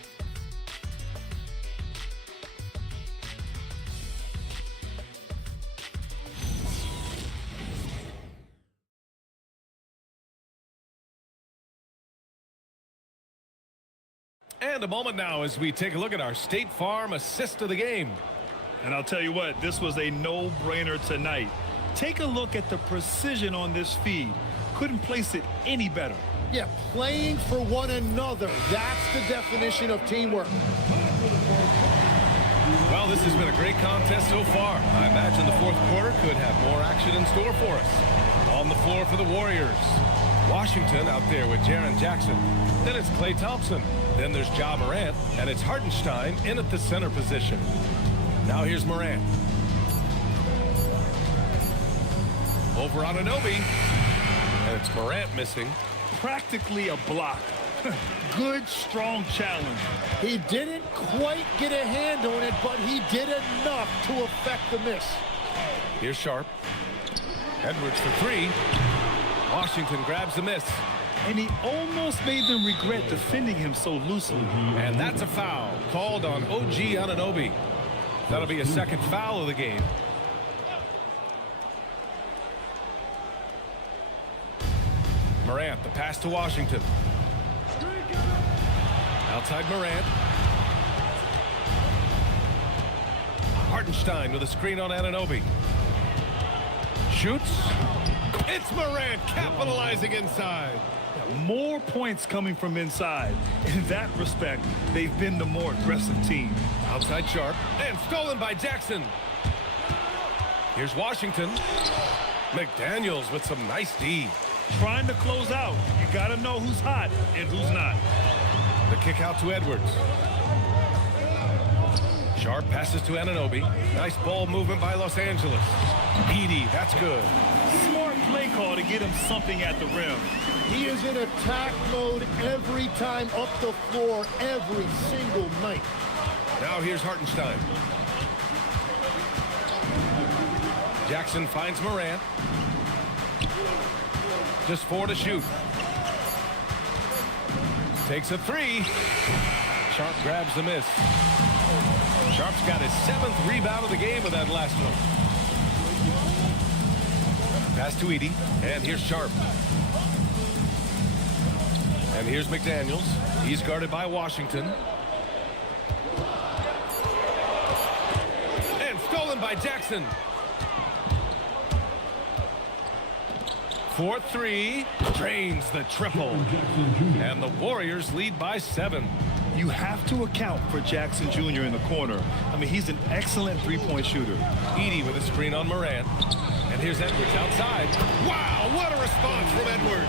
And a moment now as we take a look at our State Farm assist of the game. And I'll tell you what, this was a no-brainer tonight. Take a look at the precision on this feed. Couldn't place it any better. Yeah, playing for one another. That's the definition of teamwork. Well, this has been a great contest so far. I imagine the fourth quarter could have more action in store for us. On the floor for the Warriors. Washington out there with Jaren Jackson. Then it's Klay Thompson. Then there's Ja Morant, and it's Hartenstein in at the center position. Now here's Morant. Over on Anunoby. And it's Morant missing. Practically a block. Good, strong challenge. He didn't quite get a hand on it, but he did enough to affect the miss. Here's Sharp. Edwards for three. Washington grabs the miss. And he almost made them regret defending him so loosely. And that's a foul called on OG Anunoby. That'll be a second foul of the game. Morant, the pass to Washington. Outside Morant. Hartenstein with a screen on Anunoby. Shoots. It's Morant capitalizing inside. More points coming from inside. In that respect, they've been the more aggressive team. Outside Sharp. And stolen by Jackson. Here's Washington. McDaniels with some nice D. Trying to close out. You got to know who's hot and who's not. The kick out to Edwards. Sharp passes to Anunoby. Nice ball movement by Los Angeles. Edey, that's good. Smart play call to get him something at the rim. He is in attack mode every time up the floor, every single night. Now here's Hartenstein. Jackson finds Morant. Just 4 to shoot. Takes a three. Sharp grabs the miss. Sharp's got his 7th rebound of the game with that last one. Pass to Edey. And here's Sharp. And here's McDaniels. He's guarded by Washington. And stolen by Jackson. 4-3. Drains the triple. And the Warriors lead by 7. You have to account for Jackson Jr. in the corner. I mean, he's an excellent three-point shooter. Edey with a screen on Morant. And here's Edwards outside. Wow, what a response from Edwards.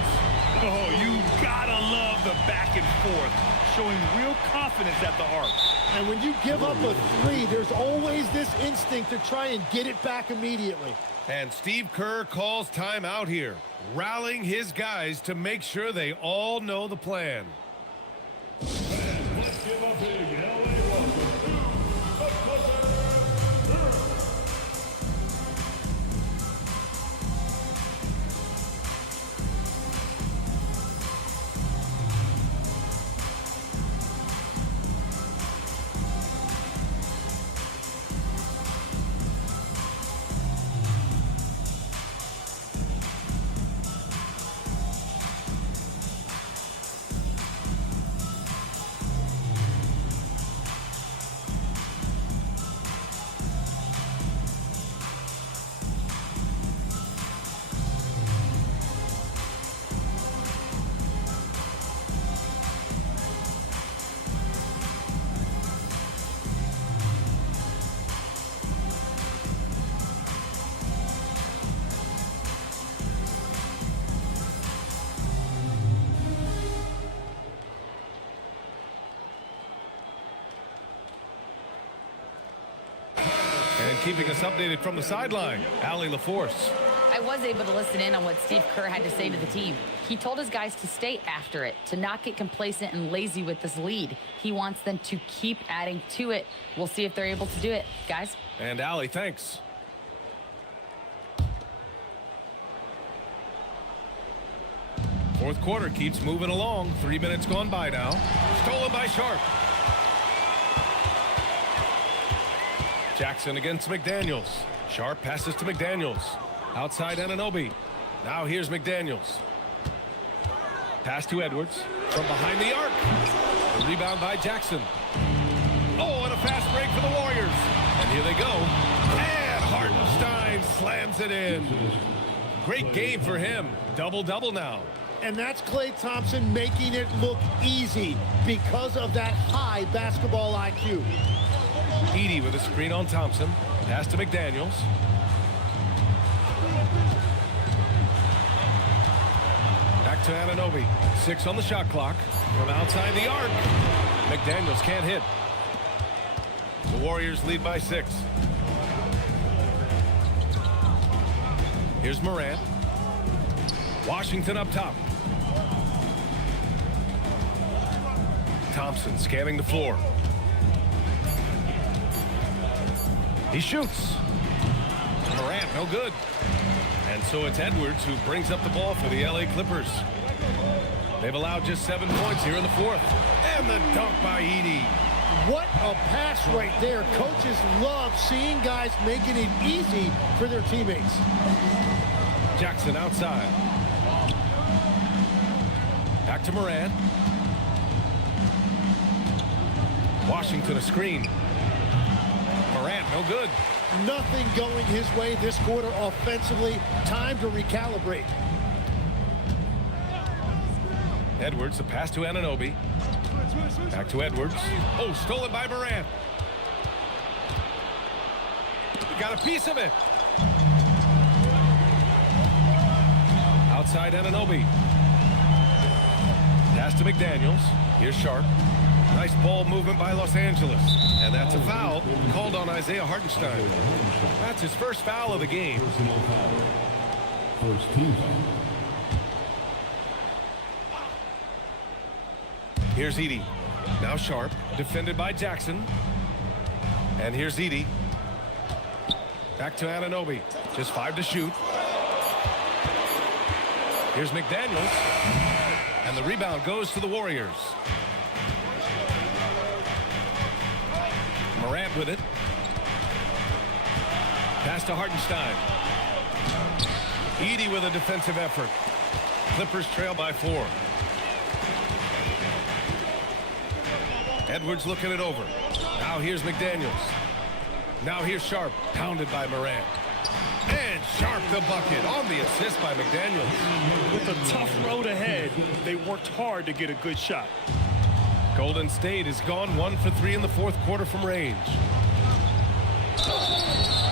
Oh, you gotta love the back and forth, showing real confidence at the arc. And when you give up a three, there's always this instinct to try and get it back immediately. And Steve Kerr calls timeout here, rallying his guys to make sure they all know the plan. Let's give a big LA welcome to the Clippers. And keeping us updated from the sideline, Allie LaForce. I was able to listen in on what Steve Kerr had to say to the team. He told his guys to stay after it, to not get complacent and lazy with this lead. He wants them to keep adding to it. We'll see if they're able to do it, guys. And Allie, thanks. Fourth quarter keeps moving along. 3 minutes gone by now. Stolen by Sharp. Jackson against McDaniels. Sharp passes to McDaniels. Outside Anunoby. Now here's McDaniels. Pass to Edwards. From behind the arc. The rebound by Jackson. Oh, and a fast break for the Warriors. And here they go. And Hartenstein slams it in. Great game for him. Double-double now. And that's Klay Thompson making it look easy because of that high basketball IQ. Edey with a screen on Thompson. Pass to McDaniels. Back Back to Anunoby. 6 on the shot clock. From outside the arc. McDaniels can't hit. The Warriors lead by 6. Here's Morant. Washington up top. Thompson scanning the floor. He shoots. Morant, no good. And so it's Edwards who brings up the ball for the LA Clippers. They've allowed just 7 points here in the 4th. And the dunk by Edey. What a pass right there. Coaches love seeing guys making it easy for their teammates. Jackson outside. Back to Morant. Washington a screen. Morant, no good. Nothing going his way this quarter offensively. Time to recalibrate. Edwards, a pass to Anunoby. Back to Edwards. Oh, stolen by Morant. He got a piece of it. Outside Anunoby. Pass to McDaniels. Here's Sharp. Nice ball movement by Los Angeles. And that's a foul called on Isaiah Hartenstein. That's his first foul of the game. First team foul. Here's Edey. Now Sharp. Defended by Jackson. And here's Edey. Back to Anunoby. Just 5 to shoot. Here's McDaniels. And the rebound goes to the Warriors. Morant with it. Pass to Hartenstein. Edey with a defensive effort. Clippers trail by 4. Edwards looking it over. Now here's McDaniels. Now here's Sharp. Pounded by Morant. And Sharp the bucket on the assist by McDaniels. With a tough road ahead, they worked hard to get a good shot. Golden State has gone 1 for 3 in the 4th quarter from range.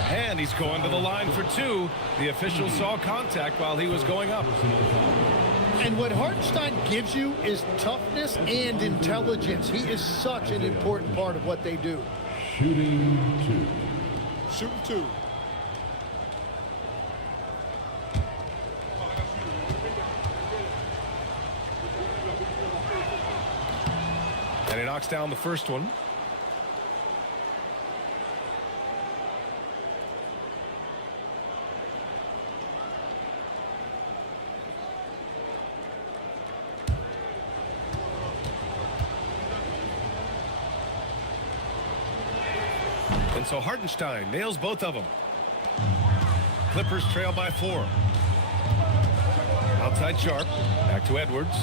And he's going to the line for 2. The official saw contact while he was going up. And what Hartenstein gives you is toughness and intelligence. He is such an important part of what they do. Shooting 2. Shooting 2. And he knocks down the first one. And so Hartenstein nails both of them. Clippers trail by 4. Outside Sharp. Back to Edwards.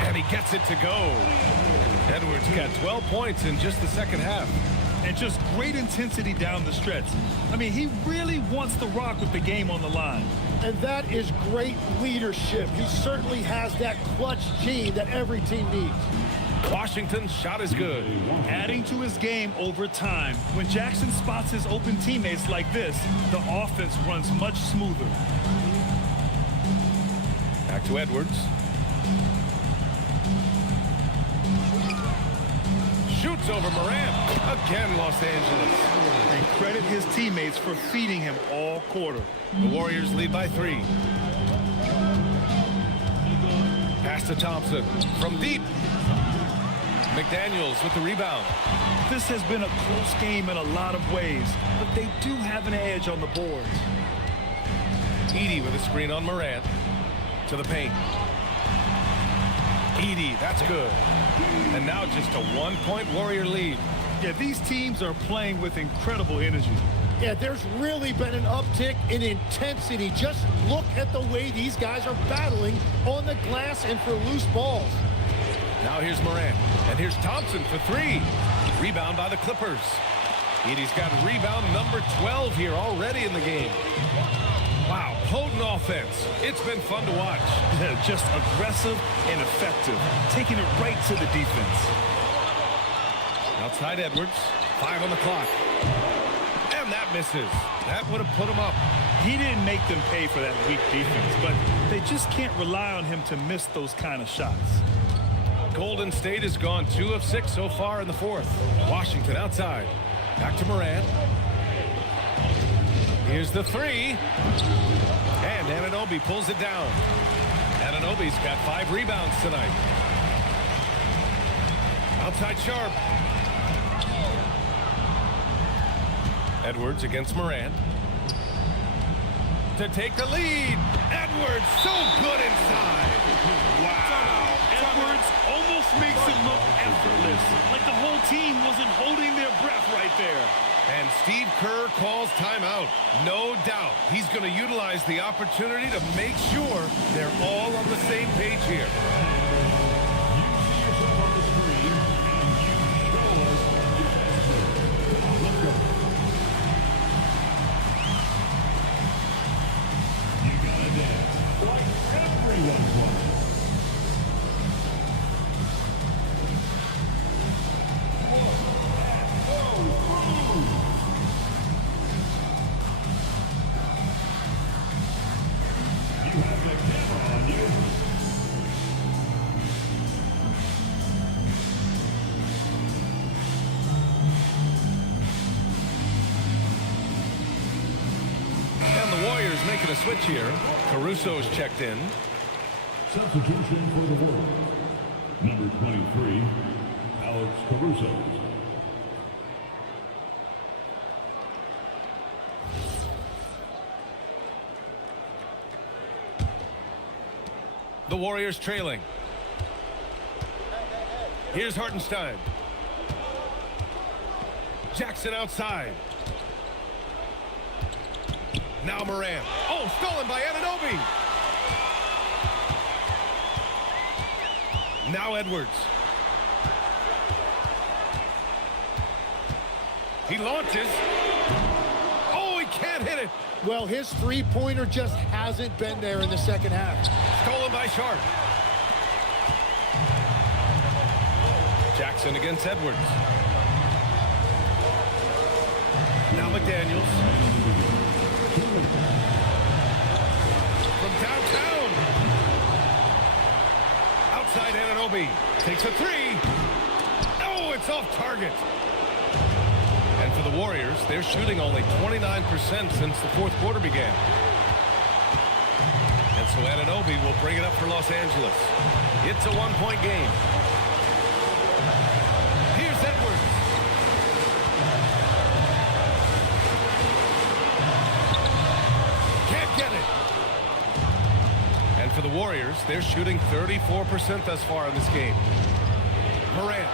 And he gets it to go. Edwards got 12 points in just the second half. And just great intensity down the stretch. I mean, he really wants to rock with the game on the line. And that is great leadership. He certainly has that clutch gene that every team needs. Washington's shot is good. Adding to his game over time. When Jackson spots his open teammates like this, the offense runs much smoother. Back to Edwards. Shoots over Morant. Again, Los Angeles. And credit his teammates for feeding him all quarter. The Warriors lead by 3. Pass to Thompson from deep. McDaniels with the rebound. This has been a close game in a lot of ways, but they do have an edge on the boards. Edey with a screen on Morant. To the paint. Edey, that's good. And now just a 1-point Warrior lead. Yeah, these teams are playing with incredible energy. Yeah, there's really been an uptick in intensity. Just look at the way these guys are battling on the glass and for loose balls. Now here's Morant. And here's Thompson for 3. Rebound by the Clippers. Edey's got rebound number 12 here already in the game. Wow, potent offense. It's been fun to watch. Yeah, just aggressive and effective, taking it right to the defense. Outside Edwards. 5 on the clock. And that misses. That would have put him up. He didn't make them pay for that weak defense, but they just can't rely on him to miss those kind of shots. Golden State has gone 2 of 6 so far in the fourth. Washington outside. Back to Morant. Here's the 3. And Anunoby pulls it down. Anunoby's got 5 rebounds tonight. Outside Sharp. Edwards against Morant. To take the lead. Edwards so good inside. Wow. Edwards almost makes it look effortless. Like the whole team wasn't holding their breath right there. And Steve Kerr calls timeout. No doubt he's going to utilize the opportunity to make sure they're all on the same page here. Making a switch here. Caruso's checked in. Substitution for the Warriors. Number 23, Alex Caruso. The Warriors trailing. Here's Hartenstein. Jackson outside. Now Morant. Oh, stolen by Anunoby. Now Edwards. He launches. Oh, he can't hit it. Well, his three-pointer just hasn't been there in the second half. Stolen by Sharp. Jackson against Edwards. Now McDaniels. From downtown. Outside Anunoby. Takes a 3. Oh, it's off target. And for the Warriors, they're shooting only 29% since the fourth quarter began. And so Anunoby will bring it up for Los Angeles. It's a one-point game. Here's Edwards. Get it. And for the Warriors, they're shooting 34% thus far in this game. Morant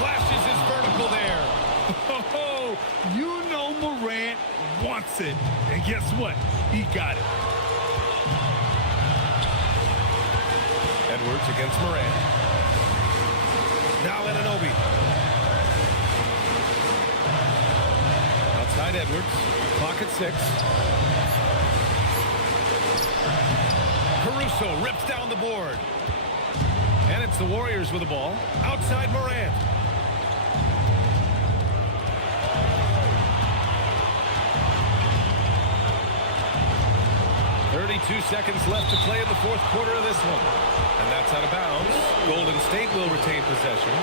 flashes his vertical there. Oh, you know Morant wants it. And guess what? He got it. Edwards against Morant. Now Anunoby. Outside Edwards. Clock at 6. Caruso rips down the board. And it's the Warriors with the ball. Outside Morant. .32 seconds left to play in the fourth quarter of this one. And that's out of bounds. Golden State will retain possession.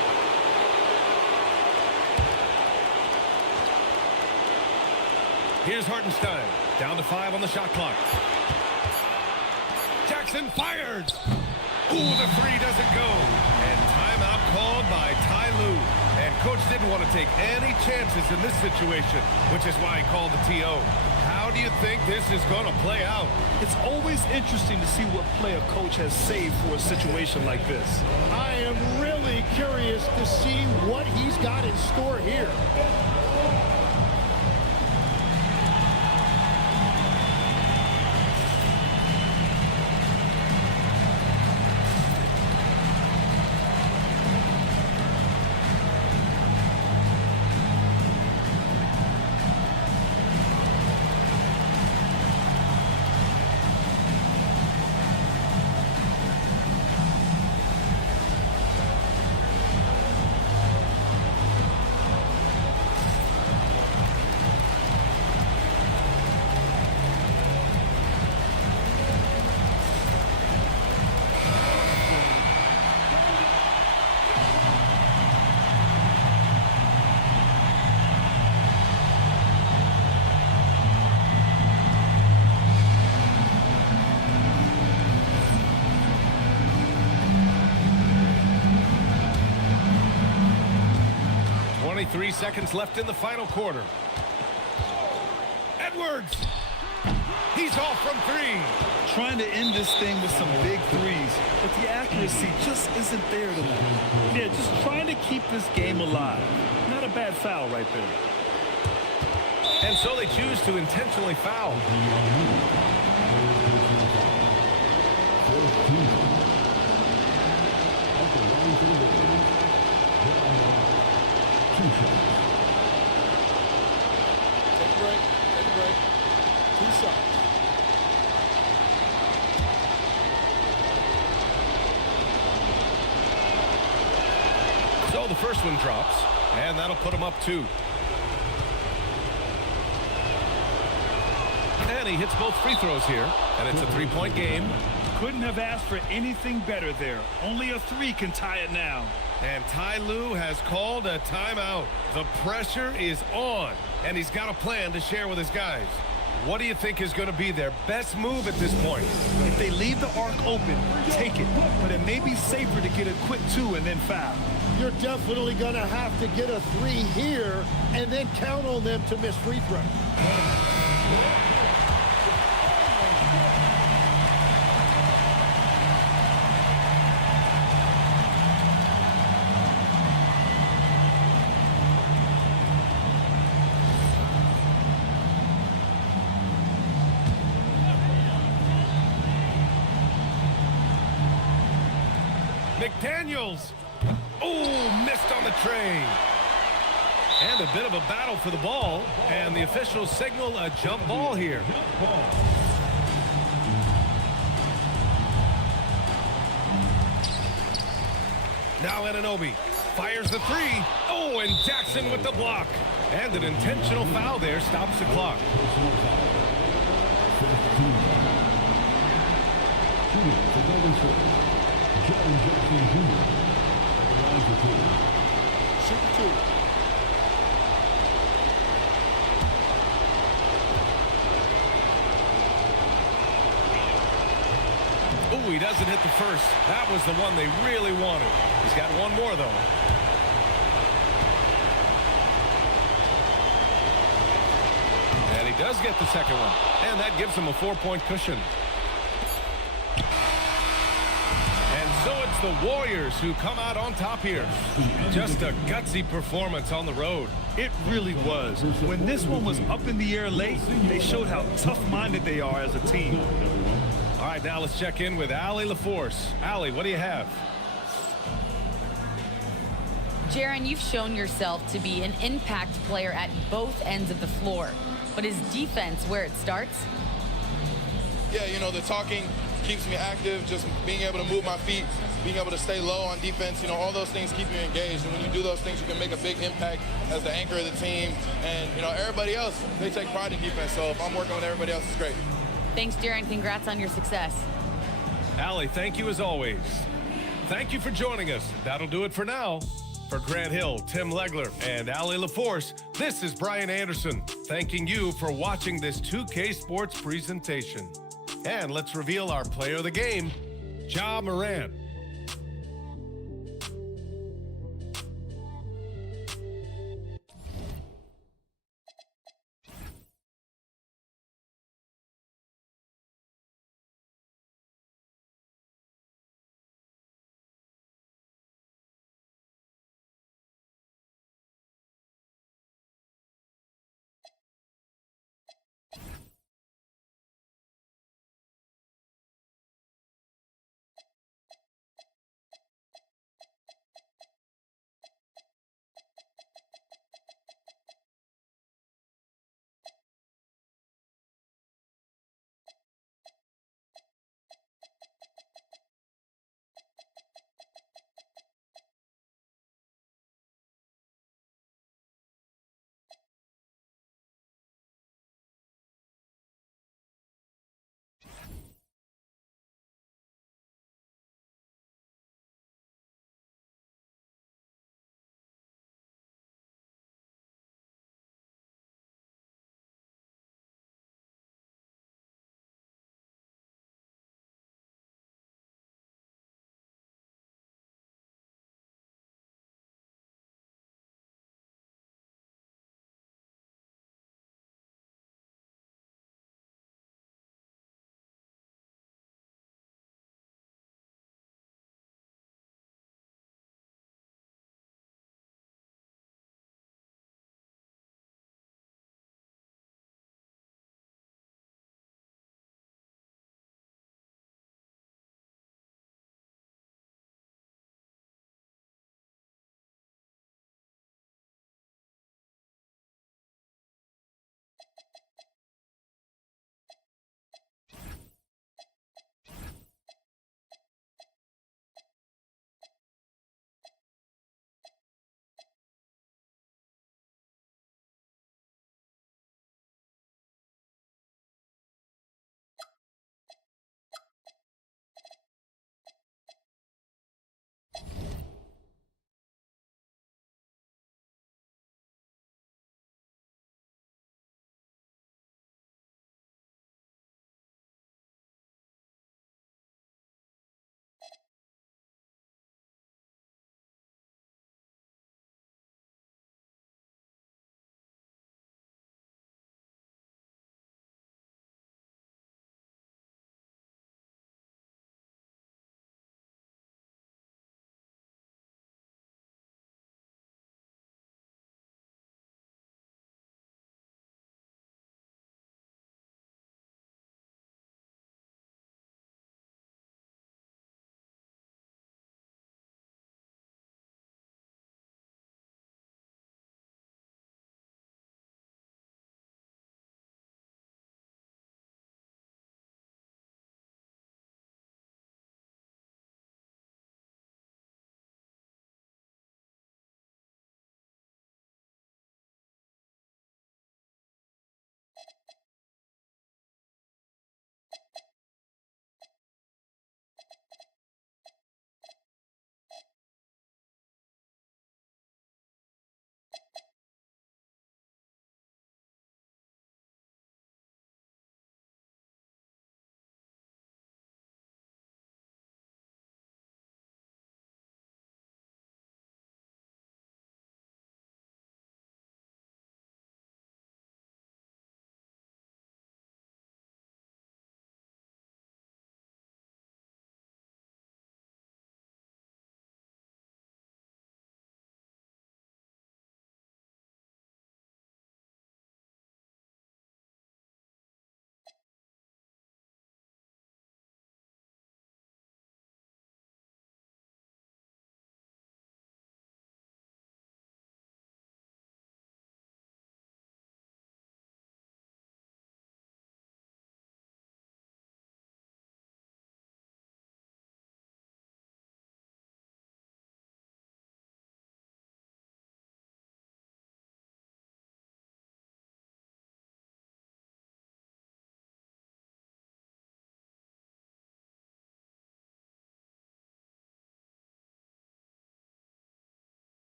Here's Hartenstein. Down to 5 on the shot clock. Jackson fires. Ooh, the 3 doesn't go. And timeout called by Ty Lue. And coach didn't want to take any chances in this situation, which is why he called the TO. How do you think this is going to play out? It's always interesting to see what play a coach has saved for a situation like this. I am really curious to see what he's got in store here. Only 3 seconds left in the final quarter. Edwards. He's off from 3. Trying to end this thing with some big threes, but the accuracy just isn't there tonight. Yeah, just trying to keep this game alive. Not a bad foul right there. And so they choose to intentionally foul. Take a break. Take a break. 2 shots. So the first one drops, and that'll put him up 2. And he hits both free throws here, and it's a 3-point game. Couldn't have asked for anything better there. Only a 3 can tie it now. And Ty Lue has called a timeout. The pressure is on, and he's got a plan to share with his guys. What do you think is going to be their best move at this point? If they leave the arc open, take it. But it may be safer to get a quick 2 and then foul. You're definitely going to have to get a 3 here and then count on them to miss free throw. McDaniels. Oh, missed on the tray. And a bit of a battle for the ball. And the officials signal a jump ball here. Now Anunoby fires the 3. Oh, and Jackson with the block. And an intentional foul there stops the clock. Shoot 2. Oh, he doesn't hit the first. That was the one they really wanted. He's got one more, though. And he does get the second one. And that gives him a 4-point cushion. And so it's the Warriors who come out on top here. Just a gutsy performance on the road. It really was. When this one was up in the air late, they showed how tough-minded they are as a team. All right, now let's check in with Allie LaForce. Allie, what do you have? Jaron, you've shown yourself to be an impact player at both ends of the floor. But is defense where it starts? Yeah, you know, the talking keeps me active, just being able to move my feet, being able to stay low on defense, you know, all those things keep you engaged. And when you do those things, you can make a big impact as the anchor of the team. And, you know, everybody else, they take pride in defense. So if I'm working with everybody else, it's great. Thanks, Jaron. Congrats on your success. Allie, thank you as always. Thank you for joining us. That'll do it for now. For Grant Hill, Tim Legler, and Allie LaForce, this is Brian Anderson, thanking you for watching this 2K Sports presentation. And let's reveal our player of the game, Ja Morant.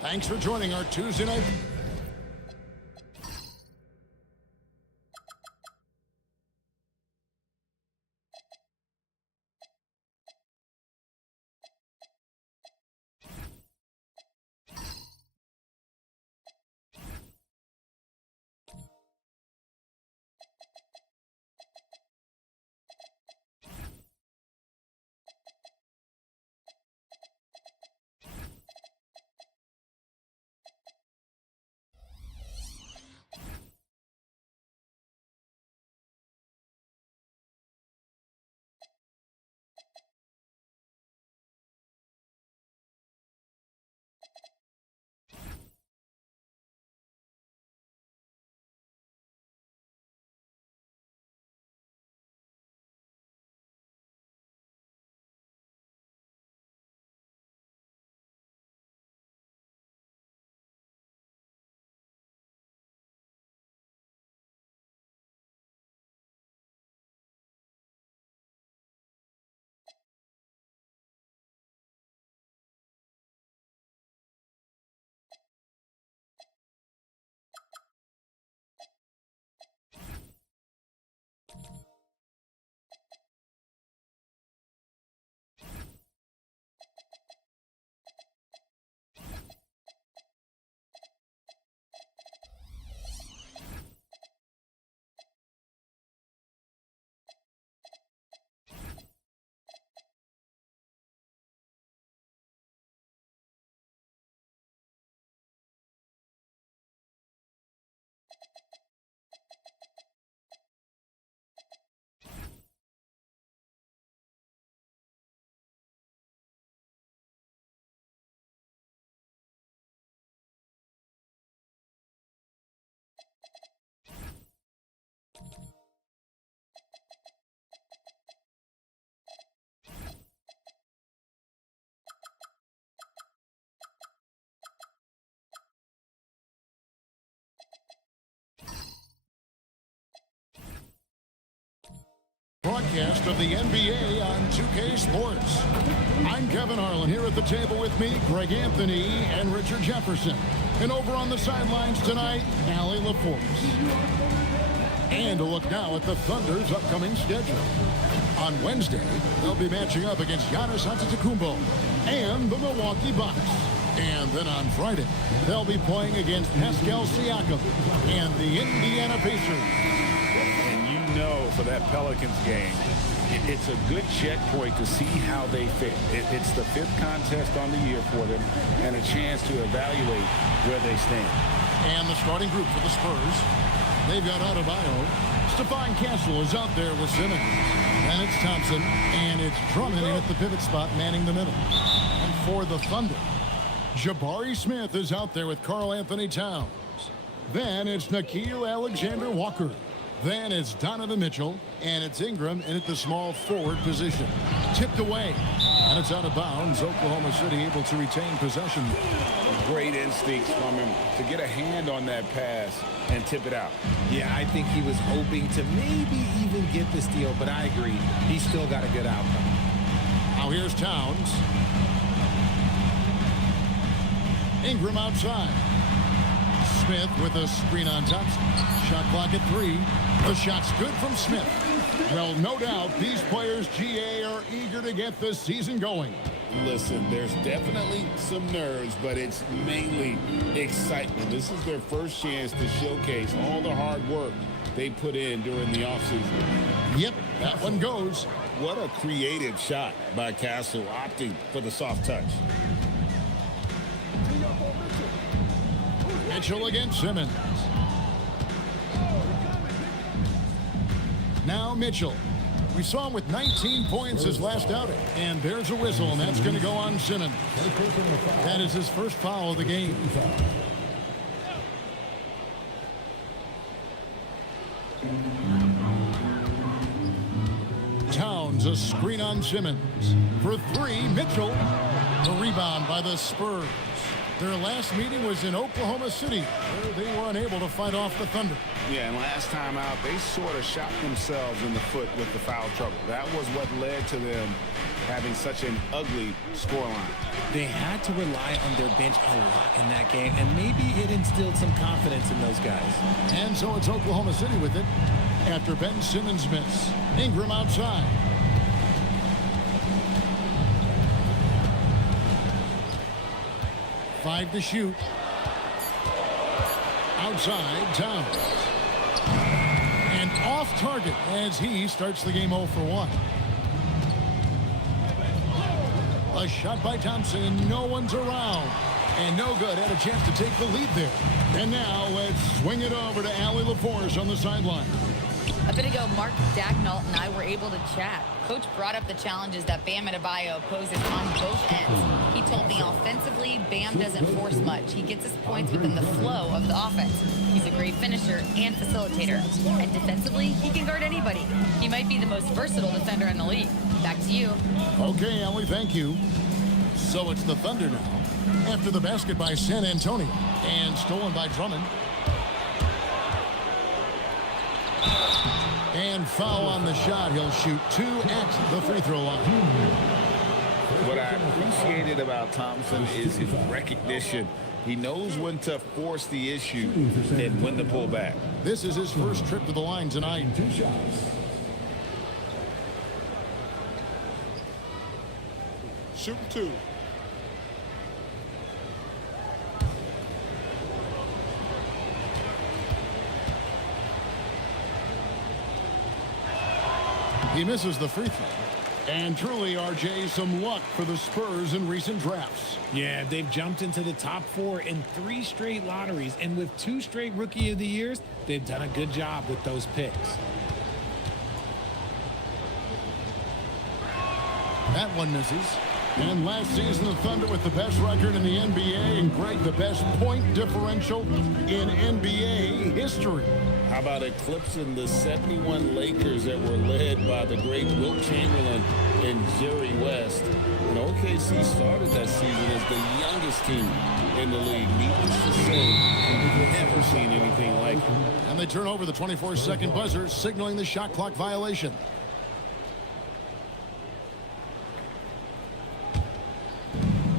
Thanks for joining our Tuesday night. Broadcast of the NBA on 2K Sports. I'm Kevin Harlan. Here at the table with me, Greg Anthony and Richard Jefferson. And over on the sidelines tonight, Allie LaForce. And a look now at the Thunder's upcoming schedule. On Wednesday, they'll be matching up against Giannis Antetokounmpo and the Milwaukee Bucks. And then on Friday, they'll be playing against Pascal Siakam and the Indiana Pacers. Know for that Pelicans game, it's a good checkpoint to see how they fit. It's the 5th contest on the year for them and a chance to evaluate where they stand. And the starting group for the Spurs, they've got Adebayo. Stephon Castle is out there with Simmons. And it's Thompson, and it's Drummond in at the pivot spot, manning the middle. And for the Thunder, Jabari Smith is out there with Karl Anthony Towns. Then it's Nickeil Alexander-Walker. Then it's Donovan Mitchell, and it's Ingram in at the small forward position. Tipped away, and it's out of bounds. Oklahoma City able to retain possession. Great instincts from him to get a hand on that pass and tip it out. Yeah, I think he was hoping to maybe even get the steal, but I agree. He's still got a good outcome. Now here's Towns. Ingram outside. Smith with a screen on Thompson. Shot clock at 3. The shot's good from Smith. Well, no doubt these players, GA, are eager to get this season going. Listen, there's definitely some nerves, but it's mainly excitement. This is their first chance to showcase all the hard work they put in during the offseason. Yep, that one goes. What a creative shot by Castle, opting for the soft touch. Mitchell against Simmons. Now Mitchell. We saw him with 19 points his last outing. And there's a whistle, and that's going to go on Simmons. That is his first foul of the game. Towns, a screen on Simmons. For 3, Mitchell. The rebound by the Spurs. Their last meeting was in Oklahoma City, where they were unable to fight off the Thunder. Yeah, and last time out, they sort of shot themselves in the foot with the foul trouble. That was what led to them having such an ugly scoreline. They had to rely on their bench a lot in that game, and maybe it instilled some confidence in those guys. And so it's Oklahoma City with it after Ben Simmons' miss. Ingram outside. Five to shoot. Outside, Towns. And off target as he starts the game 0 for 1. A shot by Thompson. No one's around. And no good. Had a chance to take the lead there. And now let's swing it over to Allie LaForce on the sideline. A bit ago, Mark Dagnall and I were able to chat. Coach brought up the challenges that Bam Adebayo poses on both ends. He told me offensively, Bam doesn't force much. He gets his points within the flow of the offense. He's a great finisher and facilitator. And defensively, he can guard anybody. He might be the most versatile defender in the league. Back to you. Okay, Allie, thank you. So it's the Thunder now. After the basket by San Antonio. And stolen by Drummond. And foul on the shot. He'll shoot 2 at the free throw line. What I appreciated about Thompson is his recognition. He knows when to force the issue and when to pull back. This is his first trip to the line tonight. 2 shots. Shooting 2. He misses the free throw. And truly, RJ, some luck for the Spurs in recent drafts. Yeah, they've jumped into the top 4 in 3 straight lotteries, and with 2 straight Rookie of the Years, they've done a good job with those picks. That one misses. And last season, the Thunder with the best record in the NBA, and Greg, the best point differential in NBA history. How about eclipsing the 71 Lakers that were led by the great Wilt Chamberlain and Jerry West? And OKC started that season as the youngest team in the league. Needless to say, we've never seen anything like it. And they turn over the 24-second buzzer, signaling the shot clock violation.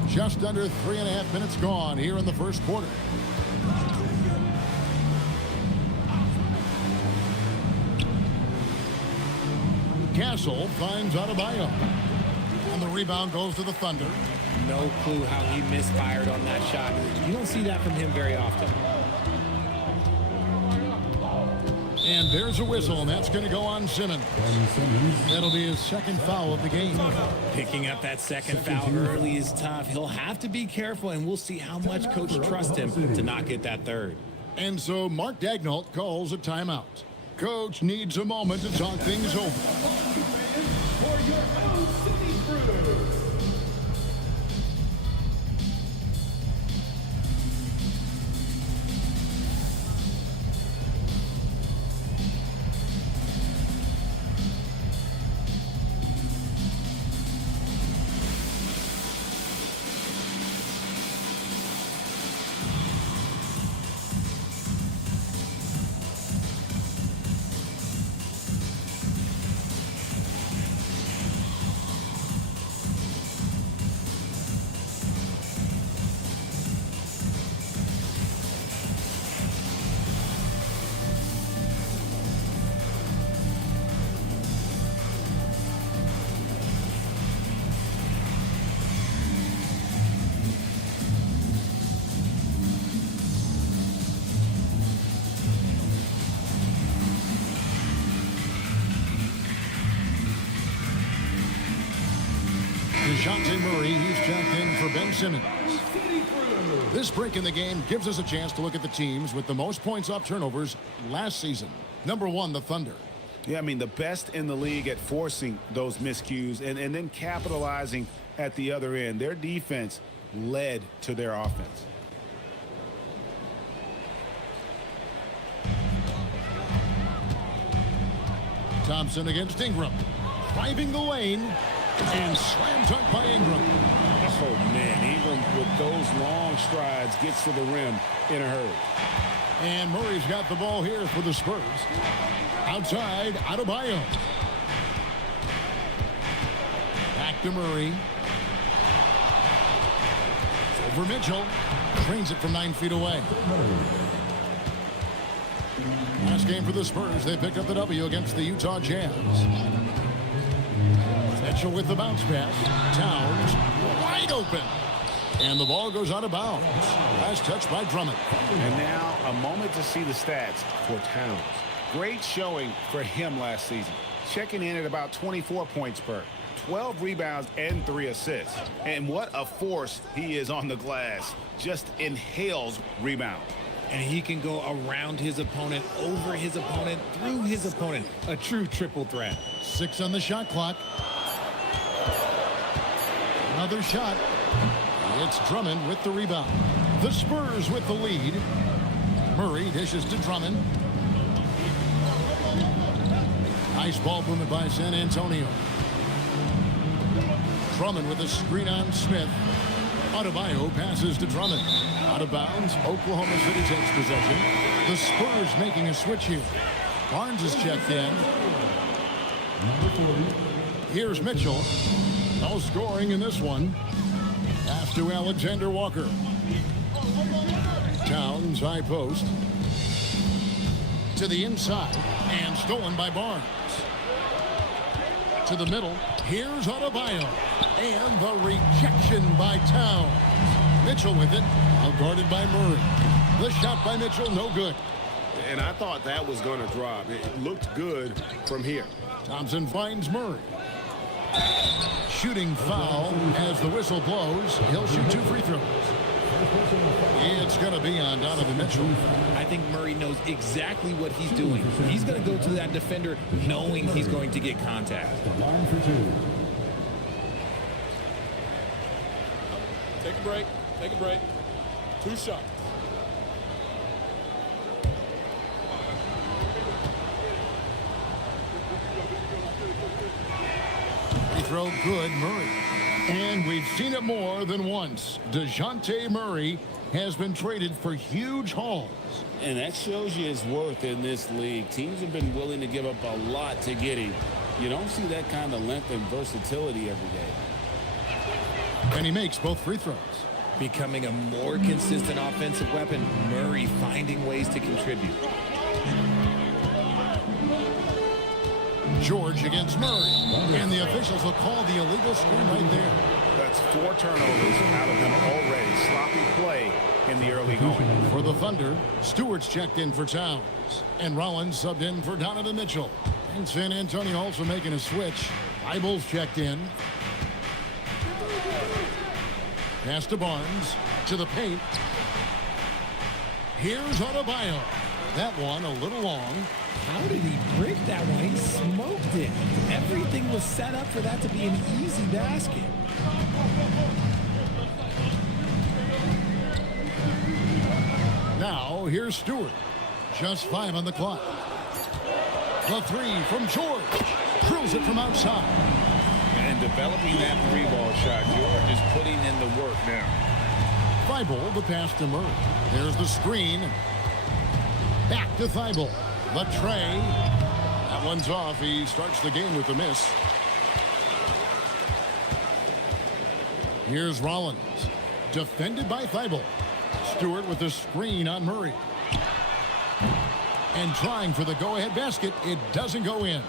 Just under 3.5 minutes gone here in the first quarter. Castle finds Adebayo. And the rebound goes to the Thunder. No clue how he misfired on that shot. You don't see that from him very often. And there's a whistle, and that's going to go on Simmons. That'll be his second foul of the game. Picking up that second foul early is tough. He'll have to be careful, and we'll see how much Coach trusts him to not get that third. And so Mark Dagnall calls a timeout. Coach needs a moment to talk things over. For your own City Crew. DeJounte Murray, he's checked in for Ben Simmons. This break in the game gives us a chance to look at the teams with the most points off turnovers last season. Number 1, the Thunder. Yeah, I mean, the best in the league at forcing those miscues and then capitalizing at the other end. Their defense led to their offense. Thompson against Ingram. Driving the lane. And slam dunk by Ingram. Oh, man, Ingram with those long strides gets to the rim in a hurry. And Murray's got the ball here for the Spurs. Outside, Adebayo. Back to Murray. Over Mitchell. Trains it from 9 feet away. Last game for the Spurs. They picked up the W against the Utah Jazz. Mitchell with the bounce pass. Towns wide open. And the ball goes out of bounds. Last touch by Drummond. And now a moment to see the stats for Towns. Great showing for him last season. Checking in at about 24 points per. 12 rebounds and 3 assists. And what a force he is on the glass. Just inhales rebound. And he can go around his opponent, over his opponent, through his opponent. A true triple threat. 6 on the shot clock. Another shot. It's Drummond with the rebound. The Spurs with the lead. Murray dishes to Drummond. Nice ball movement by San Antonio. Drummond with a screen on Smith. Adebayo passes to Drummond. Out of bounds. Oklahoma City takes possession. The Spurs making a switch here. Barnes is checked in. Here's Mitchell. No scoring in this one. Pass to Alexander Walker. Towns high post. To the inside. And stolen by Barnes. To the middle. Here's Adebayo. And the rejection by Towns. Mitchell with it. Guarded by Murray. The shot by Mitchell, no good. And I thought that was going to drop. It looked good from here. Thompson finds Murray. Shooting foul as the whistle blows. He'll shoot 2 free throws. It's going to be on Donovan Mitchell. I think Murray knows exactly what he's doing. He's going to go to that defender knowing he's going to get contact. Take a break. Take a break. 2 shots. Free throw good, Murray. And we've seen it more than once. DeJounte Murray has been traded for huge hauls. And that shows you his worth in this league. Teams have been willing to give up a lot to get him. You don't see that kind of length and versatility every day. And he makes both free throws. Becoming a more consistent offensive weapon, Murray finding ways to contribute. George against Murray. And the officials will call the illegal screen right there. That's 4 turnovers out of them already. Sloppy play in the early going. For the Thunder, Stewart's checked in for Towns. And Rollins subbed in for Donovan Mitchell. And San Antonio also making a switch. Eibel's checked in. Pass to Barnes. To the paint. Here's Adebayo. That one a little long. How did he break that one? He smoked it. Everything was set up for that to be an easy basket. Now, here's Stewart. Just 5 on the clock. The 3 from George. Drills it from outside. And developing that 3-ball shot, George is putting in the work now. Thibault, the pass to Murray. There's the screen. Back to Thibault. The tray. That one's off. He starts the game with a miss. Here's Rollins. Defended by Thibault. Stewart with the screen on Murray. And trying for the go-ahead basket. It doesn't go in.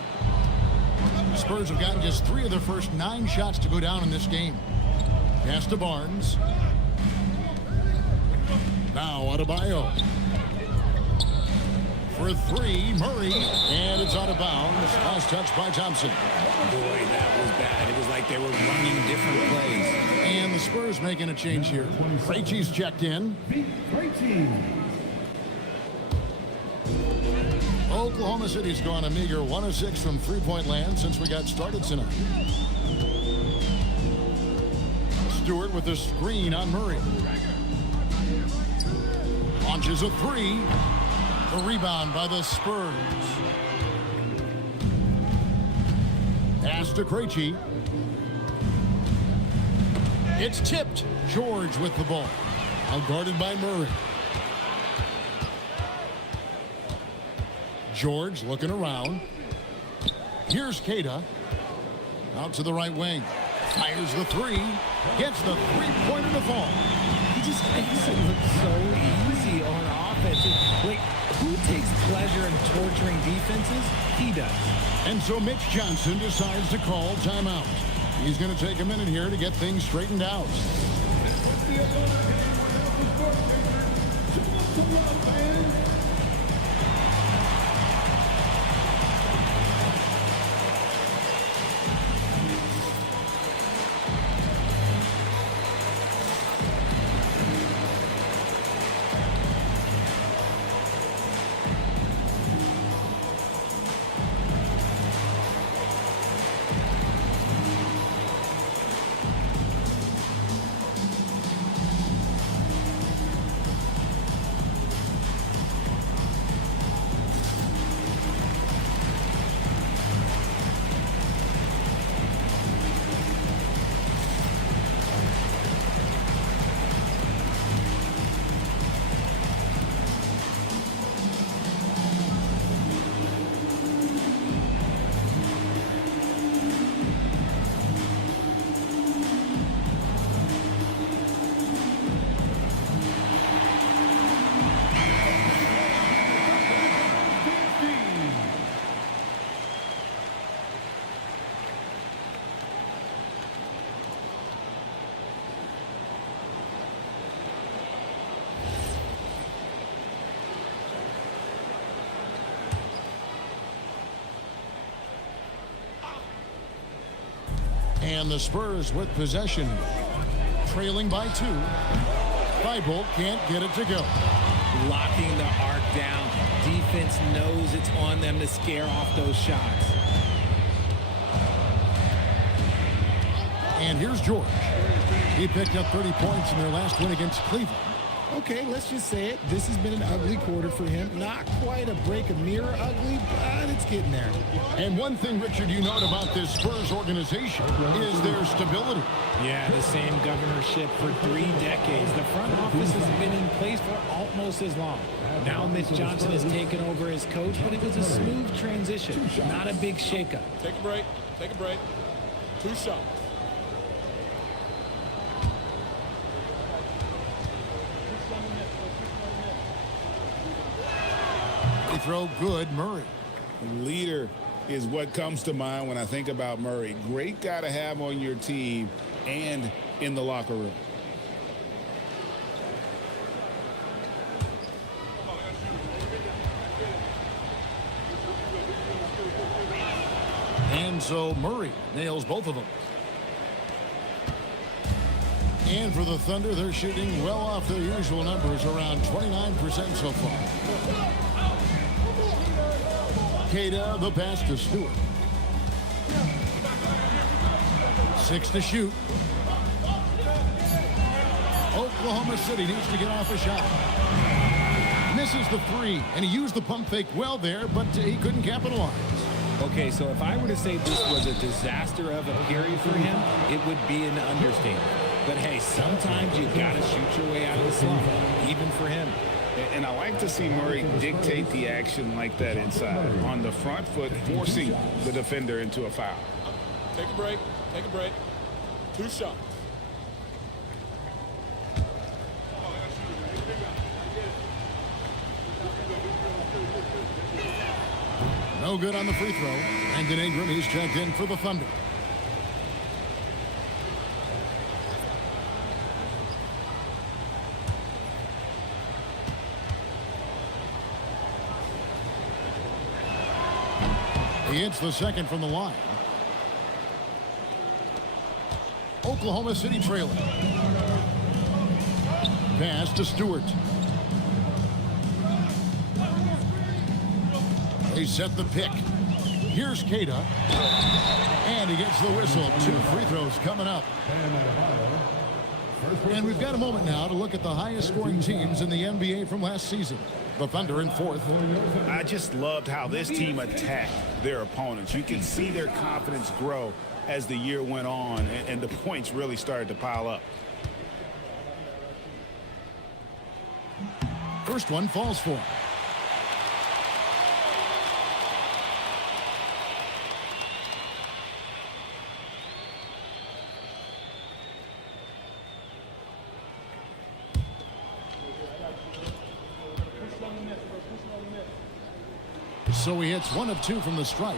The Spurs have gotten just 3 of their first 9 shots to go down in this game. Pass to Barnes. Now Adebayo. For 3, Murray. And it's out of bounds. Last touch by Thompson. Boy, that was bad. It was like they were running different plays. And the Spurs making a change here. Krejci's checked in. Oklahoma City's gone a meager 1 of 6 from three-point land since we got started tonight. Stewart with the screen on Murray. Launches a 3. A rebound by the Spurs. Pass to Krejci. It's tipped. George with the ball. Now guarded by Murray. George looking around. Here's Queta. Out to the right wing. Fires the three. Gets the three-pointer to fall. He just makes it look so easy on offense. Like, who takes pleasure in torturing defenses? He does. And so Mitch Johnson decides to call timeout. He's going to take a minute here to get things straightened out. And the Spurs with possession, trailing by 2. Thibault can't get it to go. Locking the arc down. Defense knows it's on them to scare off those shots. And here's George. He picked up 30 points in their last win against Cleveland. Okay, let's just say it. This has been an ugly quarter for him. Not quite a break a mirror ugly, but it's getting there. And one thing, Richard, you note about this Spurs organization is their stability. Yeah, the same governorship for 3 decades. The front office has been in place for almost as long. Now Mitch Johnson has taken over as coach, but it was a smooth transition, not a big shakeup. Take a break. Take a break. 2 shots. Throw good, Murray. Leader is what comes to mind when I think about Murray. Great guy to have on your team and in the locker room. And so Murray nails both of them. And for the Thunder, they're shooting well off their usual numbers, around 29% so far. Queta, the pass to Stewart. 6 to shoot. Oklahoma City needs to get off a shot. Misses the 3, and he used the pump fake well there, but he couldn't capitalize. Okay, so if I were to say this was a disaster of a period for him, it would be an understatement. But hey, sometimes you got to shoot your way out of the slump, even for him. And I like to see Murray dictate the action like that inside. On the front foot, forcing the defender into a foul. Take a break. Take a break. 2 shots. No good on the free throw. Brandon Ingram, he's checked in for the Thunder. He hits the second from the line. Oklahoma City trailing. Pass to Stewart. They set the pick. Here's Queta. And he gets the whistle. 2 free throws coming up. And we've got a moment now to look at the highest scoring teams in the NBA from last season. The Thunder in fourth. I just loved how this team attacked their opponents. You can see their confidence grow as the year went on, and the points really started to pile up. First one falls for him. So he hits 1 of 2 from the stripe.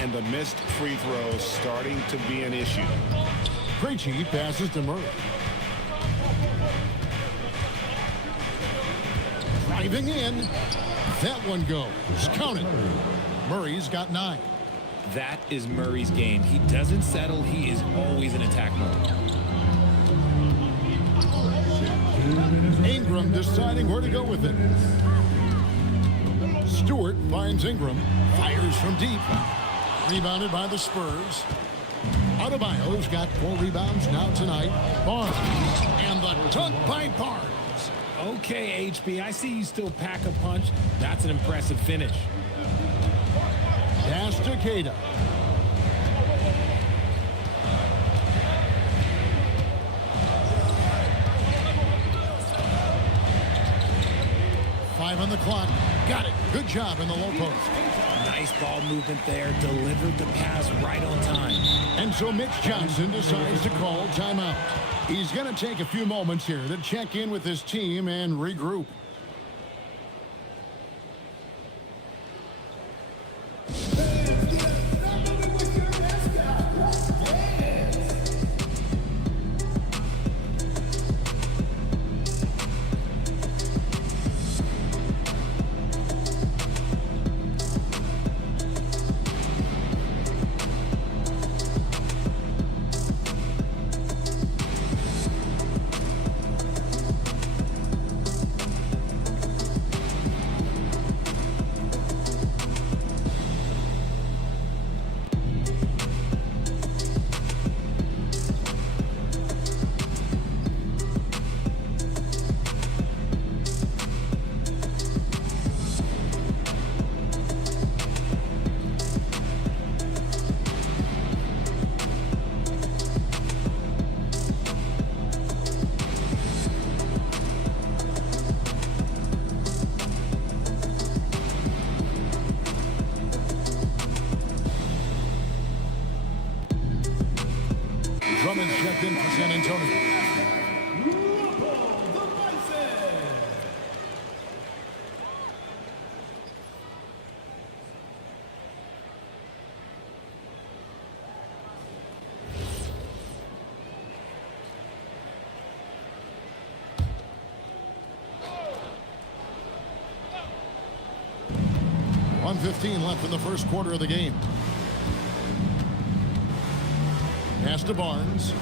And the missed free throws starting to be an issue. Krejci passes to Murray. Driving in. That one goes. Count it. Murray's got 9. That is Murray's game. He doesn't settle. He is always in attack mode. Ingram deciding where to go with it. Stewart finds Ingram. Fires from deep. Rebounded by the Spurs. Adebayo's got 4 rebounds now tonight. Barnes. And the dunk by Barnes. Okay, HB, I see you still pack a punch. That's an impressive finish. Pass to Queta. Five on the clock. Got it. Good job in the low post. Nice ball movement there. Delivered the pass right on time. And so Mitch Johnson decides to call timeout. He's going to take a few moments here to check in with his team and regroup. Drummond's checked in for San Antonio. .115 left in the first quarter of the game. Pass to Barnes.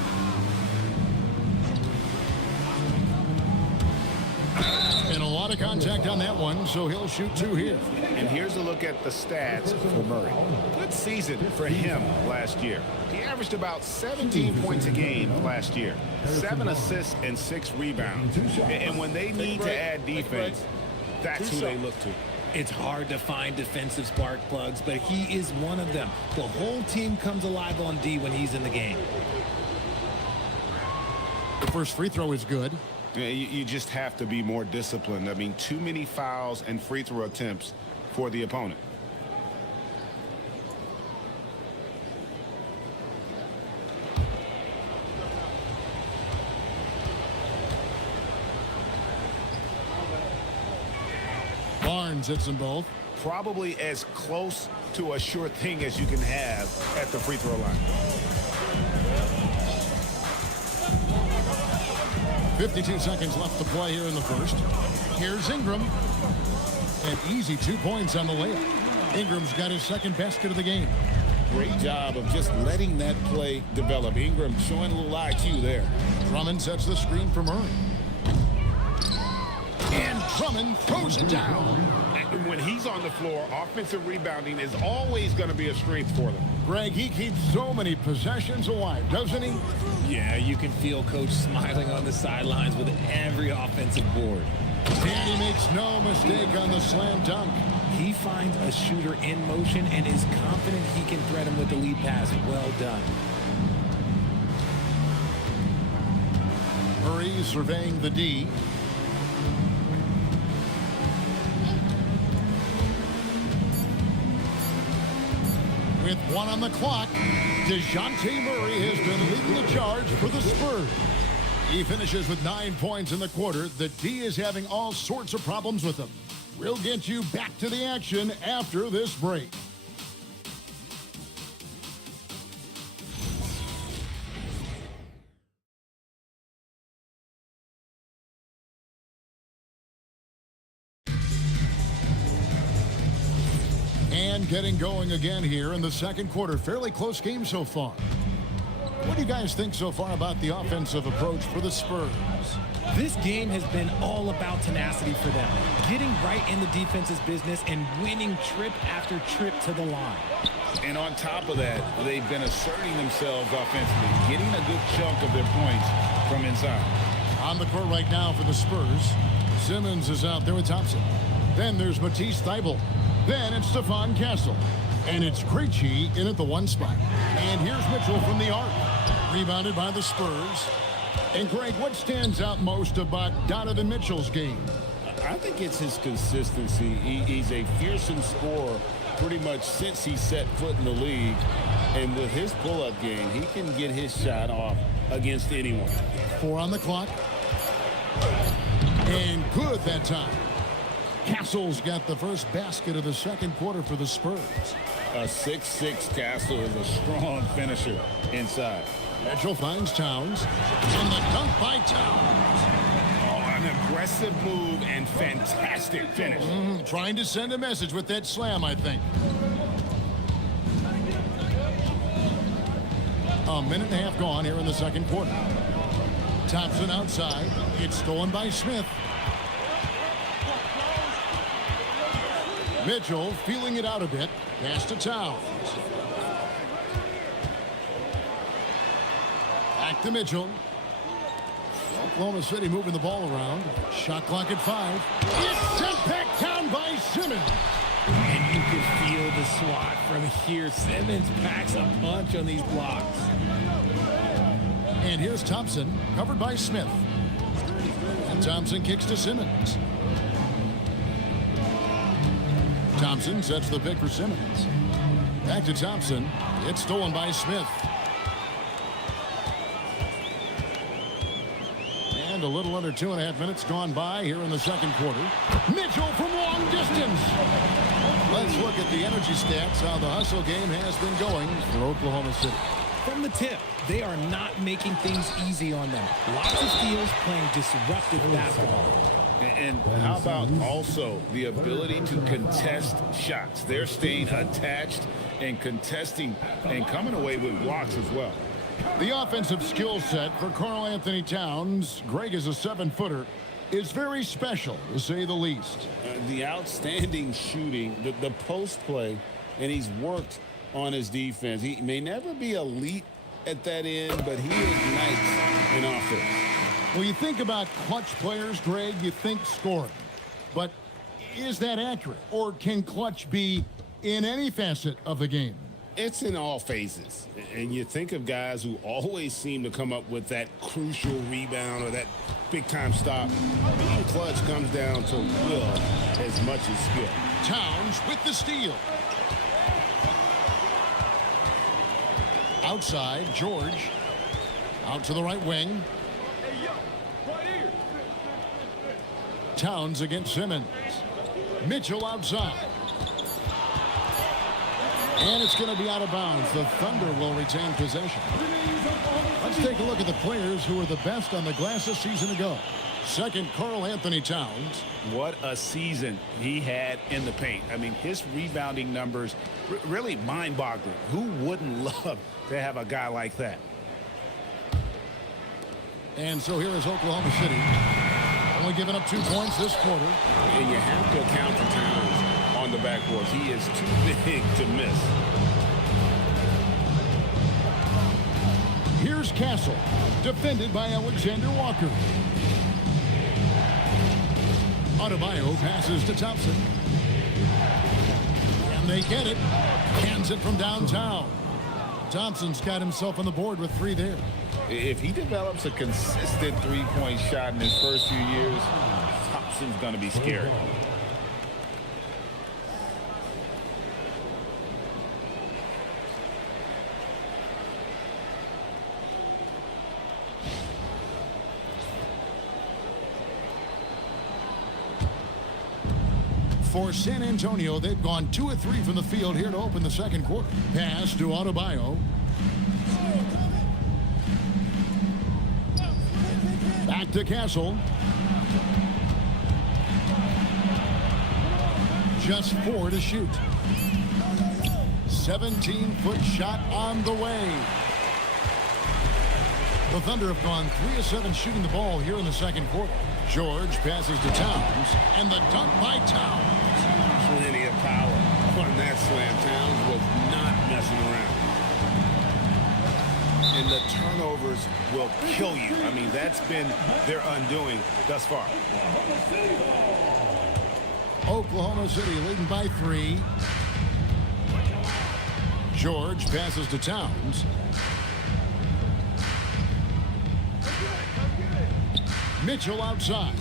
And a lot of contact on that one, so he'll shoot 2 here. And here's a look at the stats for Murray. Good season for him last year. He averaged about 17 points a game last year, 7 assists and 6 rebounds. And when they need to add defense, that's who they look to. It's hard to find defensive spark plugs, but he is one of them. The whole team comes alive on D when he's in the game. The first free throw is good. Yeah, you just have to be more disciplined. I mean, too many fouls and free throw attempts for the opponent. Barnes hits them both. Probably as close to a sure thing as you can have at the free throw line. 52 seconds left to play here in the first. Here's Ingram. An easy 2 points on the layup. Ingram's got his second basket of the game. Great job of just letting that play develop. Ingram showing a little IQ there. Drummond sets the screen for Murray. And Drummond throws it down. And when he's on the floor, offensive rebounding is always going to be a strength for them. Greg, he keeps so many possessions alive, doesn't he? Yeah, you can feel Coach smiling on the sidelines with every offensive board. And he makes no mistake on the slam dunk. He finds a shooter in motion and is confident he can thread him with the lead pass. Well done. Murray surveying the D. With 1 on the clock, DeJounte Murray has been leading the charge for the Spurs. He finishes with 9 points in the quarter. The D is having all sorts of problems with him. We'll get you back to the action after this break. And getting going again here in the second quarter. Fairly close game so far. What do you guys think so far about the offensive approach for the Spurs? This game has been all about tenacity for them. Getting right in the defense's business and winning trip after trip to the line. And on top of that, they've been asserting themselves offensively, getting a good chunk of their points from inside. On the court right now for the Spurs, Simmons is out there with Thompson. Then there's Matisse Thybulle. Then it's Stephon Castle. And it's Krejci in at the 1 spot. And here's Mitchell from the arc. Rebounded by the Spurs. And Greg, what stands out most about Donovan Mitchell's game? I think it's his consistency. He's a fearsome scorer pretty much since he set foot in the league. And with his pull-up game, he can get his shot off against anyone. 4 on the clock. And good that time. Castle's got the first basket of the second quarter for the Spurs. A 6'6" Castle is a strong finisher inside. Mitchell finds Towns. And the dunk by Towns. Oh, an aggressive move and fantastic finish. Trying to send a message with that slam, I think. A minute and a half gone here in the second quarter. Thompson outside. It's stolen by Smith. Mitchell feeling it out a bit. Pass to Towns. Back to Mitchell. Oklahoma City moving the ball around. Shot clock at 5. It's sent back down by Simmons. And you can feel the swat from here. Simmons packs a punch on these blocks. And here's Thompson, covered by Smith. And Thompson kicks to Simmons. Thompson sets the pick for Simmons. Back to Thompson. It's stolen by Smith. And a little under 2.5 minutes gone by here in the second quarter. Mitchell from long distance. Let's look at the energy stats, how the hustle game has been going for Oklahoma City. From the tip, they are not making things easy on them. Lots of steals, playing disruptive basketball. And how about also the ability to contest shots? They're staying attached and contesting and coming away with blocks as well. The offensive skill set for Karl Anthony Towns, Greg is a 7-footer, is very special, to say the least. The outstanding shooting, the post play, and he's worked on his defense. He may never be elite at that end, but he ignites an offense. Well, you think about clutch players, Greg, you think scoring. But is that accurate? Or can clutch be in any facet of the game? It's in all phases. And you think of guys who always seem to come up with that crucial rebound or that big-time stop. Being clutch comes down to will as much as skill. Towns with the steal. Outside, George. Out to the right wing. Towns against Simmons. Mitchell outside. And it's going to be out of bounds. The Thunder will retain possession. Let's take a look at the players who were the best on the glass a season ago. Second, Karl Anthony Towns. What a season he had in the paint. I mean, his rebounding numbers really mind-boggling. Who wouldn't love to have a guy like that? And so here is Oklahoma City. Only giving up 2 points this quarter. And you have to account for Towns on the backboard. He is too big to miss. Here's Castle, defended by Alexander Walker. Adebayo passes to Thompson. And they get it. Hands it from downtown. Thompson's got himself on the board with 3 there. If he develops a consistent three-point shot in his first few years, Thompson's going to be scary. For San Antonio, they've gone 2 of 3 from the field here to open the second quarter. Pass to Adebayo. Back to Castle. Just 4 to shoot. 17-foot shot on the way. The Thunder have gone 3 of 7 shooting the ball here in the second quarter. George passes to Towns, and the dunk by Towns. Plenty of power on that slam. Towns was not messing around. And the turnovers will kill you. I mean, that's been their undoing thus far. Oklahoma City leading by 3. George passes to Towns. Mitchell outside.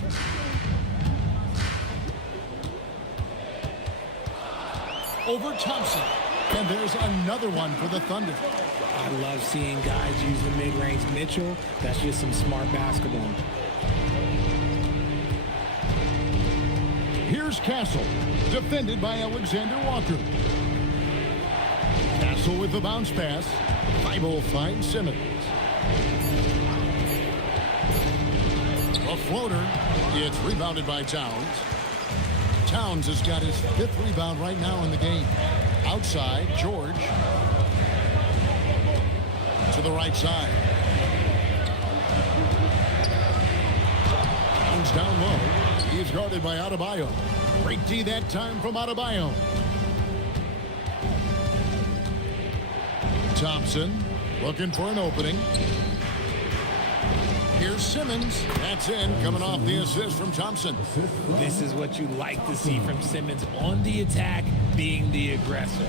Over Thompson. And there's another one for the Thunder. I love seeing guys use the mid-range. Mitchell, that's just some smart basketball. Here's Castle, defended by Alexander Walker. Castle with the bounce pass. Thibault finds Simmons. A floater. It's rebounded by Towns. Towns has got his 5th rebound right now in the game. Outside, George. To the right side. Towns down low. He's guarded by Adebayo. Great D that time from Adebayo. Thompson looking for an opening. Here's Simmons. That's in, coming off the assist from Thompson. This is what you like to see from Simmons on the attack, being the aggressor.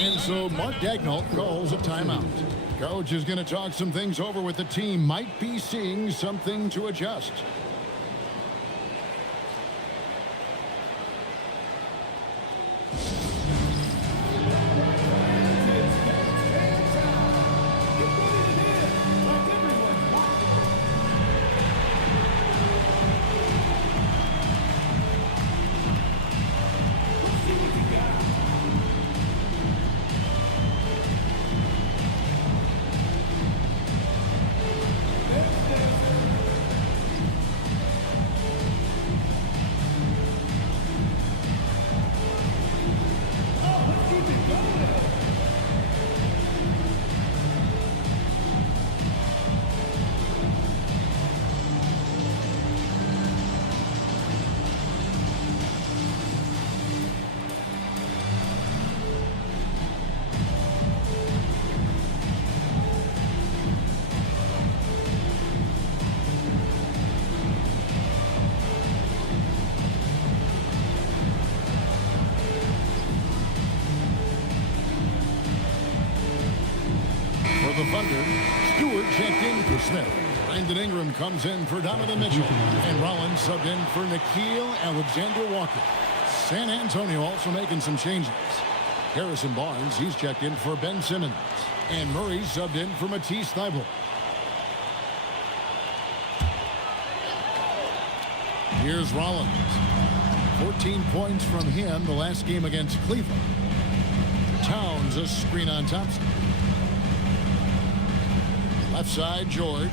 And so Mark Daigneault calls a timeout. Coach is going to talk some things over with the team. Might be seeing something to adjust. The Thunder, Stewart checked in for Smith. Brandon Ingram comes in for Donovan Mitchell. And Rollins subbed in for Nickeil Alexander-Walker. San Antonio also making some changes. Harrison Barnes, he's checked in for Ben Simmons. And Murray subbed in for Matisse Thybulle. Here's Rollins. 14 points from him the last game against Cleveland. Towns a screen on Thompson. Left side, George.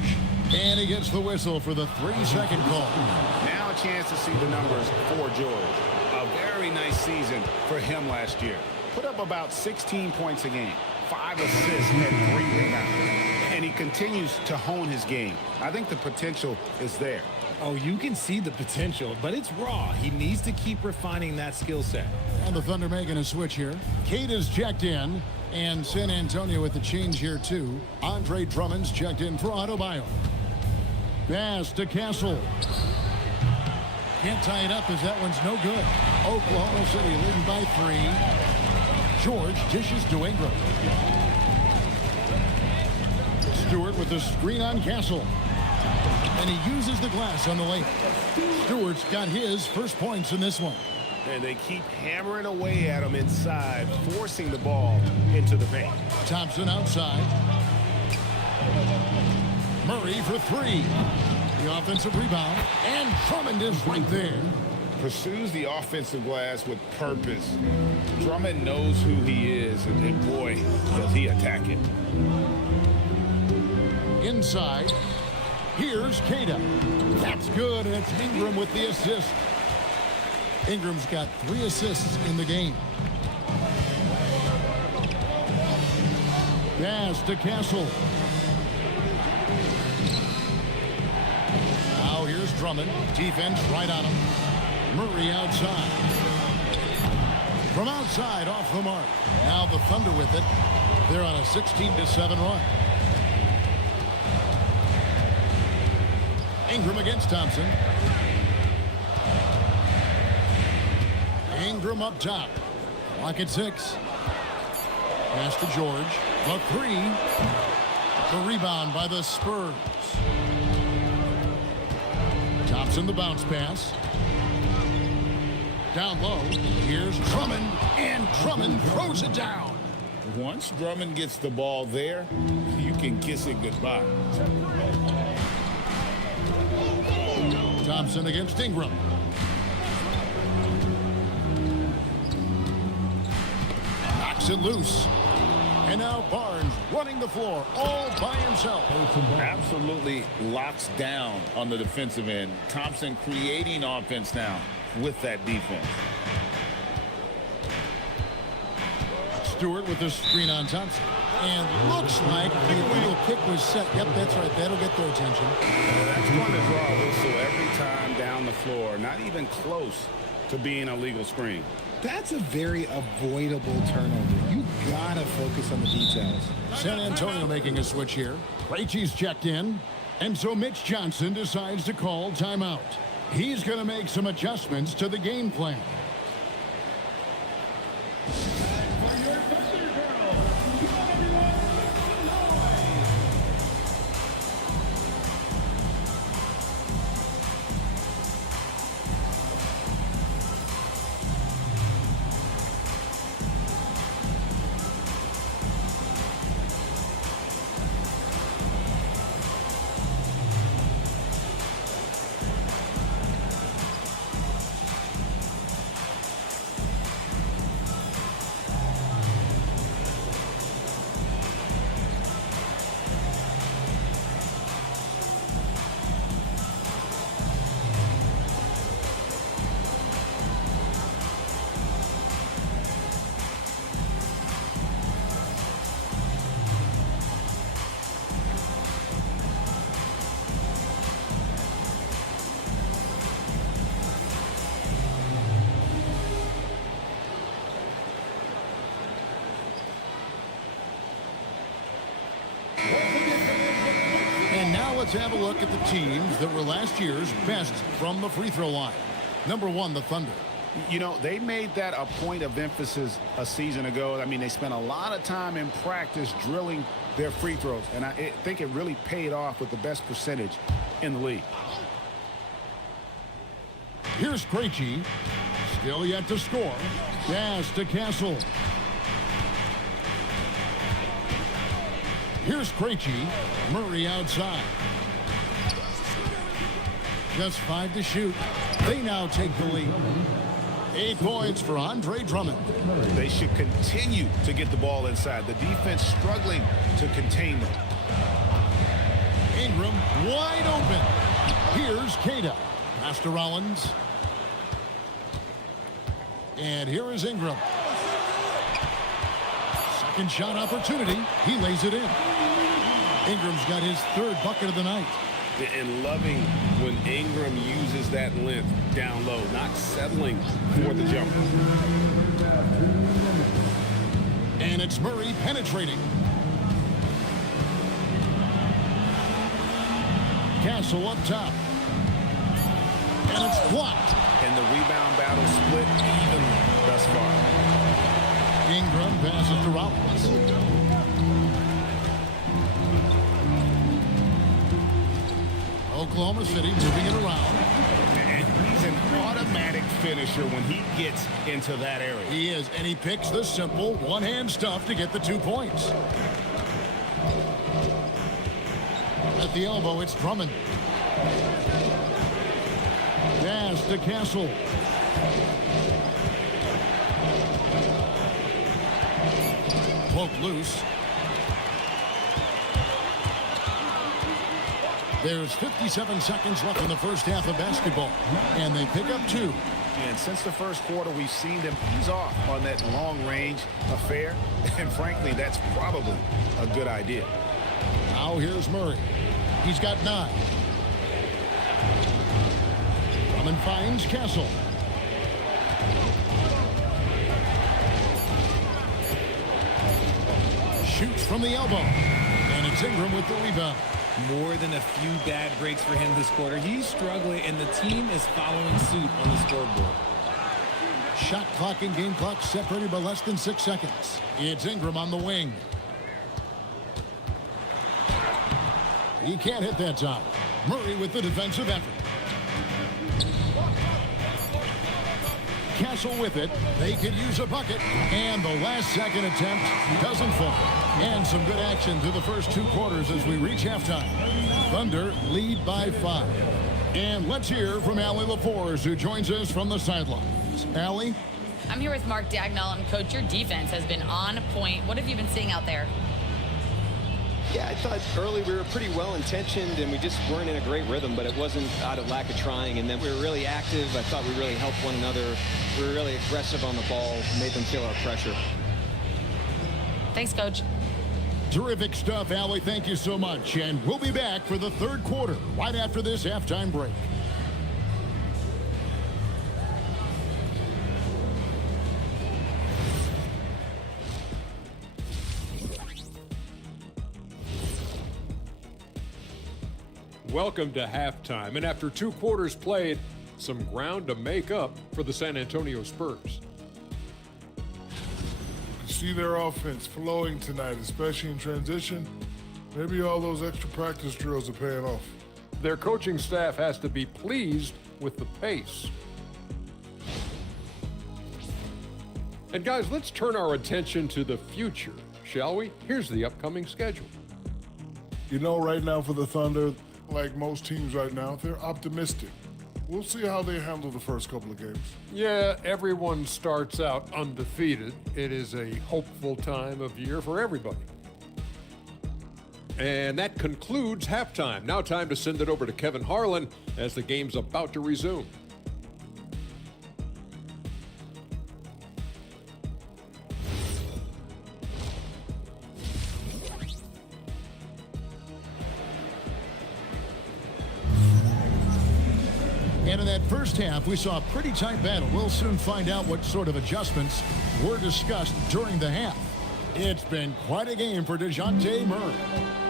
And he gets the whistle for the 3-second call. Now a chance to see the numbers for George. A very nice season for him last year. Put up about 16 points a game, 5 assists, and 3 rebounds. And he continues to hone his game. I think the potential is there. Oh, you can see the potential, but it's raw. He needs to keep refining that skill set. And the Thunder making a switch here. Cade is checked in. And San Antonio with the change here, too. Andre Drummond's checked in for Adebayo. Pass to Castle. Can't tie it up as that one's no good. Oklahoma City leading by 3. George dishes to Ingram. Stewart with the screen on Castle. And he uses the glass on the layup. Stewart's got his first points in this one. And they keep hammering away at him inside, forcing the ball into the paint. Thompson outside. Murray for 3. The offensive rebound. And Drummond is right there. Pursues the offensive glass with purpose. Drummond knows who he is, and boy, does he attack it. Inside. Here's Cada. That's good, and it's Ingram with the assist. Ingram's got 3 assists in the game. Pass to Castle. Now here's Drummond. Defense right on him. Murray outside. From outside, off the mark. Now the Thunder with it. They're on a 16-7 run. Ingram against Thompson. Ingram up top. Clock at 6. Pass to George. The 3. The rebound by the Spurs. Thompson the bounce pass. Down low. Here's Drummond. And Drummond throws it down. Once Drummond gets the ball there, you can kiss it goodbye. Thompson against Ingram. Knocks it loose. And now Barnes running the floor all by himself. Absolutely locks down on the defensive end. Thompson creating offense now with that defense. Stewart with the screen on Thompson. And looks like the illegal kick was set. Yep, that's right. That'll get their attention. That's going to draw a whistle every time down the floor. Not even close to being a legal screen. That's a very avoidable turnover. You gotta focus on the details. San Antonio making a switch here. Krejci's checked in. And so Mitch Johnson decides to call timeout. He's going to make some adjustments to the game plan. Let's have a look at the teams that were last year's best from the free throw line. Number 1, the Thunder. You know, they made that a point of emphasis a season ago. I mean, they spent a lot of time in practice drilling their free throws, and I think it really paid off with the best percentage in the league. Here's Krejci. Still yet to score. Pass to Castle. Here's Krejci. Murray outside. Just 5 to shoot. They now take the lead. 8 points for Andre Drummond. They should continue to get the ball inside. The defense struggling to contain them. Ingram wide open. Here's Cada. Pass to Rollins. And here is Ingram. Second shot opportunity. He lays it in. Ingram's got his 3rd bucket of the night. And loving when Ingram uses that length down low, not settling for the jumper. And it's Murray penetrating. Castle up top. and it's blocked. And the rebound battle split evenly thus far. Ingram passes to Rollins. Oklahoma City moving it around. And he's an automatic finisher when he gets into that area. He is, and he picks the simple one-hand stuff to get the 2 points. At the elbow, it's Drummond. Pass to Castle. Poked loose. There's 57 seconds left in the first half of basketball, and they pick up 2. And since the first quarter, we've seen them ease off on that long-range affair, and frankly, that's probably a good idea. Now here's Murray. He's got 9. Drummond finds Castle. Shoots from the elbow, and it's Ingram with the rebound. More than a few bad breaks for him this quarter. He's struggling, and the team is following suit on the scoreboard. Shot clock and game clock separated by less than 6 seconds. It's Ingram on the wing. He can't hit that time. Murray with the defensive effort. Castle with it. They could use a bucket. And the last second attempt doesn't fall. And some good action through the first 2 quarters as we reach halftime. Thunder lead by 5. And let's hear from Allie LaForce, who joins us from the sidelines. Allie? I'm here with Mark Dagnall, and Coach, your defense has been on point. What have you been seeing out there? Yeah, I thought early we were pretty well-intentioned, and we just weren't in a great rhythm, but it wasn't out of lack of trying. And then we were really active. I thought we really helped one another. We were really aggressive on the ball, made them feel our pressure. Thanks, Coach. Terrific stuff, Allie. Thank you so much. And we'll be back for the third quarter right after this halftime break. Welcome to halftime, and after 2 quarters played, some ground to make up for the San Antonio Spurs. You see their offense flowing tonight, especially in transition. Maybe all those extra practice drills are paying off. Their coaching staff has to be pleased with the pace. And guys, let's turn our attention to the future, shall we? Here's the upcoming schedule. You know, right now for the Thunder, like most teams right now, they're optimistic. We'll see how they handle the first couple of games. Yeah, everyone starts out undefeated. It is a hopeful time of year for everybody. And that concludes halftime. Now time to send it over to Kevin Harlan as the game's about to resume. And in that first half, we saw a pretty tight battle. We'll soon find out what sort of adjustments were discussed during the half. It's been quite a game for DeJounte Murray.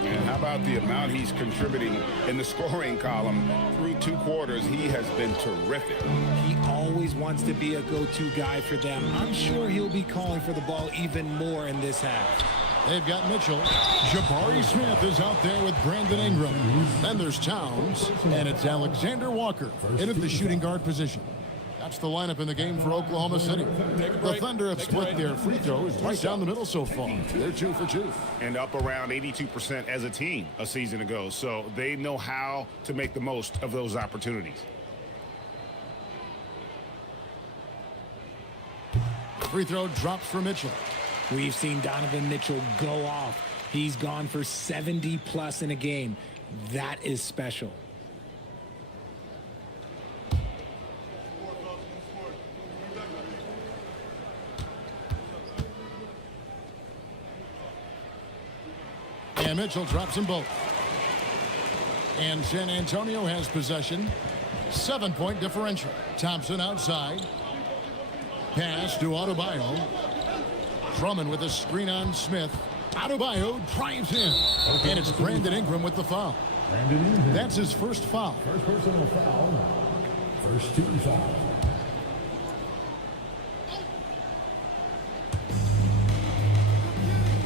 And how about the amount he's contributing in the scoring column? Through 2 quarters, he has been terrific. He always wants to be a go-to guy for them. I'm sure he'll be calling for the ball even more in this half. They've got Mitchell. Jabari Smith is out there with Brandon Ingram. Then there's Towns, and it's Alexander Walker in at the shooting guard position. That's the lineup in the game for Oklahoma City. The Thunder have split their free throws right down the middle so far. They're 2 for 2. And up around 82% as a team a season ago. So they know how to make the most of those opportunities. Free throw drops for Mitchell. We've seen Donovan Mitchell go off. He's gone for 70+ in a game. That is special. And Mitchell drops them both. And San Antonio has possession. 7-point differential. Thompson outside. Pass to Adebayo. Drummond with a screen on Smith. Adebayo drives in. And it's Brandon Ingram with the foul. That's his first foul. First personal foul. First team foul.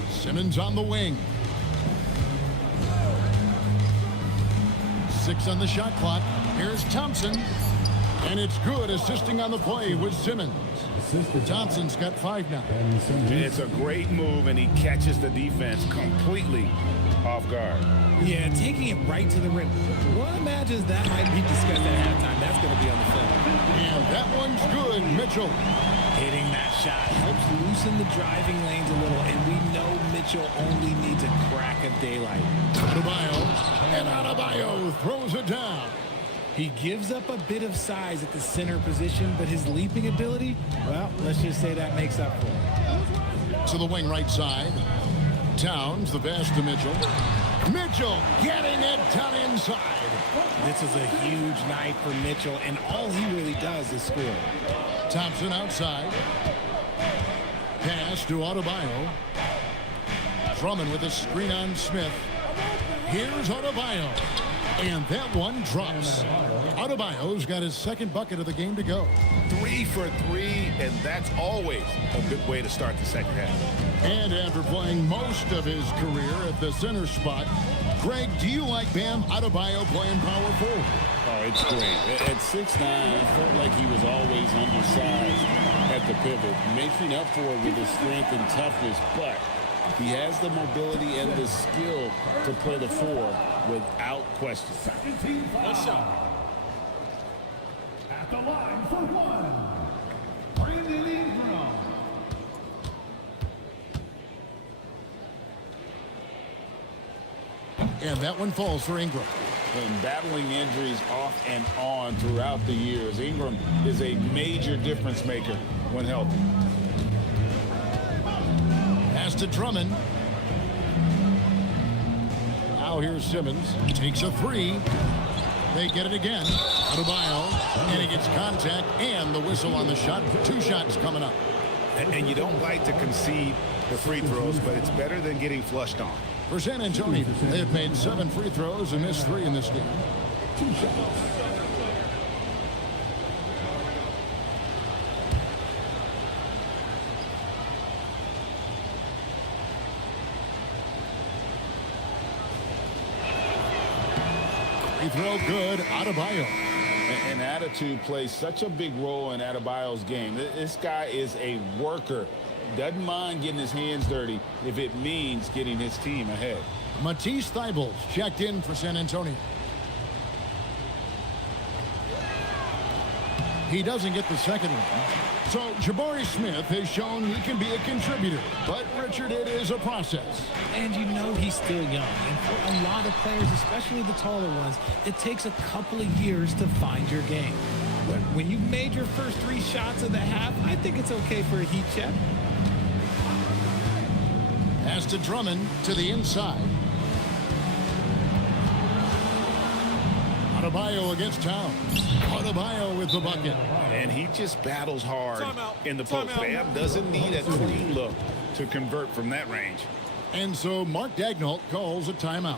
Simmons on the wing. 6 on the shot clock. Here's Thompson. And it's good, assisting on the play with Simmons. Thompson's got 5 now. It's a great move, and he catches the defense completely off guard. Yeah, taking it right to the rim. One imagines that might be discussed at halftime. That's going to be on the film. And that one's good. Mitchell hitting that shot helps loosen the driving lanes a little, and we know Mitchell only needs a crack of daylight. Adebayo, and Adebayo throws it down. He gives up a bit of size at the center position, but his leaping ability, well, let's just say that makes up for it. To the wing right side. Towns, the pass to Mitchell. Mitchell getting it down inside. This is a huge night for Mitchell, and all he really does is score. Thompson outside. Pass to Adebayo. Drummond with a screen on Smith. Here's Adebayo. And that one drops. Adebayo's got his second bucket of the game to go. 3 for 3, and that's always a good way to start the second half. And after playing most of his career at the center spot, Greg, do you like Bam Adebayo playing power forward? Oh, it's great. At 6'9", I felt like he was always undersized at the pivot, making up for it with his strength and toughness, but he has the mobility and the skill to play the 4 without question. Nice shot. At the line for 1, Brandon Ingram. And that one falls for Ingram. And battling injuries off and on throughout the years, Ingram is a major difference maker when healthy. Pass to Drummond. Now here's Simmons. Takes a 3. They get it again. Adebayo. And he gets contact and the whistle on the shot. 2 shots coming up. And you don't like to concede the free throws, but it's better than getting flushed on. For San Antonio, they have made 7 free throws and missed 3 in this game. 2 shots. Free throw good. Adebayo. And attitude plays such a big role in Adebayo's game. This guy is a worker. Doesn't mind getting his hands dirty if it means getting his team ahead. Matisse Thybulle checked in for San Antonio. He doesn't get the second one. So Jabari Smith has shown he can be a contributor. But, Richard, it is a process. And you know he's still young. And for a lot of players, especially the taller ones, it takes a couple of years to find your game. But when you've made your first 3 shots of the half, I think it's okay for a heat check. Pass to Drummond to the inside. Adebayo against Towns. Adebayo with the bucket. And he just battles hard in the post. Bam doesn't need a clean look to convert from that range. And so Mark Daigneault calls a timeout.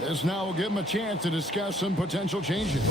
This now will give him a chance to discuss some potential changes.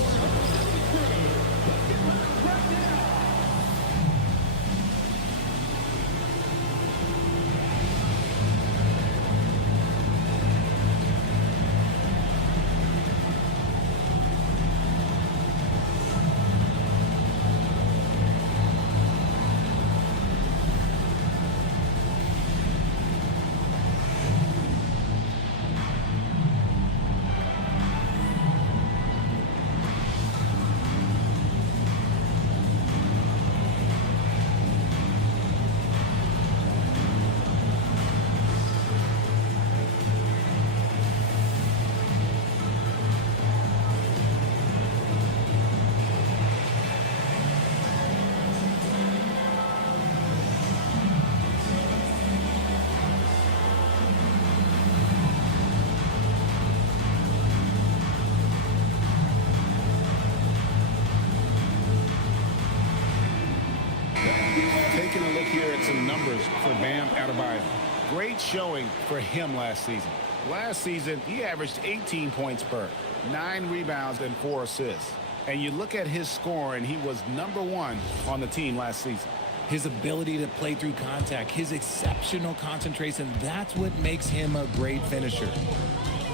Taking a look here at some numbers for Bam Adebayo. Great showing for him last season. Last season, he averaged 18 points per, 9 rebounds, and 4 assists. And you look at his score, and he was #1 on the team last season. His ability to play through contact, his exceptional concentration, that's what makes him a great finisher.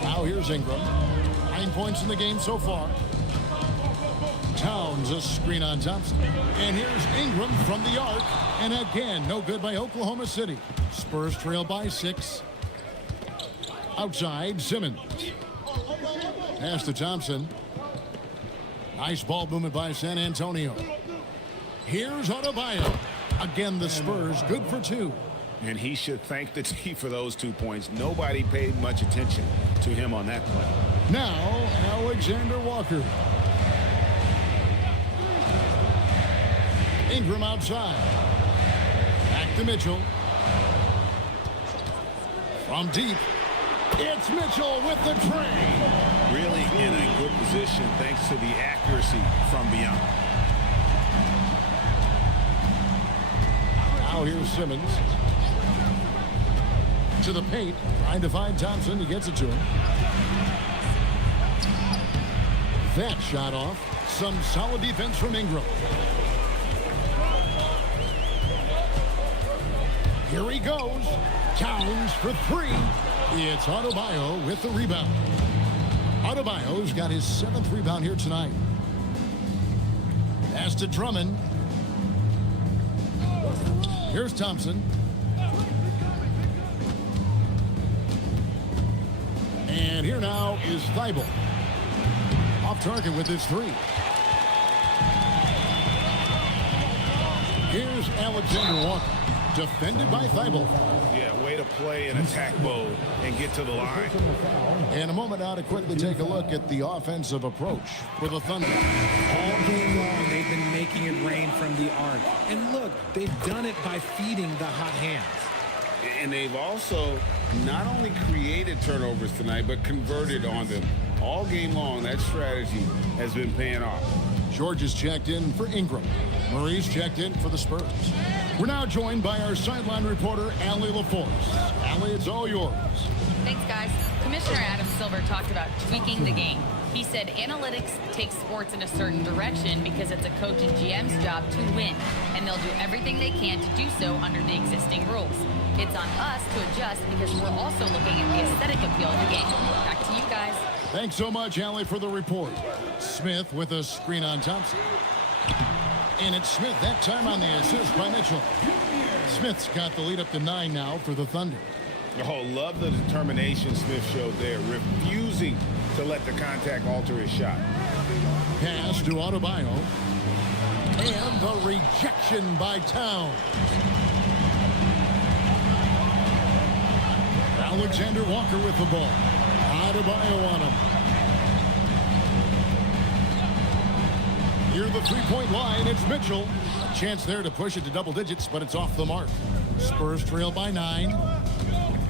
Now here's Ingram. 9 points in the game so far. Towns a screen on Thompson. And here's Ingram from the arc. And again, no good by Oklahoma City. Spurs trail by 6. Outside, Simmons. Pass to Thompson. Nice ball movement by San Antonio. Here's Adebayo. Again, the Spurs good for 2. And he should thank the team for those 2 points. Nobody paid much attention to him on that play. Now, Alexander Walker. Ingram outside. Back to Mitchell. From deep. It's Mitchell with the tray. Really in a good position thanks to the accuracy from beyond. Now here's Simmons. To the paint. Trying to find Thompson. He gets it to him. That shot off. Some solid defense from Ingram. Here he goes. Towns for 3. It's Adebayo with the rebound. Adebayo's got his 7th rebound here tonight. Pass to Drummond. Here's Thompson. And here now is Thibault. Off target with his 3. Here's Alexander Walker. Defended by Thibault. Yeah, way to play in attack mode and get to the line. And a moment now to quickly take a look at the offensive approach for the Thunder. All game long, they've been making it rain from the arc. And look, they've done it by feeding the hot hands. And they've also not only created turnovers tonight, but converted on them. All game long, that strategy has been paying off. George is checked in for Ingram. Murray's checked in for the Spurs. We're now joined by our sideline reporter, Allie LaForce. Allie, it's all yours. Thanks, guys. Commissioner Adam Silver talked about tweaking the game. He said analytics takes sports in a certain direction because it's a coach and GM's job to win, and they'll do everything they can to do so under the existing rules. It's on us to adjust because we're also looking at the aesthetic appeal of the game. Back to you guys. Thanks so much, Allie, for the report. Smith with a screen on Thompson. And it's Smith that time on the assist by Mitchell. Smith's got the lead up to 9 now for the Thunder. Oh, love the determination Smith showed there, refusing to let the contact alter his shot. Pass to Adebayo. And the rejection by Towns. Alexander Walker with the ball. Adebayo on him. Near the three-point line, it's Mitchell. A chance there to push it to double digits, but it's off the mark. Spurs trail by 9.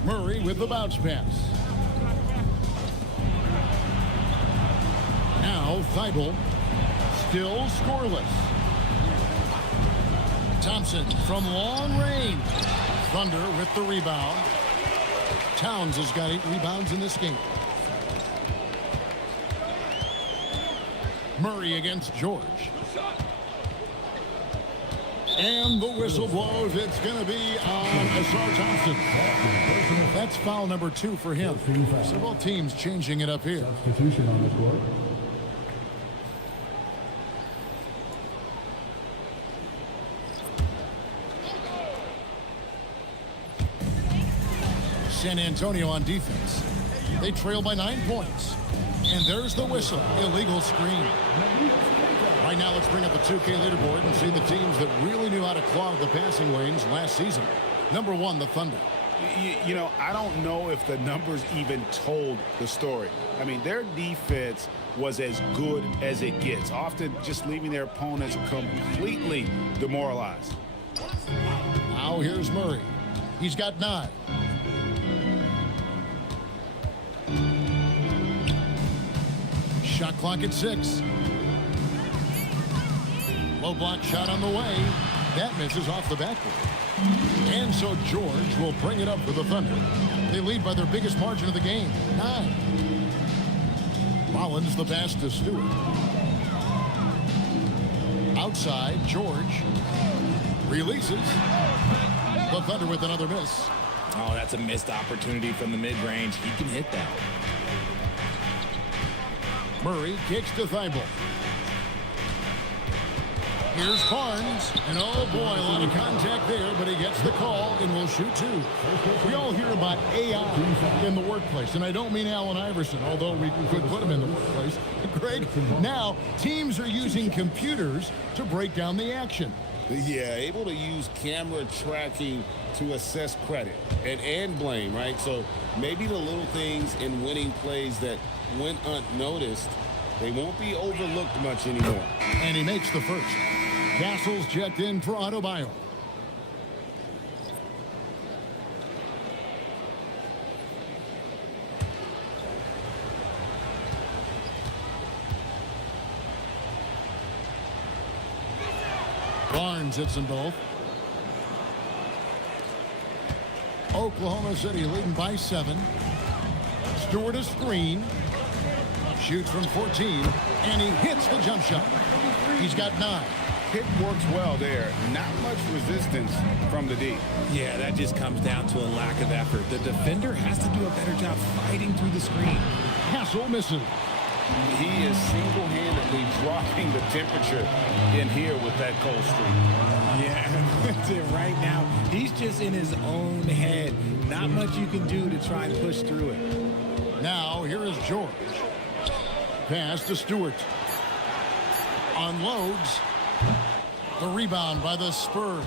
Murray with the bounce pass. Now Thibault, still scoreless. Thompson from long range. Thunder with the rebound. Towns has got 8 rebounds in this game. Murray against George. And the whistle blows. It's going to be on Asar Thompson. That's foul number 2 for him. So both teams changing it up here. Substitution on the court. San Antonio on defense. They trail by 9 points. And there's the whistle. Illegal screen. Right now, let's bring up the 2K leaderboard and see the teams that really knew how to clog the passing lanes last season. Number 1, the Thunder. You know, I don't know if the numbers even told the story. I mean, their defense was as good as it gets, often just leaving their opponents completely demoralized. Now here's Murray. He's got 9. Shot clock at 6. Low block shot on the way. That misses off the backboard. And so George will bring it up for the Thunder. They lead by their biggest margin of the game, 9. Rollins the pass to Stewart. Outside, George releases. The Thunder with another miss. Oh, that's a missed opportunity from the mid-range. He can hit that. Murray kicks to Thibault. Here's Barnes, and oh boy, a lot of contact there, but he gets the call and will shoot two. We all hear about AI in the workplace, and I don't mean Allen Iverson, although we could put him in the workplace. Greg, now teams are using computers to break down the action. Yeah, able to use camera tracking to assess credit and blame, right? So maybe the little things in winning plays that went unnoticed, they won't be overlooked much anymore. And he makes the first. Castle's checked in for Adebayo. Barnes hits them both. Oklahoma City leading by 7. Stewart a screen. Shoots from 14, and he hits the jump shot. He's got 9. Hit works well there. Not much resistance from the D. Yeah, that just comes down to a lack of effort. The defender has to do a better job fighting through the screen. Castle misses. He is single-handedly dropping the temperature in here with that cold streak. Yeah, that's it right now. He's just in his own head. Not much you can do to try and push through it. Now, here is George. Pass to Stewart. Unloads. The rebound by the Spurs.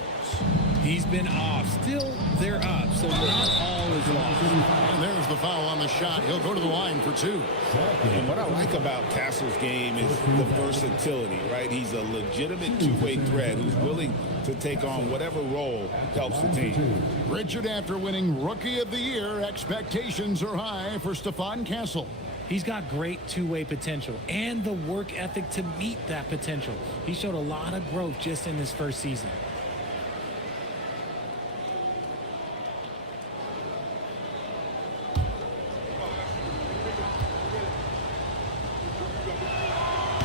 He's been off. Still, they're up, so not all is lost. And there's the foul on the shot. He'll go to the line for 2. And what I like about Castle's game is the versatility, right? He's a legitimate two-way threat who's willing to take on whatever role helps the team. Richard, after winning Rookie of the Year, expectations are high for Stephon Castle. He's got great two-way potential and the work ethic to meet that potential. He showed a lot of growth just in his first season.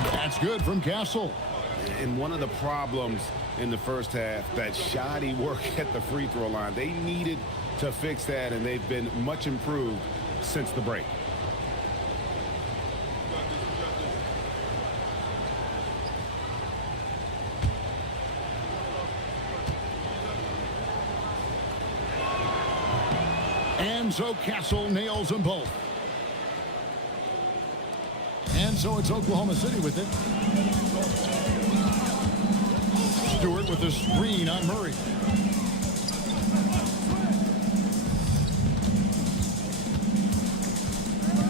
That's good from Castle. And one of the problems in the first half, that shoddy work at the free throw line. They needed to fix that, and they've been much improved since the break. And so Castle nails them both. And so it's Oklahoma City with it. Stewart with the screen on Murray.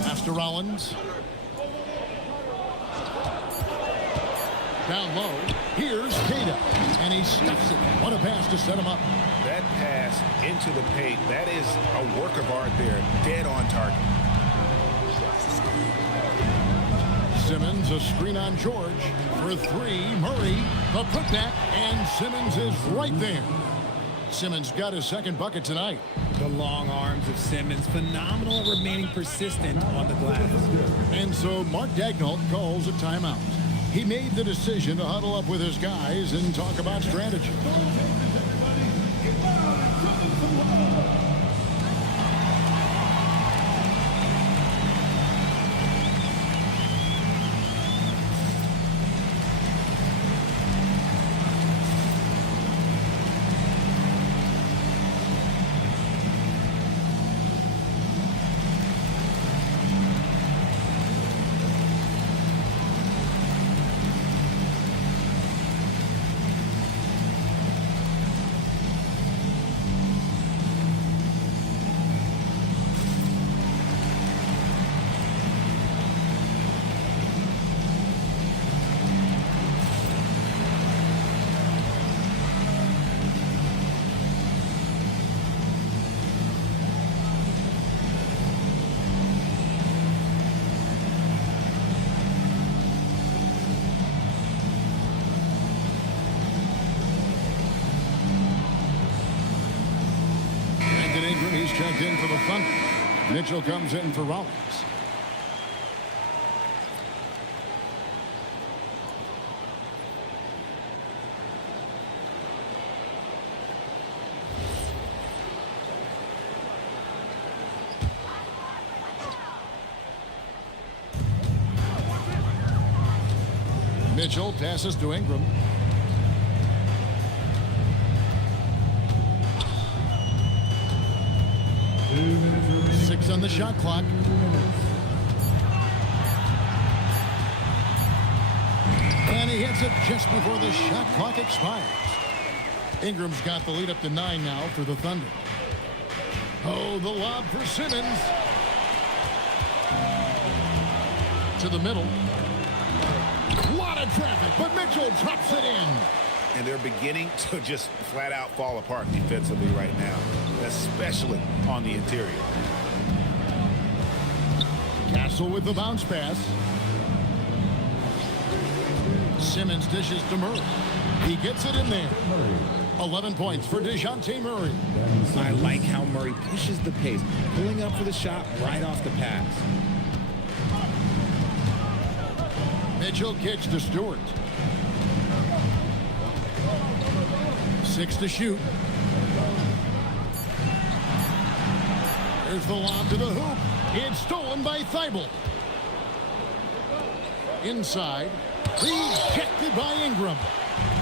Pass to Rollins. Down low. Here's Cada. And he stuffs it. What a pass to set him up. That pass into the paint, that is a work of art there. Dead on target. Simmons, a screen on George for 3. Murray, the putback, and Simmons is right there. Simmons got his second bucket tonight. The long arms of Simmons, phenomenal at remaining persistent on the glass. And so Mark Daigneault calls a timeout. He made the decision to huddle up with his guys and talk about strategy. He's checked in for the Thunder. Mitchell comes in for Rollins. Mitchell passes to Ingram. Six on the shot clock. And he hits it just before the shot clock expires. Ingram's got the lead up to 9 now for the Thunder. Oh, the lob for Simmons. To the middle. A lot of traffic, but Mitchell drops it in. And they're beginning to just flat out fall apart defensively right now, especially on the interior. Castle with the bounce pass. Simmons dishes to Murray. He gets it in there. 11 points for DeJounte Murray. I like how Murray pushes the pace, pulling up for the shot right off the pass. Mitchell kicks to Stewart. 6 to shoot. There's the lob to the hoop. It's stolen by Thibault. Inside. Rejected by Ingram.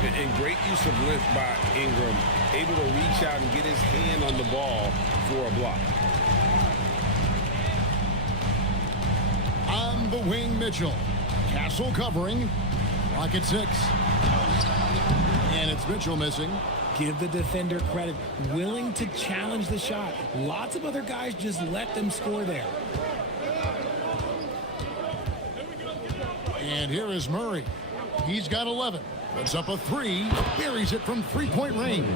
And great use of length by Ingram. Able to reach out and get his hand on the ball for a block. On the wing, Mitchell. Castle covering. Rocket 6. And it's Mitchell missing. Give the defender credit. Willing to challenge the shot. Lots of other guys just let them score there. And here is Murray. He's got 11. Puts up a 3. Buries it from three-point range.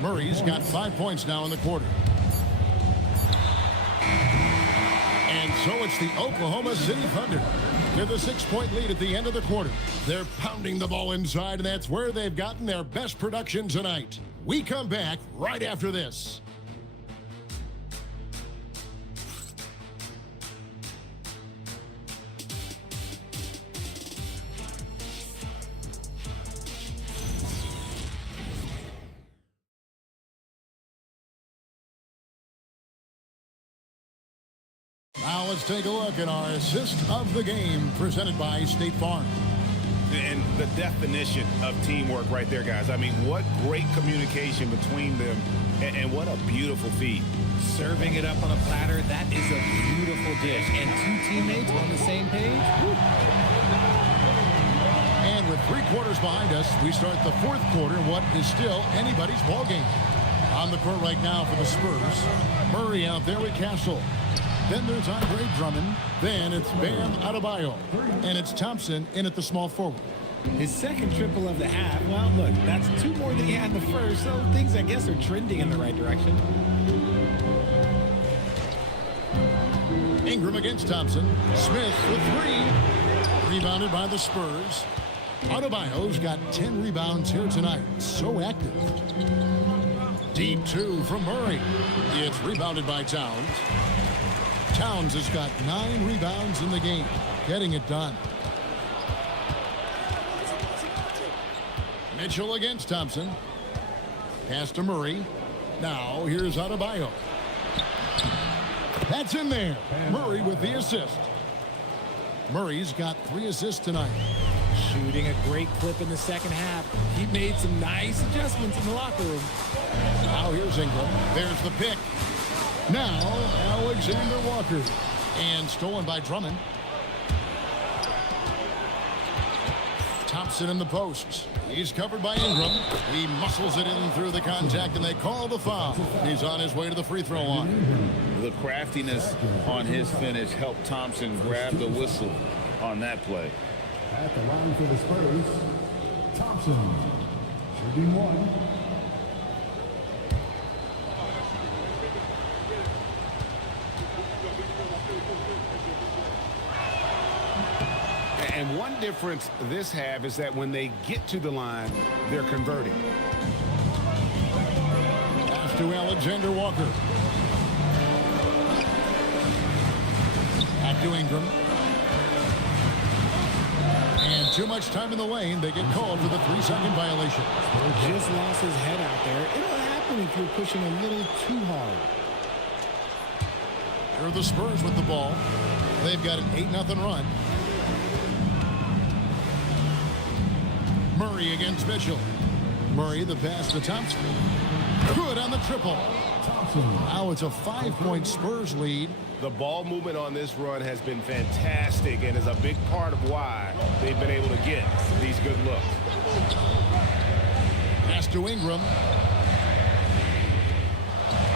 Murray's got 5 points now in the quarter. And so it's the Oklahoma City Thunder. They're the 6-point lead at the end of the quarter. They're pounding the ball inside, and that's where they've gotten their best production tonight. We come back right after this. Now let's take a look at our assist of the game presented by State Farm. And the definition of teamwork right there, guys. I mean, what great communication between them, and what a beautiful feed. Serving it up on a platter, that is a beautiful dish. And two teammates on the same page. Woo. And with 3 quarters behind us, we start the 4th quarter in what is still anybody's ball game. On the court right now for the Spurs. Murray out there with Castle. Then there's Andre Drummond. Then it's Bam Adebayo. And it's Thompson in at the small forward. His second triple of the half. Well, look, that's 2 more than he had in the first. So things, I guess, are trending in the right direction. Ingram against Thompson. Smith for 3. Rebounded by the Spurs. Adebayo's got 10 rebounds here tonight. So active. Deep 2 from Murray. It's rebounded by Towns. Towns has got 9 rebounds in the game, getting it done. Mitchell against Thompson. Pass to Murray. Now here's Adebayo. That's in there. Murray with the assist. Murray's got 3 assists tonight. Shooting a great clip in the second half. He made some nice adjustments in the locker room. Now here's Ingram. There's the pick. Now, Alexander Walker. And stolen by Drummond. Thompson in the post. He's covered by Ingram. He muscles it in through the contact, and they call the foul. He's on his way to the free throw line. The craftiness on his finish helped Thompson grab the whistle on that play. At the line for the Spurs, Thompson, shooting 1. And one difference this half is that when they get to the line, they're converting. Pass to Alexander Walker. Back to Ingram. And too much time in the lane. They get called for the 3-second violation. Just lost his head out there. It'll happen if you're pushing a little too hard. Here are the Spurs with the ball. They've got an 8-0 run. Murray against Mitchell. Murray, the pass to Thompson. Good on the triple. Now it's a 5-point Spurs lead. The ball movement on this run has been fantastic and is a big part of why they've been able to get these good looks. Pass to Ingram.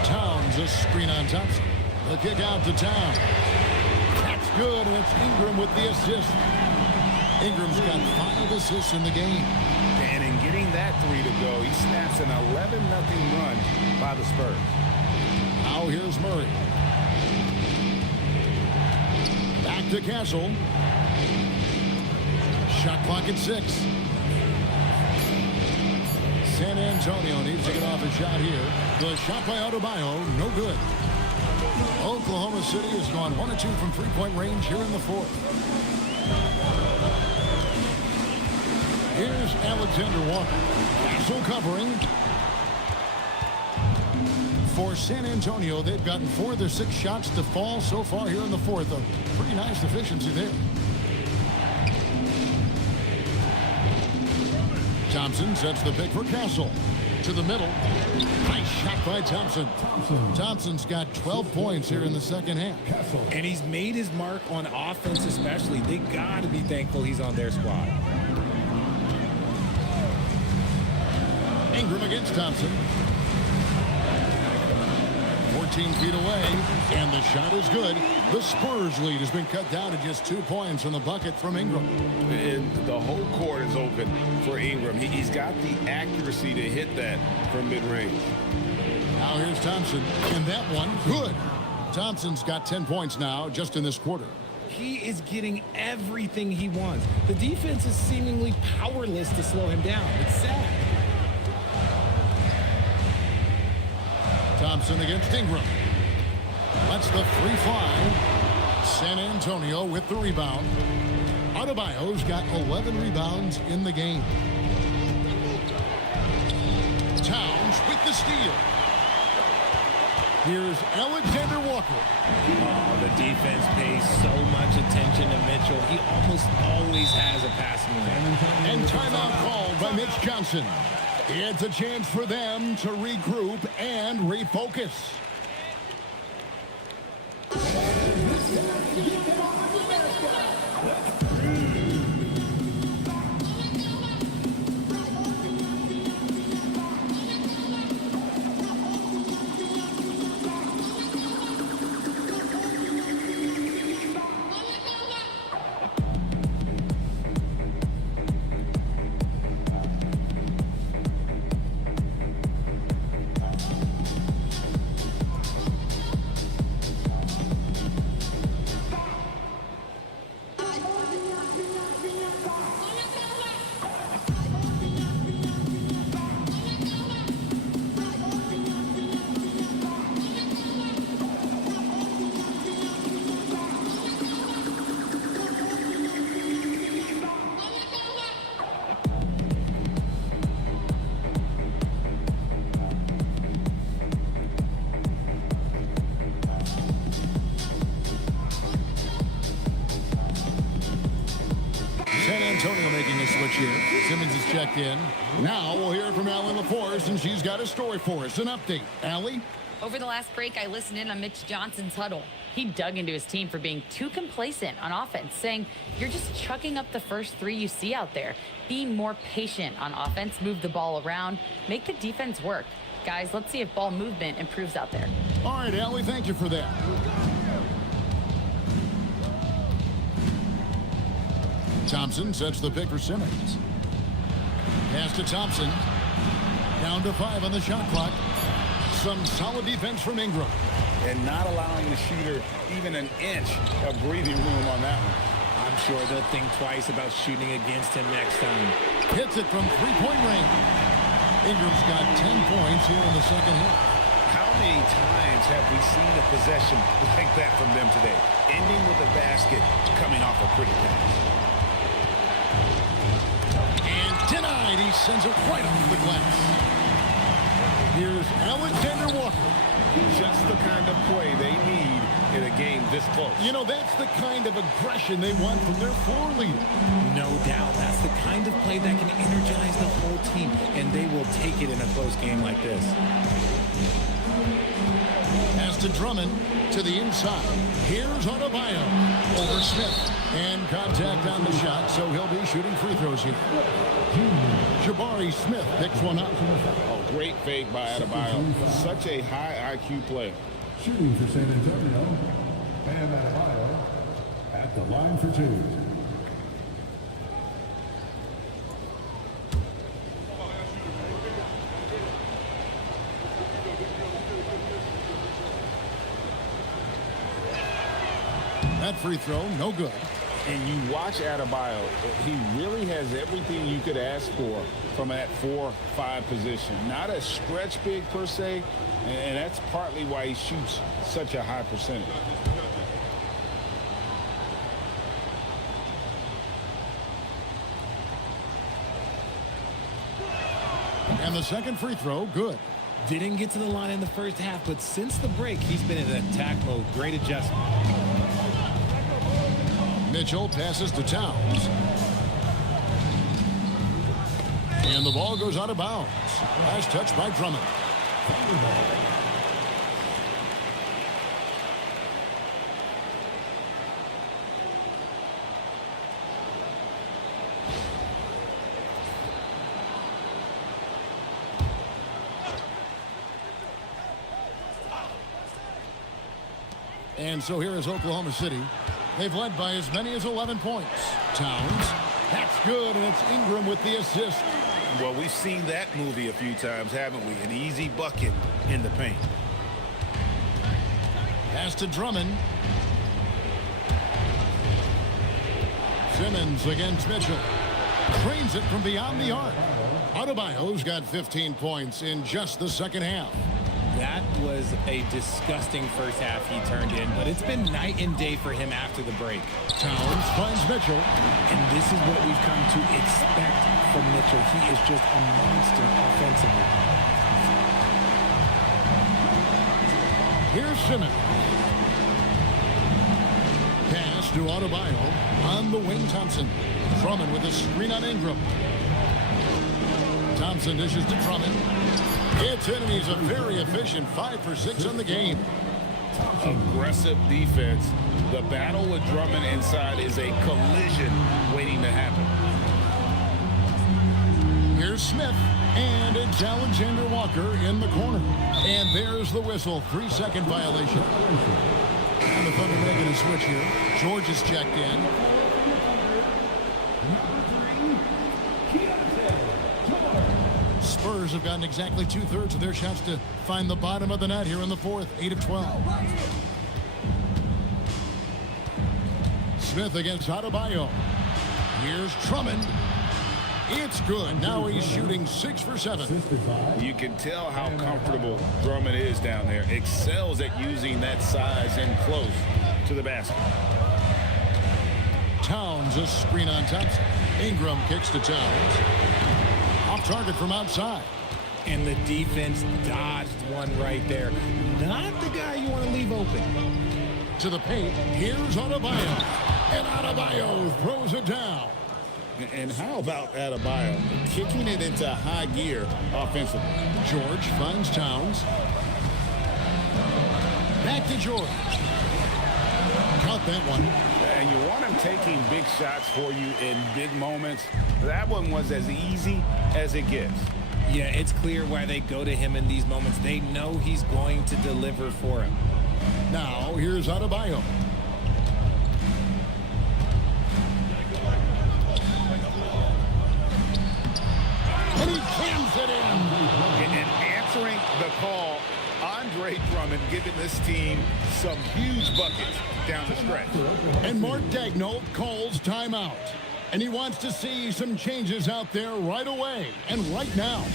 Towns, a screen on Thompson. The kick out to Towns. That's good, and it's Ingram with the assist. Ingram's got 5 assists in the game. And in getting that 3 to go, he snaps an 11-0 run by the Spurs. Now here's Murray. Back to Castle. Shot clock at 6. San Antonio needs to get off a shot here. The shot by Adebayo, no good. Oklahoma City has gone 1 of 2 from three-point range here in the fourth. Here's Alexander Walker. Castle covering. For San Antonio, they've gotten 4 of their 6 shots to fall so far here in the fourth. A pretty nice efficiency there. Thompson sets the pick for Castle. To the middle. Nice shot by Thompson. Thompson's got 12 points here in the second half. And he's made his mark on offense especially. They got to be thankful he's on their squad. Ingram against Thompson. 14 feet away, and the shot is good. The Spurs lead has been cut down to just 2 points from the bucket from Ingram. And the whole court is open for Ingram. He's got the accuracy to hit that from mid-range. Now here's Thompson, and that one, good. Thompson's got 10 points now just in this quarter. He is getting everything he wants. The defense is seemingly powerless to slow him down. It's sad. Thompson against Ingram. That's the 3 fly. San Antonio with the rebound. Adebayo's got 11 rebounds in the game. Towns with the steal. Here's Alexander Walker. Oh, the defense pays so much attention to Mitchell. He almost always has a passing lane. And timeout called by Mitch Johnson. It's a chance for them to regroup and refocus. San Antonio making a switch here. Simmons is checked in. Now we'll hear from Allie LaForce, and she's got a story for us. An update. Allie? Over the last break, I listened in on Mitch Johnson's huddle. He dug into his team for being too complacent on offense, saying, you're just chucking up the first 3 you see out there. Be more patient on offense, move the ball around, make the defense work. Guys, let's see if ball movement improves out there. All right, Allie, thank you for that. Thompson sets the pick for Simmons. Pass to Thompson. Down to 5 on the shot clock. Some solid defense from Ingram. And not allowing the shooter even an inch of breathing room on that one. I'm sure they'll think twice about shooting against him next time. Hits it from 3-point range. Ingram's got 10 points here in the second half. How many times have we seen a possession like that from them today? Ending with a basket, coming off a pretty pass. And denied. He sends it right off the glass. Here's Alexander Walker. Just the kind of play they need in a game this close. You know, that's the kind of aggression they want from their floor leader. No doubt. That's the kind of play that can energize the whole team, and they will take it in a close game like this. Pass to Drummond to the inside. Here's Adebayo over Smith. And contact on the shot, so he'll be shooting free throws here. Jabari Smith picks one up. Oh, great fake by Adebayo. Such a high IQ player. Shooting for San Antonio, Bam Adebayo at the line for two. That free throw, no good. And you watch Adebayo, he really has everything you could ask for from that 4-5 position. Not a stretch big per se, and that's partly why he shoots such a high percentage. And the second free throw, good. Didn't get to the line in the first half, but since the break, he's been in attack mode. Great adjustment. Mitchell passes to Towns. And the ball goes out of bounds. Last touch by Drummond. And so here is Oklahoma City. They've led by as many as 11 points. Towns, that's good, and it's Ingram with the assist. Well, we've seen that movie a few times, haven't we? An easy bucket in the paint. Pass to Drummond. Simmons against Mitchell. Trains it from beyond the arc. Adebayo's got 15 points in just the second half. That was a disgusting first half he turned in, but it's been night and day for him after the break. Towns finds Mitchell. And this is what we've come to expect from Mitchell. He is just a monster offensively. Here's Simmons. Pass to Adebayo. On the wing, Thompson. Drummond with a screen on Ingram. Thompson dishes to Drummond. It's in, and he's a very efficient 5 for 6 on the game. Aggressive defense. The battle with Drummond inside is a collision waiting to happen. Here's Smith, and it's Alexander Walker in the corner. And there's the whistle, 3-second violation. And the Thunder making a switch here. George is checked in. Spurs have gotten exactly 2/3 of their shots to find the bottom of the net here in the fourth, 8 of 12. Smith against Adebayo. Here's Drummond. It's good. Now he's shooting 6 for 7. You can tell how comfortable Drummond is down there. Excels at using that size and close to the basket. Towns a screen on Thompson. Ingram kicks to Towns. Off target from outside. And the defense dodged one right there. Not the guy you want to leave open. To the paint. Here's Adebayo. And Adebayo throws it down. And how about Adebayo kicking it into high gear offensively? George finds Towns. Back to George. Count that one. And you want him taking big shots for you in big moments. That one was as easy as it gets. Yeah, it's clear why they go to him in these moments. They know he's going to deliver for him. Now, here's Adebayo. And he jams it in. And answering the call, Andre Drummond giving this team some huge buckets down the stretch. And Mark Daigneault calls timeout. And he wants to see some changes out there right away and right now.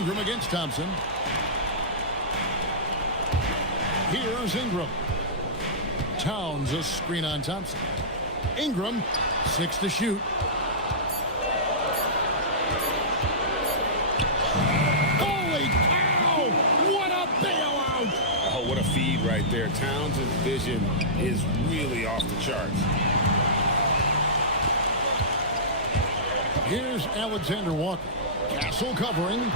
Ingram against Thompson. Here's Ingram. Towns a screen on Thompson. Ingram, 6 to shoot. Holy cow! What a bailout! Oh, what a feed right there. Towns' vision is really off the charts. Here's Alexander Walker. Castle covering.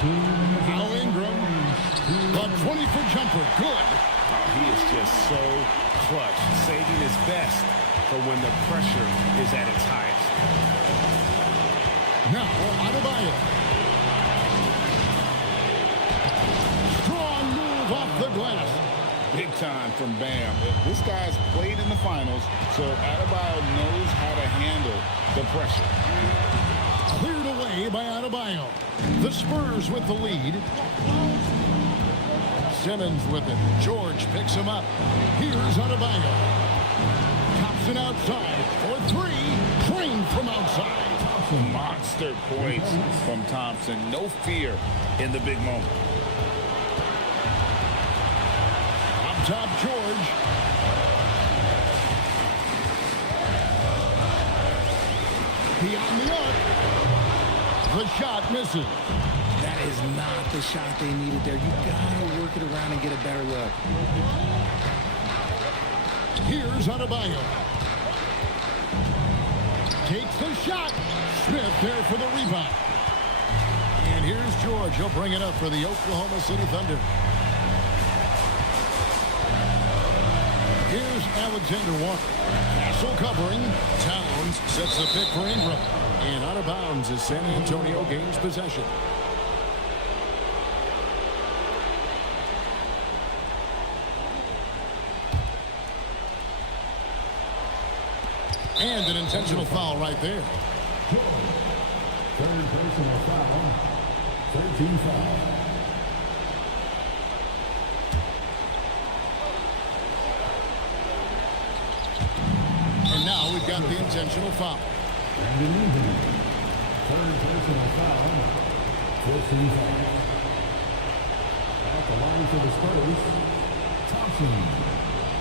Now Ingram. A 20-foot jumper. Good. Oh, he is just so clutch, saving his best for when the pressure is at its highest. Now, Adebayo. Strong move off the glass. Big time from Bam. This guy's played in the finals, so Adebayo knows how to handle the pressure. Cleared away by Adebayo. The Spurs with the lead. Simmons with it. George picks him up. Here's Adebayo. Thompson outside for 3. Trained from outside. Monster points from Thompson. No fear in the big moment. Up top, George. Beyond the arc. The shot misses. That is not the shot they needed there. You gotta work it around and get a better look. Here's Adebayo. Takes the shot. Smith there for the rebound. And here's George. He'll bring it up for the Oklahoma City Thunder. Here's Alexander Walker. Castle covering. Towns sets the pick for Ingram. And out of bounds as San Antonio gains possession. And an intentional foul right there. Third personal foul. 13 foul. And now we've got the intentional foul. Brandon Ingram. Third personal foul. 15 foul. At the line for the Spurs. Thompson.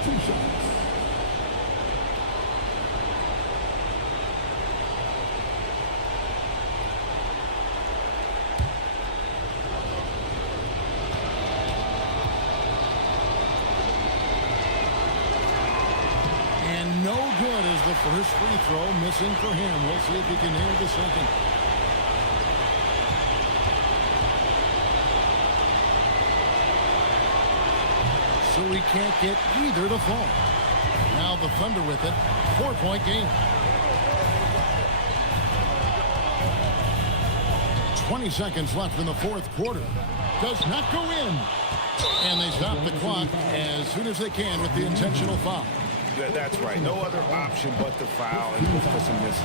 2 shots. No good as the first free throw missing for him. We'll see if he can nail the second. So he can't get either to fall. Now the Thunder with it. 4-point game. 20 seconds left in the fourth quarter. Does not go in. And they stop the clock as soon as they can with the intentional foul. That's right. No other option but the foul and look for some misses.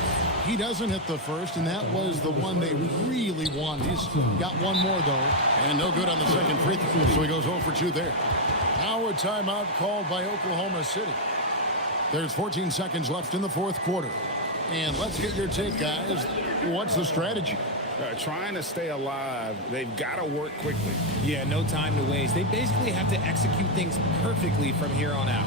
He doesn't hit the first, and that was the one they really wanted. He's got one more, though, and no good on the second free throw, so he goes 0 for 2 there. Now a timeout called by Oklahoma City. There's 14 seconds left in the fourth quarter. And let's get your take, guys. What's the strategy? Trying to stay alive. They've got to work quickly. Yeah, no time to waste. They basically have to execute things perfectly from here on out.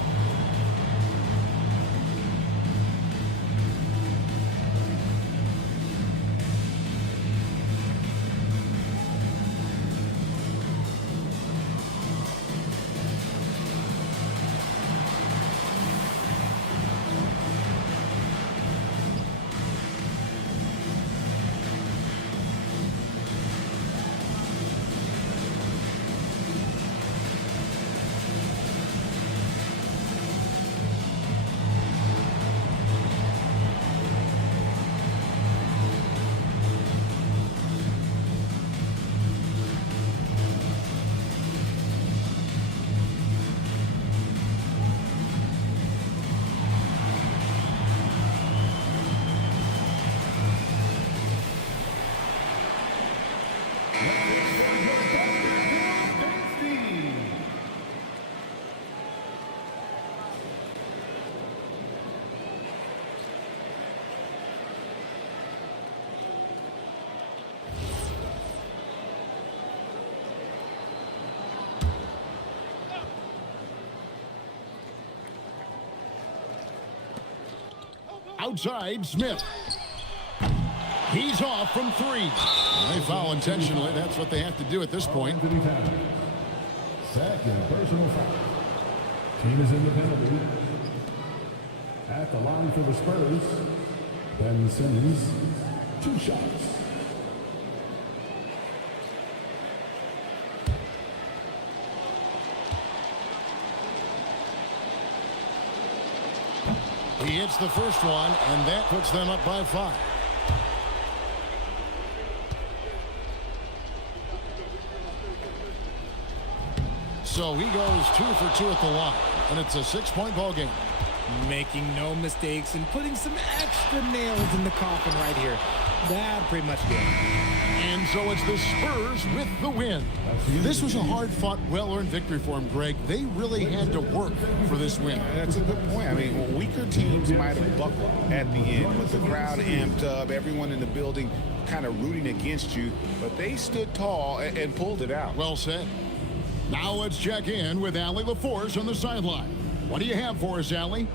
outside Smith. He's off from three. They foul intentionally. That's what they have to do at this point. Second personal foul. Team is in the penalty. At the line for the Spurs, Ben Simmons, 2 shots. He hits the first one, and that puts them up by 5. So he goes 2 for 2 at the line, and it's a 6-point ball game. Making no mistakes and putting some extra nails in the coffin right here. That pretty much did. And so it's the Spurs with the win. This was a hard-fought, well-earned victory for them, Greg. They really had to work for this win. That's a good point. I mean, weaker teams might have buckled at the end, with the crowd amped up, everyone in the building kind of rooting against you, but they stood tall and pulled it out. Well said. Now let's check in with Allie LaForce on the sideline. What do you have for us, Allie?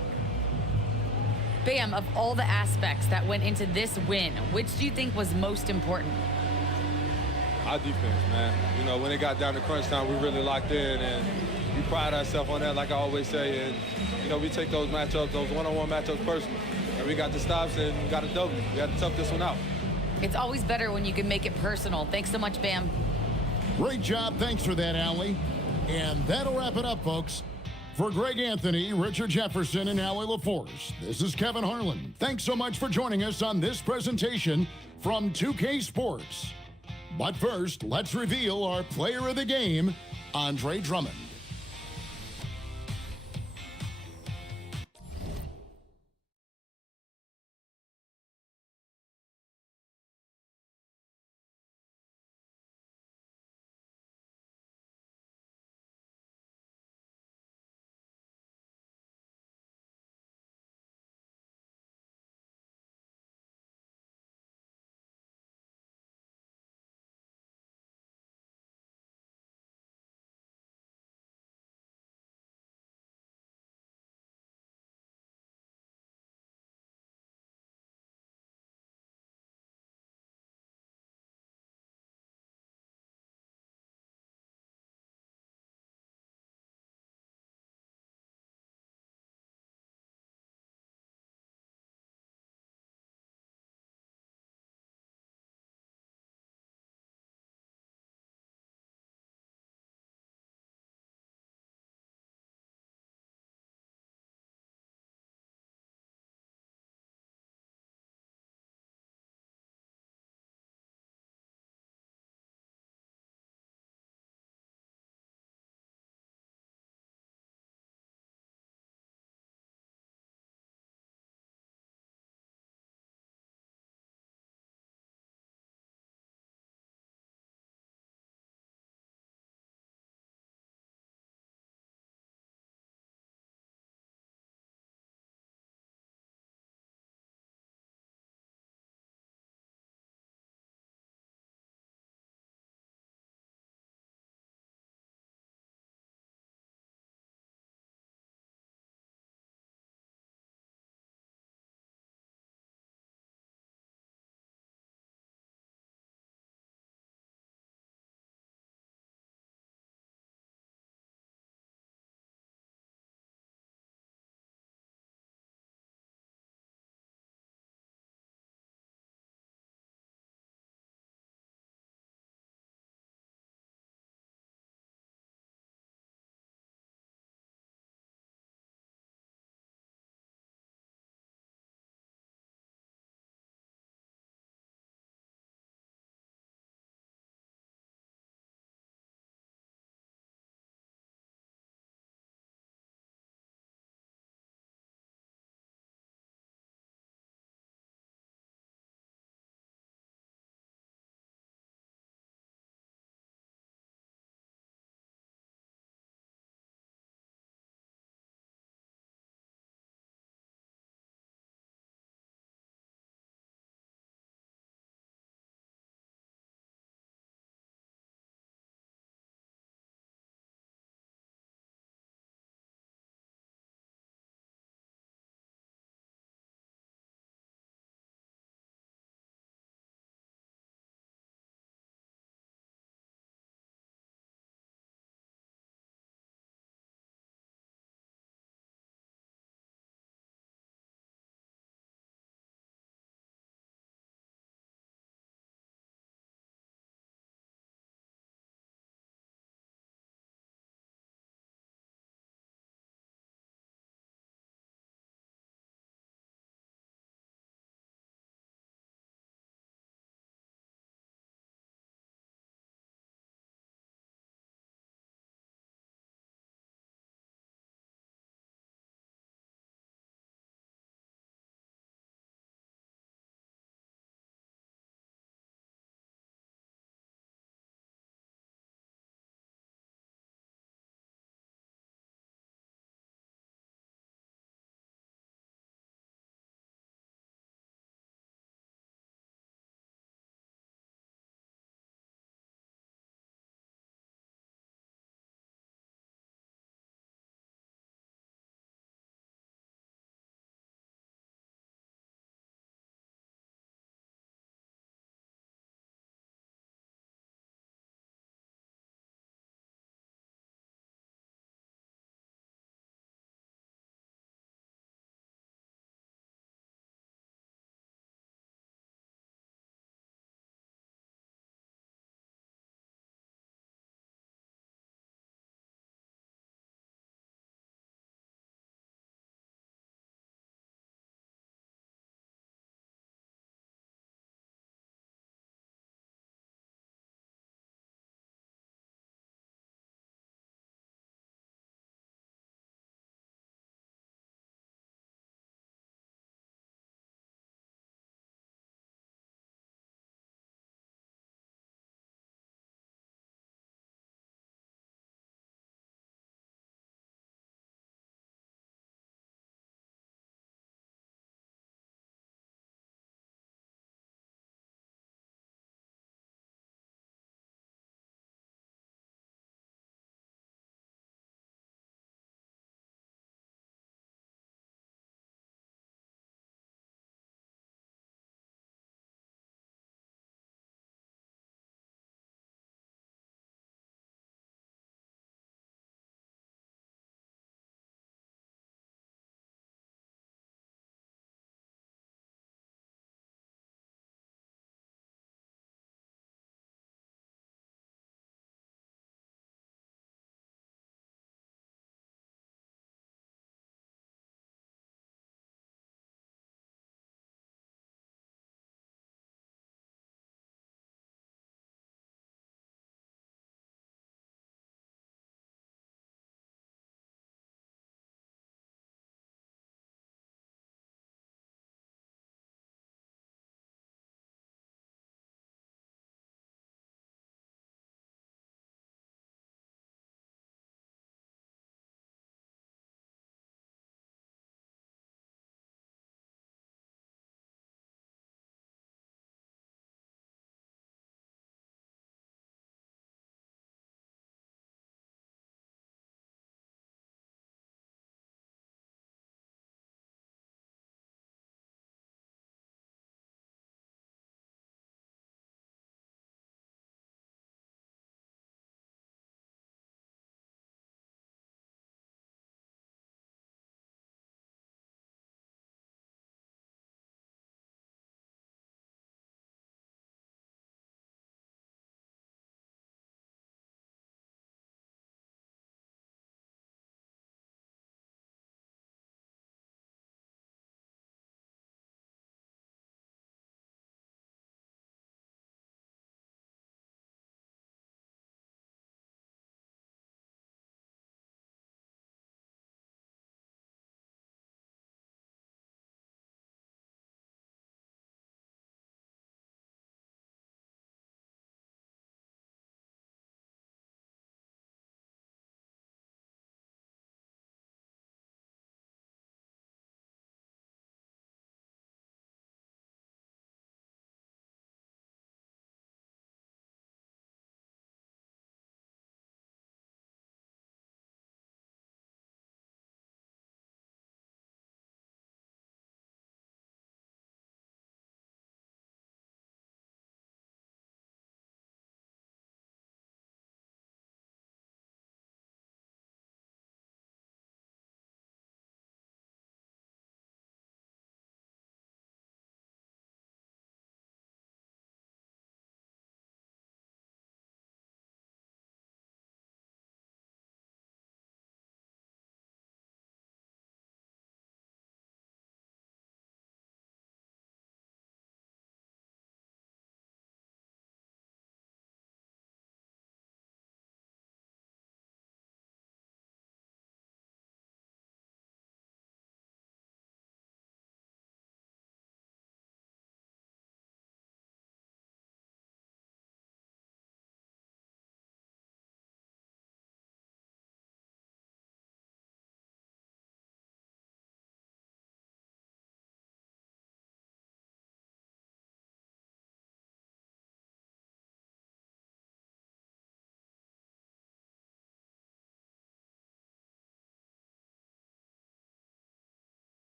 Bam, of all the aspects that went into this win, which do you think was most important? Our defense, man. You know, when it got down to crunch time, we really locked in, and we pride ourselves on that, like I always say. And, you know, we take those matchups, those one-on-one matchups personally. And we got the stops and we got a W. We got to tough this one out. It's always better when you can make it personal. Thanks so much, Bam. Great job. Thanks for that, Allie. And that'll wrap it up, folks. For Greg Anthony, Richard Jefferson, and Allie LaForce, this is Kevin Harlan. Thanks so much for joining us on this presentation from 2K Sports. But first, let's reveal our player of the game, Andre Drummond.